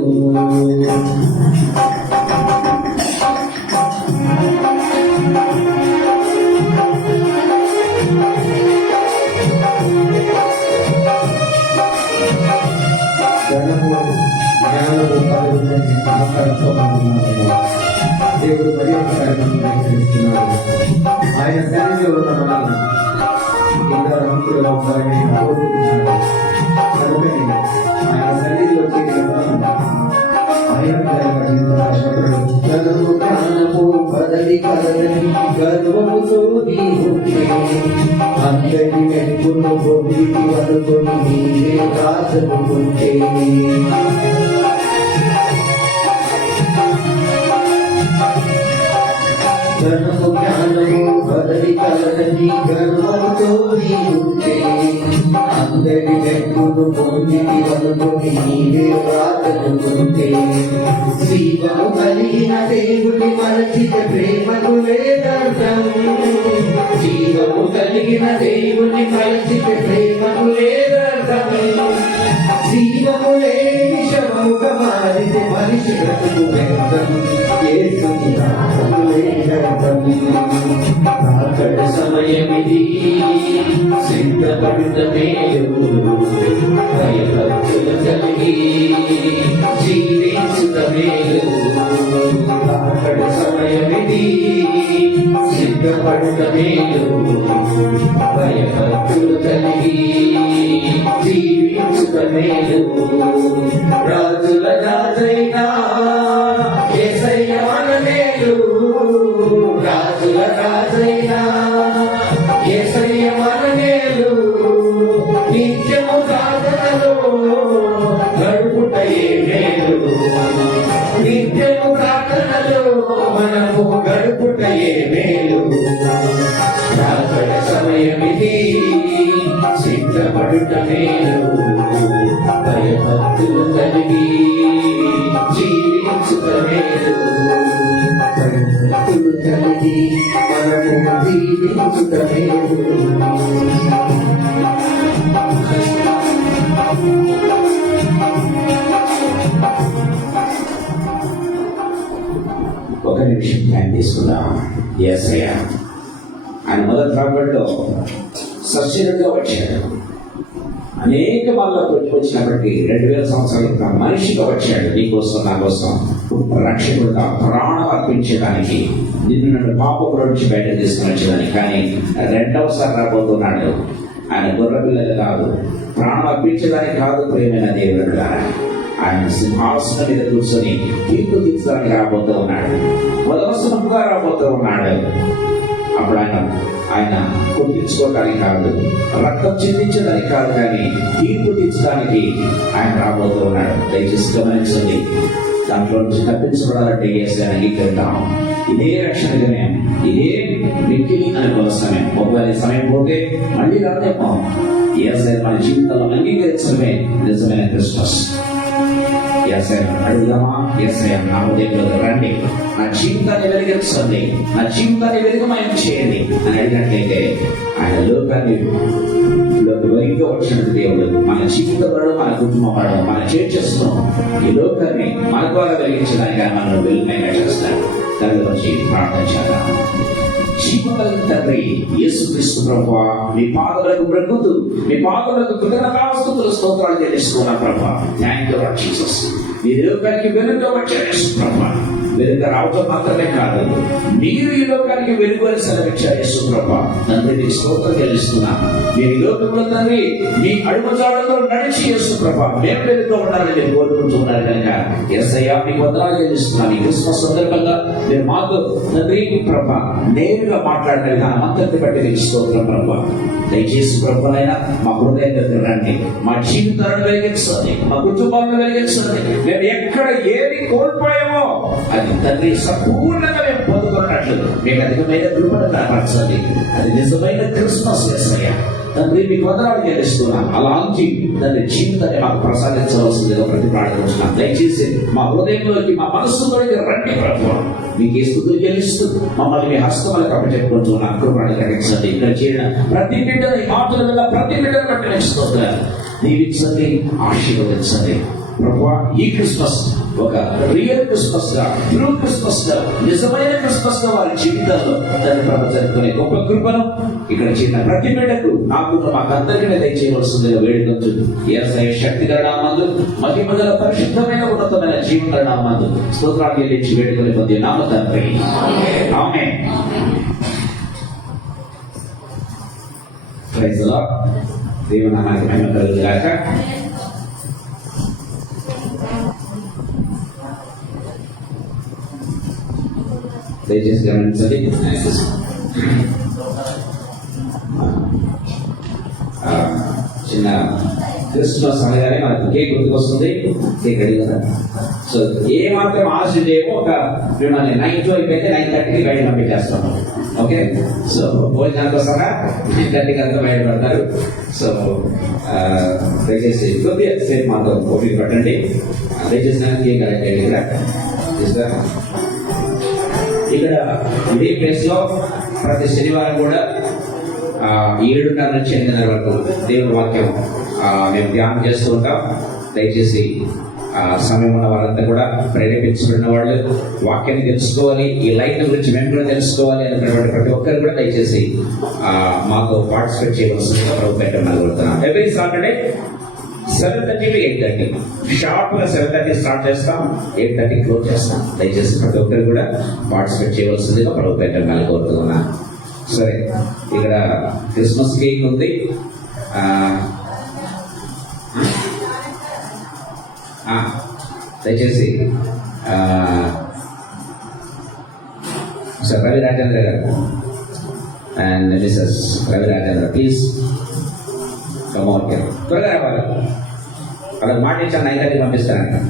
దేవుడు మరి ఒకసారి తెలుస్తున్నాడు. ఆయన సన్నిధిలో ఉన్న మనల్ని ఇద్దరు అంకులుగా ఉండాలని కోరుకుంటున్నాడు. కనుకని ఆయన సన్నిధిలో చేసిన మనం ఆయన తనము ప్రాణము పదవి కలదని గర్వముతో నీవుంటే అందరి మెప్పును పొందికి అనుకొని నీవే రాజనుకుంటే ధనము జ్ఞానము పదవి కలదని గర్వముతో నీవుంటే అందరి మెప్పును పొందికి అనుకొని నీవే రాజనుకుంటే జీవము కలిగిన దేవుని మరచిన ప్రేమకు వేదాంతం జీవము కలిగిన దేవుని మరచిన ప్రేమకు వేదాంతం జీవము లేని శవముగా మారితే మనిషి బ్రతుకు వ్యర్థం యేసుని నామము వేదాంతం అక్కడ సమయమిది సిద్ధపడిన మేలు భయభక్తులు కలిగి జీవించుట మేలు అక్కడ సమయమిది సిద్ధపడిన మేలు భయభక్తులు కలిగి జీవించుట మేలు రాజుల రాజైనా యేసయ్య మన మేలు రాజుల రాజైనా యేసయ్య మన మేలు నిత్యము ప్రార్థనలో గడుపుటయే మేలు నిత్యము ప్రార్థనలో మనము గడుపుటయే మేలు రాకడ సమయమిది సిద్ధపడుట మేలు భయభక్తులు కలిగి జీవించుట మేలు భయభక్తులు కలిగి మనము జీవించుట మేలు ఒక నిమిషం ప్లాన్ తీసుకుందాం. యేసయ్య ఆయన మొదటి రాబడిలో సస్యలుగా వచ్చాడు. అనేక వాళ్ళకు వచ్చినప్పటికీ 2000 సంవత్సరాల క్రితం మనిషిగా వచ్చాడు. నీకోసం నా కోసం రక్షకుడుగా ప్రాణం అర్పించడానికి, నిన్ను నన్ను పాపపు నుంచి బయట తీసుకుని వచ్చేదానికి. కానీ రెండవసారి రాబోతున్నాడు. ఆయన గొర్రెపిల్లలు కాదు, ప్రాణం అర్పించడానికి కాదు, ప్రేమైన దేవుడు గారు ఆయన సింహాసనం మీద కూర్చొని తీర్పు తీర్చడానికి రాబోతూ ఉన్నాడు. వదవసనముగా రాబోతూ ఉన్నాడు. అప్పుడు ఆయన కొట్టించుకోవడానికి కాదు, రక్తం చిందించడానికి కాదు, కానీ తీర్పు తీర్చడానికి ఆయన రాబోతూ ఉన్నాడు. దయచేసి గమనించండి. దాంట్లో నుంచి తప్పించబడాలంటే యేసయ్యను అంగీకరిద్దాం. ఇదే రక్షణగానే, ఇదే మిక్కిలి అనుకున్న సమయం. ఒకవేళ సమయం పోతే మళ్ళీ రాదేమో. యేసయ్య మన జీవితంలో అంగీకరించడమే నిజమైన క్రిస్మస్. యేసయ్యను అడుగుదామా? యేసయ్య నా హృదయంలో రండి, నా జీవితాన్ని వెలిగించండి, నా జీవితాన్ని వెలుగుమయం చేయండి అని అడిగినట్లయితే ఆయన లోకాన్ని వెలిగి వచ్చిన దేవుడు మన జీవితంలో, మన కుటుంబం వాడు, మన చేర్చేస్తున్నాం ఈ లోకాన్ని మన ద్వారా వెలిగించడానికి ఆయన మనం వెలుగుమయంగా చేస్తాడు. దాని గురించి ప్రార్థన చేద్దాం. జీవకలిగిన తండ్రి యేసుక్రీస్తు ప్రభువా, మీ పాదలకు బ్రతుకుతూ, మీ పాదలకు కృతజ్ఞతాస్తుతులు స్తోత్రాలు చెల్లిస్తున్నా ప్రభువా. Thank you Lord Jesus. మీ లోకానికి వెలుగుగా వచ్చారు యేసు ప్రభువా. వెలుగు రావటం మాత్రమే కాదు, మీరు ఈ లోకానికి వెలుగు అని సెలవిచ్చారు యేసు ప్రభువా. తండ్రి మీ స్తోత్రం చెల్లిస్తున్నా. మీరు ఈ లోకంలో తండ్రి మీ అడుగుజాడలో నడిచి యేసు ప్రభువా మేము వెలుగుగా ఉండాలని మీరు కోరుకుంటున్నారు కనుక యేసయ్యా మీకు వందనాలు చెల్లిస్తున్నాను. ఈ క్రిస్మస్ సందర్భంగా మీరు మాతో తండ్రి ప్రభువా నేరుగా మాట్లాడిన విధానం అంతటి బట్టి మీకు స్తోత్రం ప్రభువా. దయచేసి ప్రభువైనా మా హృదయం రండి, మా జీవితాలను వెలిగించండి, మా కుటుంబాలను వెలిగించండి. మేము ఎక్కడ ఏది కోల్పోయామో అది తండ్రి సంపూర్ణంగా మేము పొందుకున్నట్లు మేము అధికమైన కృపను కనపరచండి. అది నిజమైన క్రిస్మస్ యేసయ్య. తండ్రి మీకు వందనాలు చెల్లిస్తున్నాం. అలాంటి తండ్రి జీవితాన్ని మాకు ప్రసాదించవలసిందిగా ప్రతిపాడుతున్నాం. దయచేసి మా హృదయంలోకి, మా మనస్సులోకి రండి ప్రభువా. మీకు స్థుతులు చెల్లిస్తూ మమ్మల్ని మీ హస్తములకు అప్పచెప్పుకుంటున్నాం. కృపను గ్రహించండి. ఇక్కడ చేరిన ప్రతి బిడ్డని, మాటల వల్ల ప్రతి బిడ్డను బట్టి మెచ్చుకోవాలి. దీవించండి, ఆశీర్వదించండి ప్రభువా. ఈ క్రిస్మస్ ఒక రియల్ క్రిస్మస్ గా, ట్రూ క్రిస్మస్ గా, నిజమైన క్రిస్మస్ గా వారి జీవితాల్లో దాన్ని ప్రభు జరుపుకునే గొప్ప కృపను ఇక్కడ చేరిన ప్రతి బిడ్డకు, నాకు మాకందరికీ దయచేయవలసిందిగా వేడుకొంచు. యేసయ్య శక్తిగల నామములో, మహిమగల పరిశుద్ధమైన ఉన్నతమైన జీవన నామములో స్తోత్రాలు చెల్లించి వేడుకొని పొందే నామ తండ్రి. ఆమేన్. Praise the Lord. దేవుని నామానికి మహిమ కలుగును గాక. దయచేసి గమనించండి. చిన్న క్రిస్మస్ అనగానే మనకు కేక్ గుర్తుకొస్తుంది. కేక్ రెడీ కదా. సో ఏ మాత్రం ఆశ చేయమో ఒక మిమ్మల్ని 9 అయిపోయింది 9:30కి బయట పంపించేస్తాము. ఓకే, సో భోజనాలతో సహా 9:30కి అంతా బయట పడతారు. సో దయచేసి కొద్దిగా సేపు మాతో ఓపిక పట్టండి. దయచేసి నాకు కేక్ కలెక్ట్ అయ్యింది ఇక్కడ ఇదే ప్లేస్ లో ప్రతి శనివారం కూడా 7:30 నుంచి 8:30 వరకు దేవుని వాక్యం మేము ధ్యానం చేస్తూ ఉంటాం. దయచేసి సమయం ఉన్న వాళ్ళంతా కూడా ప్రేరేపించబడిన వాళ్ళు వాక్యాన్ని తెలుసుకోవాలి, ఈ లైట్ గురించి మేము కూడా తెలుసుకోవాలి అనేటువంటి ప్రతి ఒక్కరు కూడా దయచేసి మాతో పార్టిసిపేట్ చేయవలసిందిగా ప్రభు పెట్టమని కోరుతున్నాం. ఎవ్రీ సాటర్డే 7:30 to 8:30 షార్ప్గా 7:30 స్టార్ట్ చేస్తాం, 8:30 క్లోజ్ చేస్తాం. దయచేసి ప్రతి ఒక్కరు కూడా పార్టిసిపేట్ చేయవలసిందిగా ప్రభు పెట్టమని కోరుతున్నాం. సరే, ఇక్కడ క్రిస్మస్ కేక్ ఉంది. దయచేసి సార్ రవి రాజేంద్ర గారు and Mrs Ravi Rajendra please come out here. త్వరగా రావాలి, వాళ్ళకి మాట ఇచ్చాను 9:30 పంపిస్తాను.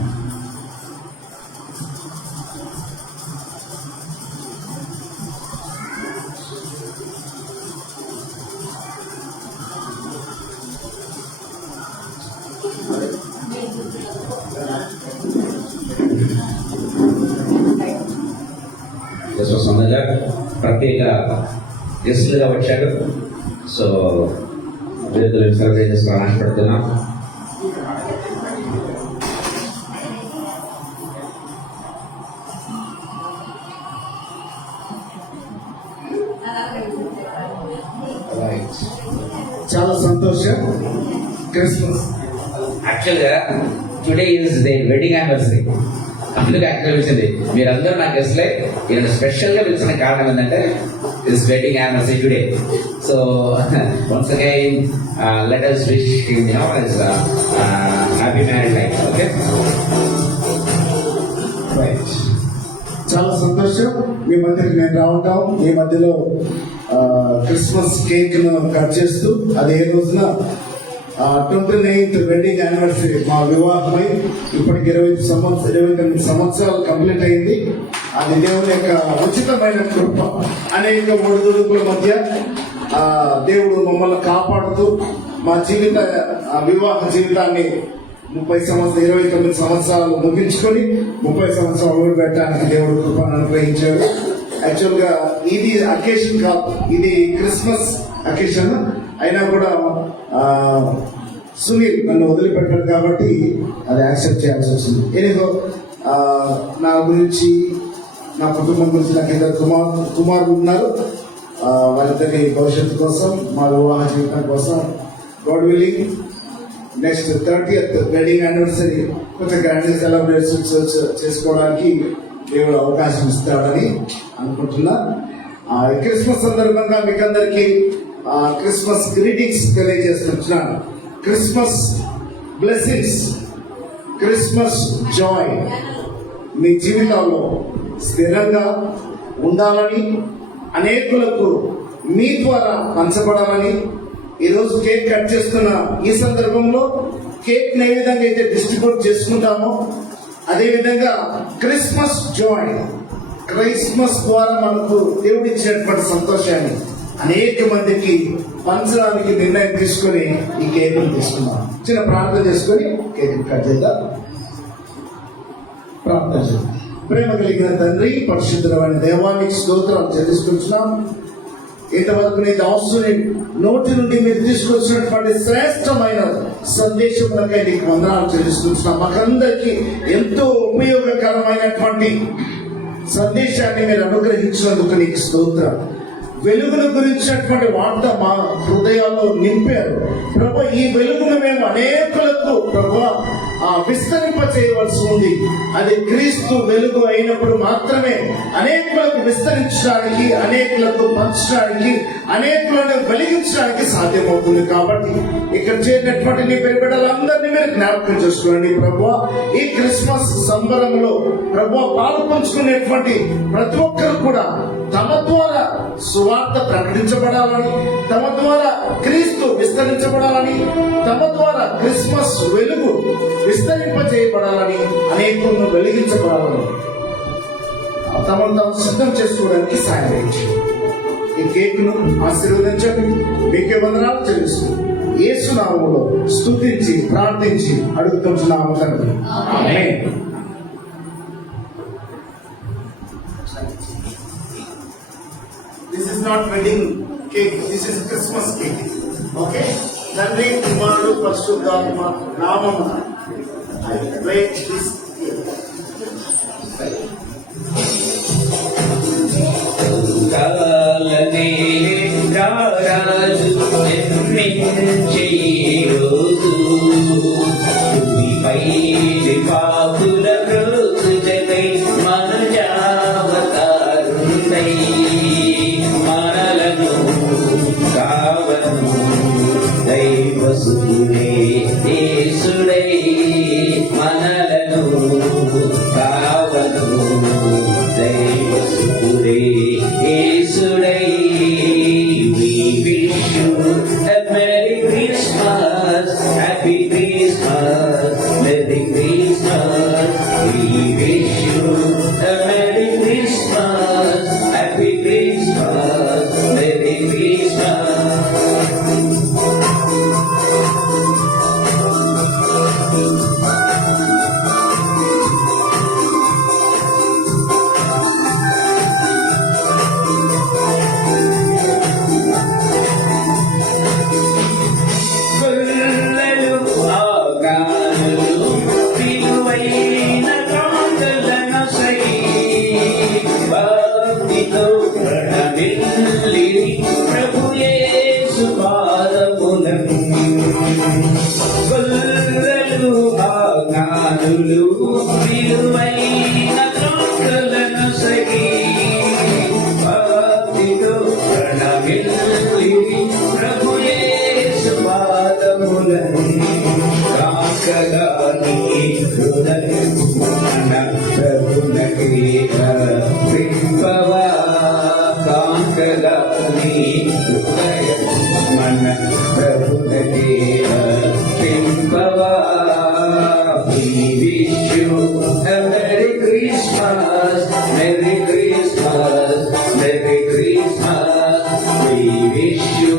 సొంతంగా ప్రత్యేక గెస్టులుగా వచ్చాడు. సో విడుదల సెలబ్రేట్ చేసుకోవాలని ఆశపడుతున్నాం. చాలా సంతోషం. క్రిస్మస్ యాక్చువల్గా today is they wedding anniversary. అందుకే యాక్చువల్ పిలిచింది మీరందరూ నాకు గెస్ట్లే. ఈయన స్పెషల్గా పిలిచిన కారణం ఏంటంటే is wedding anniversary today. So once again let us wish him happy married life. Okay, చాలా సంతోషం మీ మధ్యకి నేను రావటం. ఈ మధ్యలో క్రిస్మస్ కేక్ ను కట్ చేస్తూ అది ఏ రోజున 29th వెడ్డింగ్ యానివర్సరీ మా వివాహమై ఇప్పటికి 29 సంవత్సరాలు కంప్లీట్ అయింది. అది దేవుని యొక్క ఉచితమైన కృప. అనేక ఒడిదుడుకుల మధ్య దేవుడు మమ్మల్ని కాపాడుతూ మా వివాహ జీవితాన్ని 29 సంవత్సరాలు ముగించుకొని 30 సంవత్సరాలు పెట్టడానికి దేవుడు కృపను అనుగ్రహించాడు. యాక్చువల్ గా ఇది అకేషన్ కాదు, ఇది క్రిస్మస్ అకేషన్. అయినా కూడా సునీల్ నన్ను వదిలిపెట్టాడు కాబట్టి అది యాక్సెప్ట్ చేయాల్సి వచ్చింది. ఎనిహో నా గురించి, నా కుటుంబం గురించి నాకు 2 కుమారులు ఉన్నారు. వాళ్ళిద్దరి భవిష్యత్తు కోసం, మా వివాహ జీవితం కోసం God willing next 30th wedding anniversary కొంచెం గ్రాండ్ సెలబ్రేషన్స్ చేసుకోవడానికి దేవుడు అవకాశం ఇస్తాడని అనుకుంటున్నా. క్రిస్మస్ సందర్భంగా మీకు అందరికీ క్రిస్మస్ గ్రీటింగ్స్ తెలియజేస్తున్నాను. క్రిస్మస్ బ్లెస్సింగ్స్, క్రిస్మస్ జాయ్ మీ జీవితాల్లో స్థిరంగా ఉండాలని, అనేకులకు మీ ద్వారా పంచబడాలని ఈరోజు కేక్ కట్ చేస్తున్న ఈ సందర్భంలో కేక్ ఏ విధంగా అయితే డిస్ట్రిబ్యూట్ చేసుకుంటామో అదేవిధంగా క్రిస్మస్ జాయ్, క్రిస్మస్ ద్వారా మనకు దేవుడిచ్చినటువంటి సంతోషాన్ని అనేక మందికి పంచడానికి నిర్ణయం తీసుకొని ఈ కేక్ తీసుకున్నాం. చిన్న ప్రార్థన చేసుకొని కేక్ కట్ చేద్దాం. ప్రార్థన చేద్దాం. ప్రేమ కలిగిన తండ్రి, పరిశుద్ధమైన దేవానికి స్తోత్రాలు చెల్లిస్తున్నాం. ఇంతవరకు నీ దాసుని నోటి నుండి మీరు తీసుకొచ్చినటువంటి శ్రేష్టమైన సందేశములకై నీకు వందనాలు చెల్లిస్తున్నాం. మాకందరికీ ఎంతో ఉపయోగకరమైనటువంటి సందేశాన్ని మీరు అనుగ్రహించినందుకు నీకు స్తోత్రం. వెలుగును గురించినటువంటి వార్త మా హృదయాల్లో నింపారు ప్రభు. ఈ వెలుగును మేము అనేకులకు ప్రభు విస్తరింప చేయవలసి ఉంది. అది క్రీస్తు వెలుగు అయినప్పుడు మాత్రమే అనేకులకు విస్తరించడానికి, అనేకులకు పంచడానికి, అనేకులను వెలిగించడానికి సాధ్యమవుతుంది. కాబట్టి ఇక్కడ చేరినటువంటి నీ బిడ్డలందరినీ మీరు జ్ఞాపకం చేసుకోండి ప్రభువా. ఈ క్రిస్మస్ సంబరంలో ప్రభువా పాలు పంచుకునేటువంటి ప్రతి ఒక్కరు కూడా తమ ద్వారా సువార్త ప్రకటించబడాలని, తమ ద్వారా క్రీస్తు విస్తరించబడాలని, తమ ద్వారా క్రిస్మస్ వెలుగు విస్తరింపజేయబడాలని, అనేకులను వెలిగించబడాలని తమను తాము సిద్ధం చేసుకోవడానికి సాయం చేయండి. ఈ కేకును ఆశీర్వదించండి. మీకే వందనాలు చెల్లిస్తూ యేసు నామములో స్తుతించి ప్రార్థించి అడుగుతున్నాము తండ్రి. ఆమేన్. This is not wedding cake, this is Christmas cake. Okay? తండ్రి కుమారుడు పరిశుద్ధాత్మ నామమున I pray this cake. రాజు జన్మించే రోజు భూమిపై పాపుల రోజుకై మనుజావతారుడై మనలను కావను దైవసుడే యేసుడై మనలను కావను దైవసుడే యేసుడై. We wish you a Merry Christmas, Happy Christmas, Merry Christmas. We wish you a Merry Christmas, Happy Christmas, Merry Christmas. గొల్లలు ఆగానులు విలువైన కాంతలను సై భక్తితో ప్రణమిల్లి ప్రభు యేసు పాదములను. గొల్లలు ఆగానులు విలువైన కాంతలను సై భక్తితో ప్రణమిల్లి ప్రభు యేసు పాదములను. కాకగా నీ హృదయమున ప్రభునకే అర్పింపవా. కాకగా నీ హృదయమున ప్రభునకే అర్పింపవా. We wish you a Merry Christmas, Merry Christmas, Merry Christmas. We wish you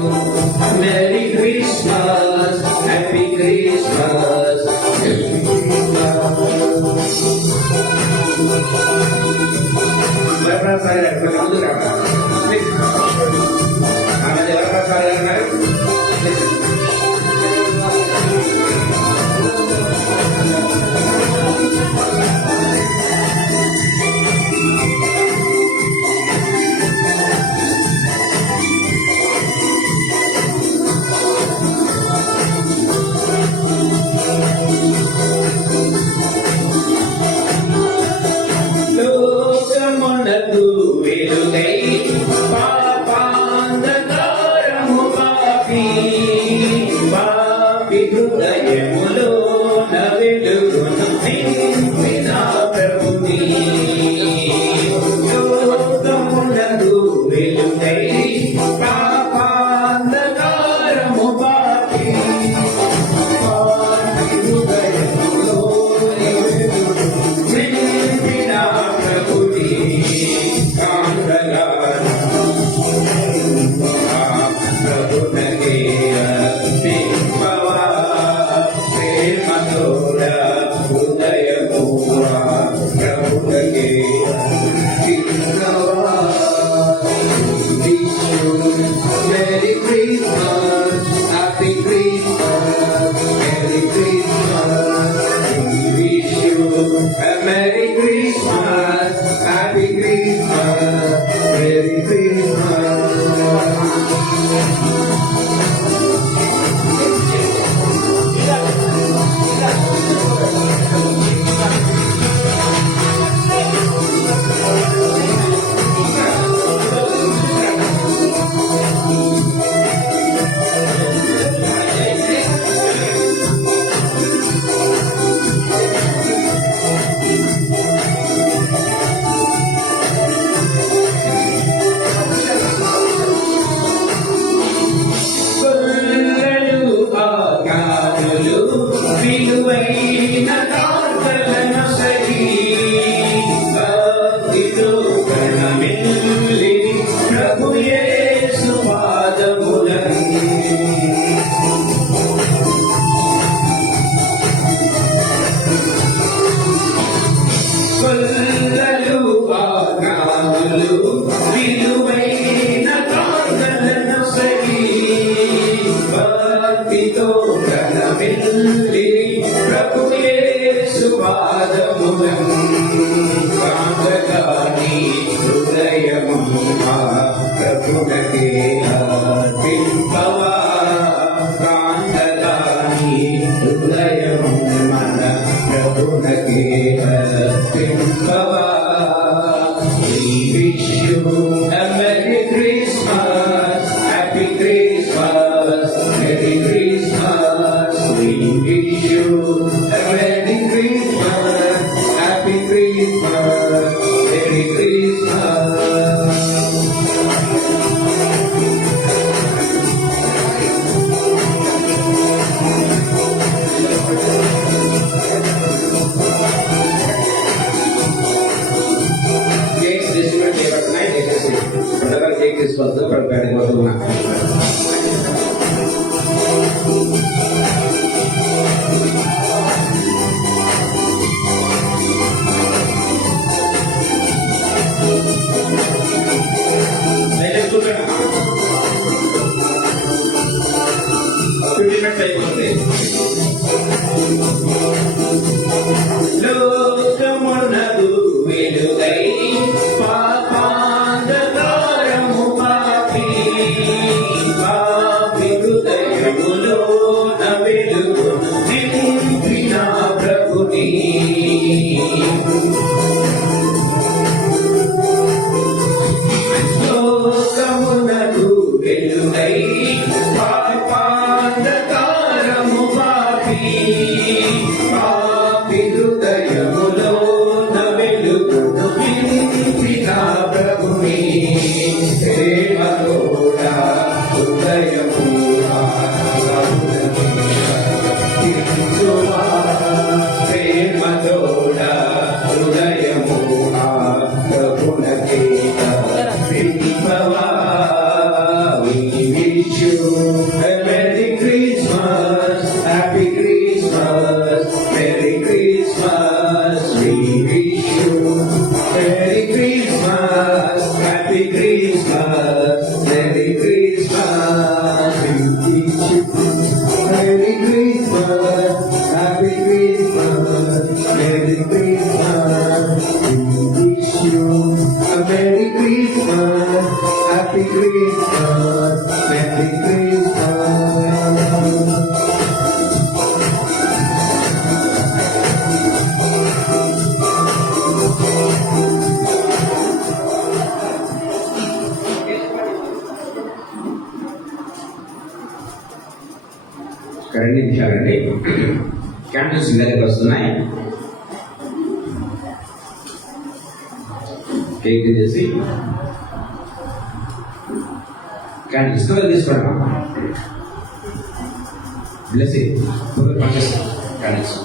Merry Christmas, Happy Christmas, Happy Christmas. Varaprasad గారు ముందు రావాలి. ఆమె వరప్రసాద్ గారు లోకమునకు వెలుగై పాపాంధకారము పాపి పాపి హృదయములోన వెలుగును నింపిన ప్రభుని. లోకమునకు వెలుగై పాపాంధకారము పాపి పాపి హృదయములోన నింపిన ప్రభుని. కాంతగా ప్రభునకే అర్పింపవా. కాంతగాని హృదయముగా ప్రభునకే అర్పింపవా కాంతగాని హృదయము మన ప్రభునకే అర్పింపవా We wish you a Merry Christmas, Happy Christmas, Merry Christmas. We wish you a Merry Christmas, Happy Christmas, Merry Christmas. Cakes distributed later tonight. Whatever cake is possible, prepare it for the లోకమునకు వెలుగై పాపాంధకారము పాపి పాపి హృదయములోన వెలుగును నింపిన ప్రభుని లోకమునకు వెలుగై పాపాంధకారము పాపి పాపి హృదయములోన వెలుగును నింపిన ప్రభుని ప్రేమతోడా హృదయముగా ప్రభునిగా ప్రేమతోడా హృదయముగా ప్రభునకే అర్పింపవా. We wish you a Merry Christmas, Happy Christmas, Merry Christmas. We wish you Merry Christmas, Happy Christmas, Merry Christmas. We wish you Merry Christmas, Happy Christmas, Merry Christmas. We wish you a Merry Christmas, Happy Christmas, Merry Christmas. రెండు నిమిషాలండి. Candles దగ్గరికి వస్తున్నాయి. Cake చేసి candles తీసుకోండి. Blessing candles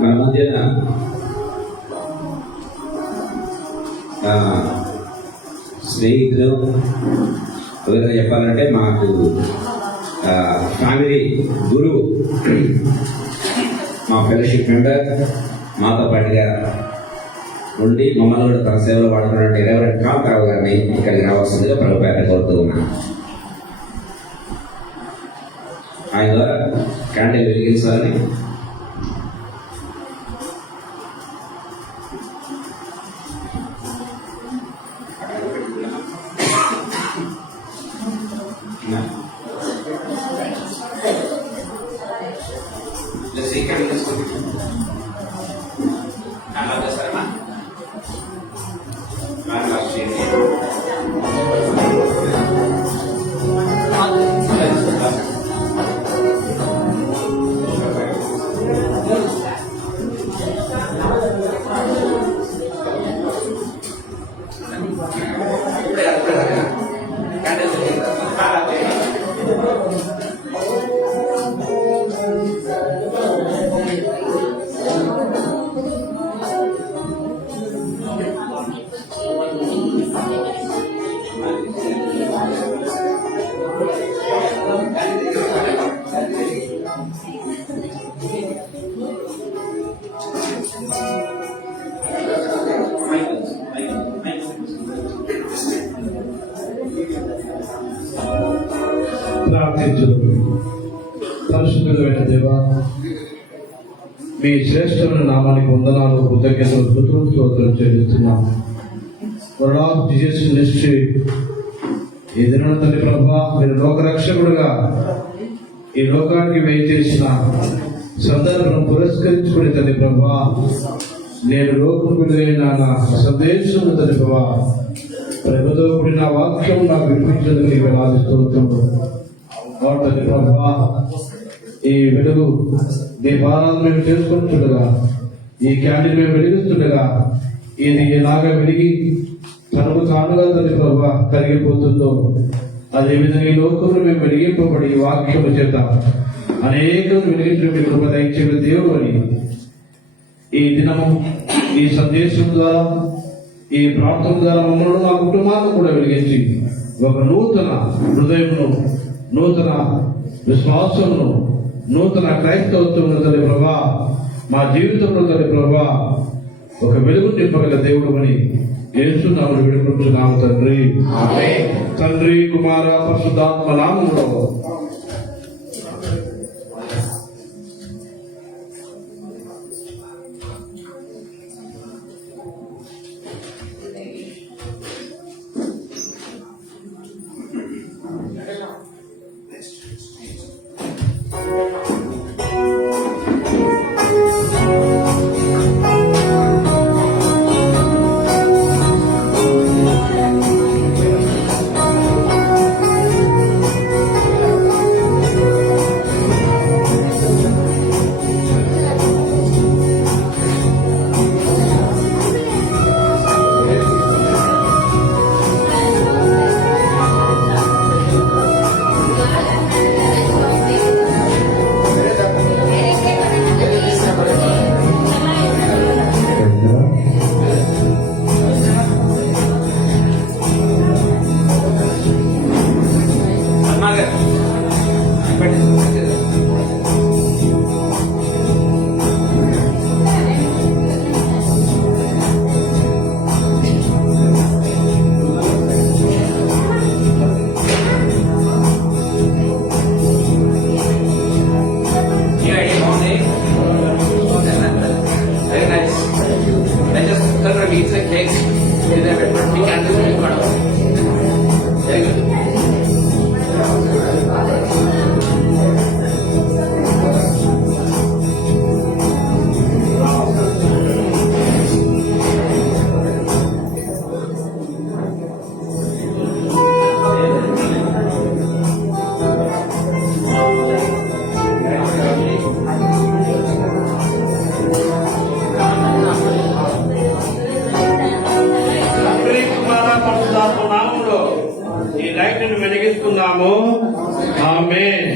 మన మధ్యన స్నేహితులు విధంగా చెప్పాలంటే మాకు ఫ్యామిలీ గురువు, మా ఫెలోషిప్ మెంబర్, మాతో పాటుగా ఉండి మమ్మల్ని కూడా తన సేవలో వాడుకున్నట్టు రెవరెండ్ కాంతారావు గారిని ఇక్కడికి రావాల్సిందిగా ప్రభుపేట కోరుతూ ఉన్నాను. ఆయన ద్వారా క్యాండిల్ వెలిగించాలని Kan ప్రార్థించుదు. పరిశుద్ధులైన దేవా, మీ శ్రేష్టమైన నామానికి వందనాలు, కృతజ్ఞతలు, స్తుతులు, స్తోత్రం చెల్లిస్తున్నాం. నిశ్చయి ఈ దిన తండ్రి ప్రభా, మీరు లోకరక్షకుడుగా ఈ లోకానికి వేయించేసిన సందర్భం పురస్కరించుకుని తండ్రి ప్రభా, నేను లోకం విలువైన నా సందేశం తండ్రి ప్రభా, ప్రభుతో కూడిన వాక్యం నాకు వినిపించేందుకు నీకు ఆదిస్తోత్రము. తండ్రి ప్రభా, ఈ వెలుగు దీపాలను మేము చేసుకుంటుండగా, ఈ క్యాండిల్ మేము వెలిగిస్తుండగా, ఇది ఎలాగ వెలిగి తనకు తానుగా తండ్రి ప్రభా కరిగిపోతుందో, అదేవిధంగా ఈ లోకంలో మేము వెలిగింపబడి ఈ వాక్యము చేత అనేకలు వెలిగించిన మీ కృప దయచేసిన దేవుడు అని ఈ దినము ఈ సందేశం ద్వారా, ఈ ప్రాంతం ద్వారా మమ్మల్ని మా కుటుంబాలను కూడా వెలిగించి ఒక నూతన హృదయమును, నూతన విశ్వాసమును, నూతన క్రైస్తవత్వం తల్లి ప్రభా మా జీవితంలో తల్లి ప్రభా ఒక వెలుగు నింపగల దేవుడు అని యేసునామమున వేడుకుంటున్నాము తండ్రి. తండ్రి, కుమార, పరిశుద్ధాత్మ నామములో ఈ లైట్ ను వెలిగిస్తున్నాము. ఆమేన్.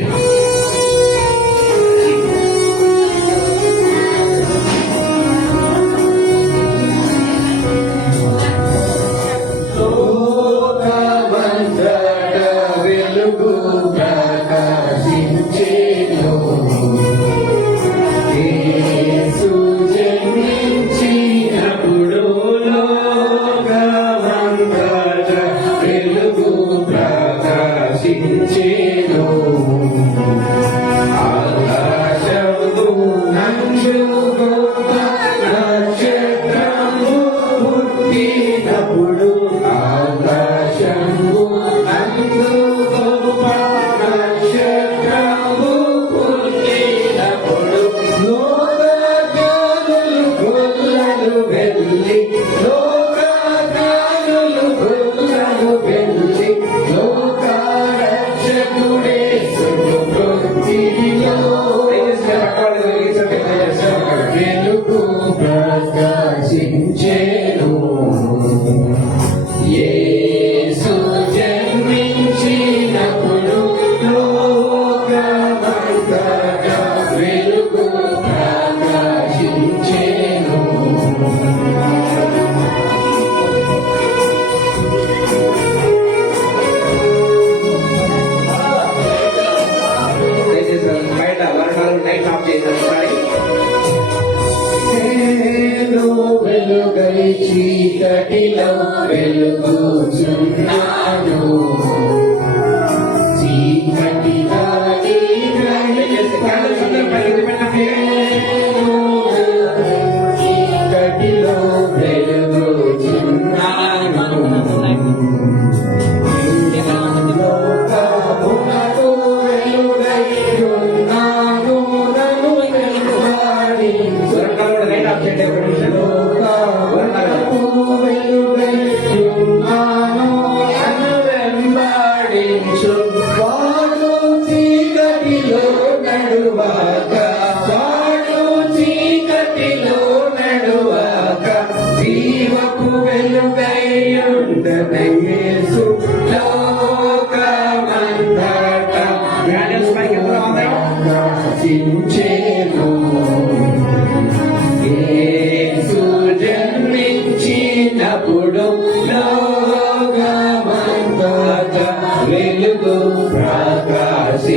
లోక వెలుగు ప్రకాశించెను.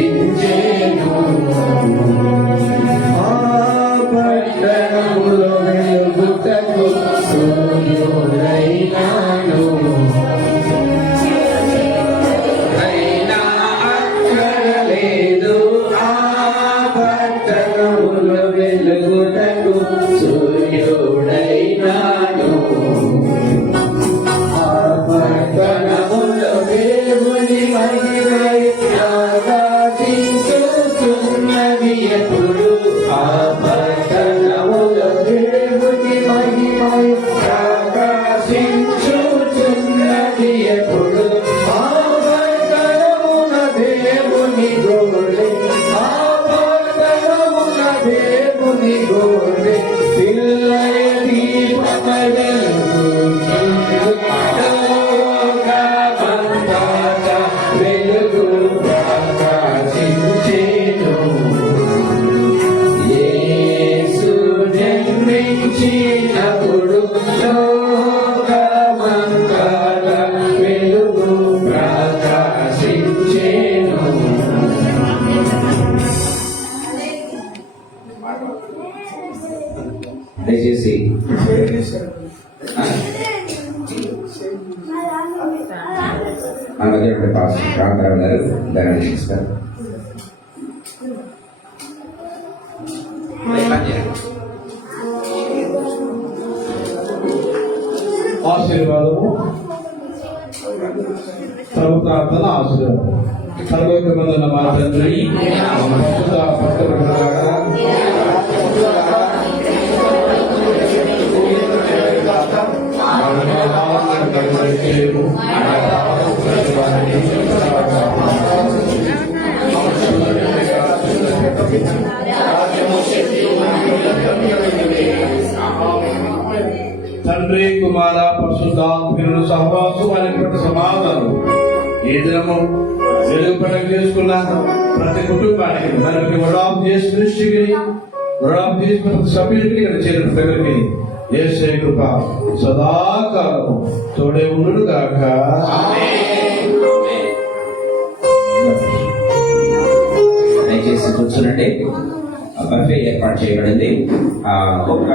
ఆ పట్టణములో వెలుగుటకు సూర్యుడైనాడు. అయినా అక్కడ లేదు ఆ పట్టణములో వెలుగుటకు సూర్యుడైనాడు. ఆ పట్టణములో దేవుని మహిమై ప్రకాశించుచున్నది ఎప్పుడు. ఆ పట్టణములో దేవుని మహిమై ప్రకాశించుచున్నది ఎప్పుడు. ఆ పట్టణమున దేవుని గోడె, ఆ పట్టణమున దేవుని గోడె పిల్లయ వెలుగు ప్రకాశించెను. యేసు జన్మించినప్పుడు లోకమంతటా వెలుగు ప్రకాశించెను. దయచేసి అలాగే పాస్టర్ రామరావు గారు ధరణి చేస్తారు. ఆశీర్వాదము ప్రభు ప్రార్థన ఆశీర్వాదం. సర్వోన్నతమైన మా తండ్రి, పరిశుద్ధ భక్తులారా, తండ్రి కుమార పరిశుద్ధాత్మను సహవాసం అనేటువంటి సమాధానం ఈ దినము వెలుగు పండుగ చేసుకున్న ప్రతి కుటుంబానికి మనకి వడాం చేసి దృష్టికి వడాం చేసి ప్రతి సభ్యులకి ఇక్కడ చేరిన దగ్గరికి యేసే కృప సదాకాలము తోడే ఉండును గాక. దయచేసి కూర్చునండి. బఫే ఏర్పాటు చేయబడింది. ఒక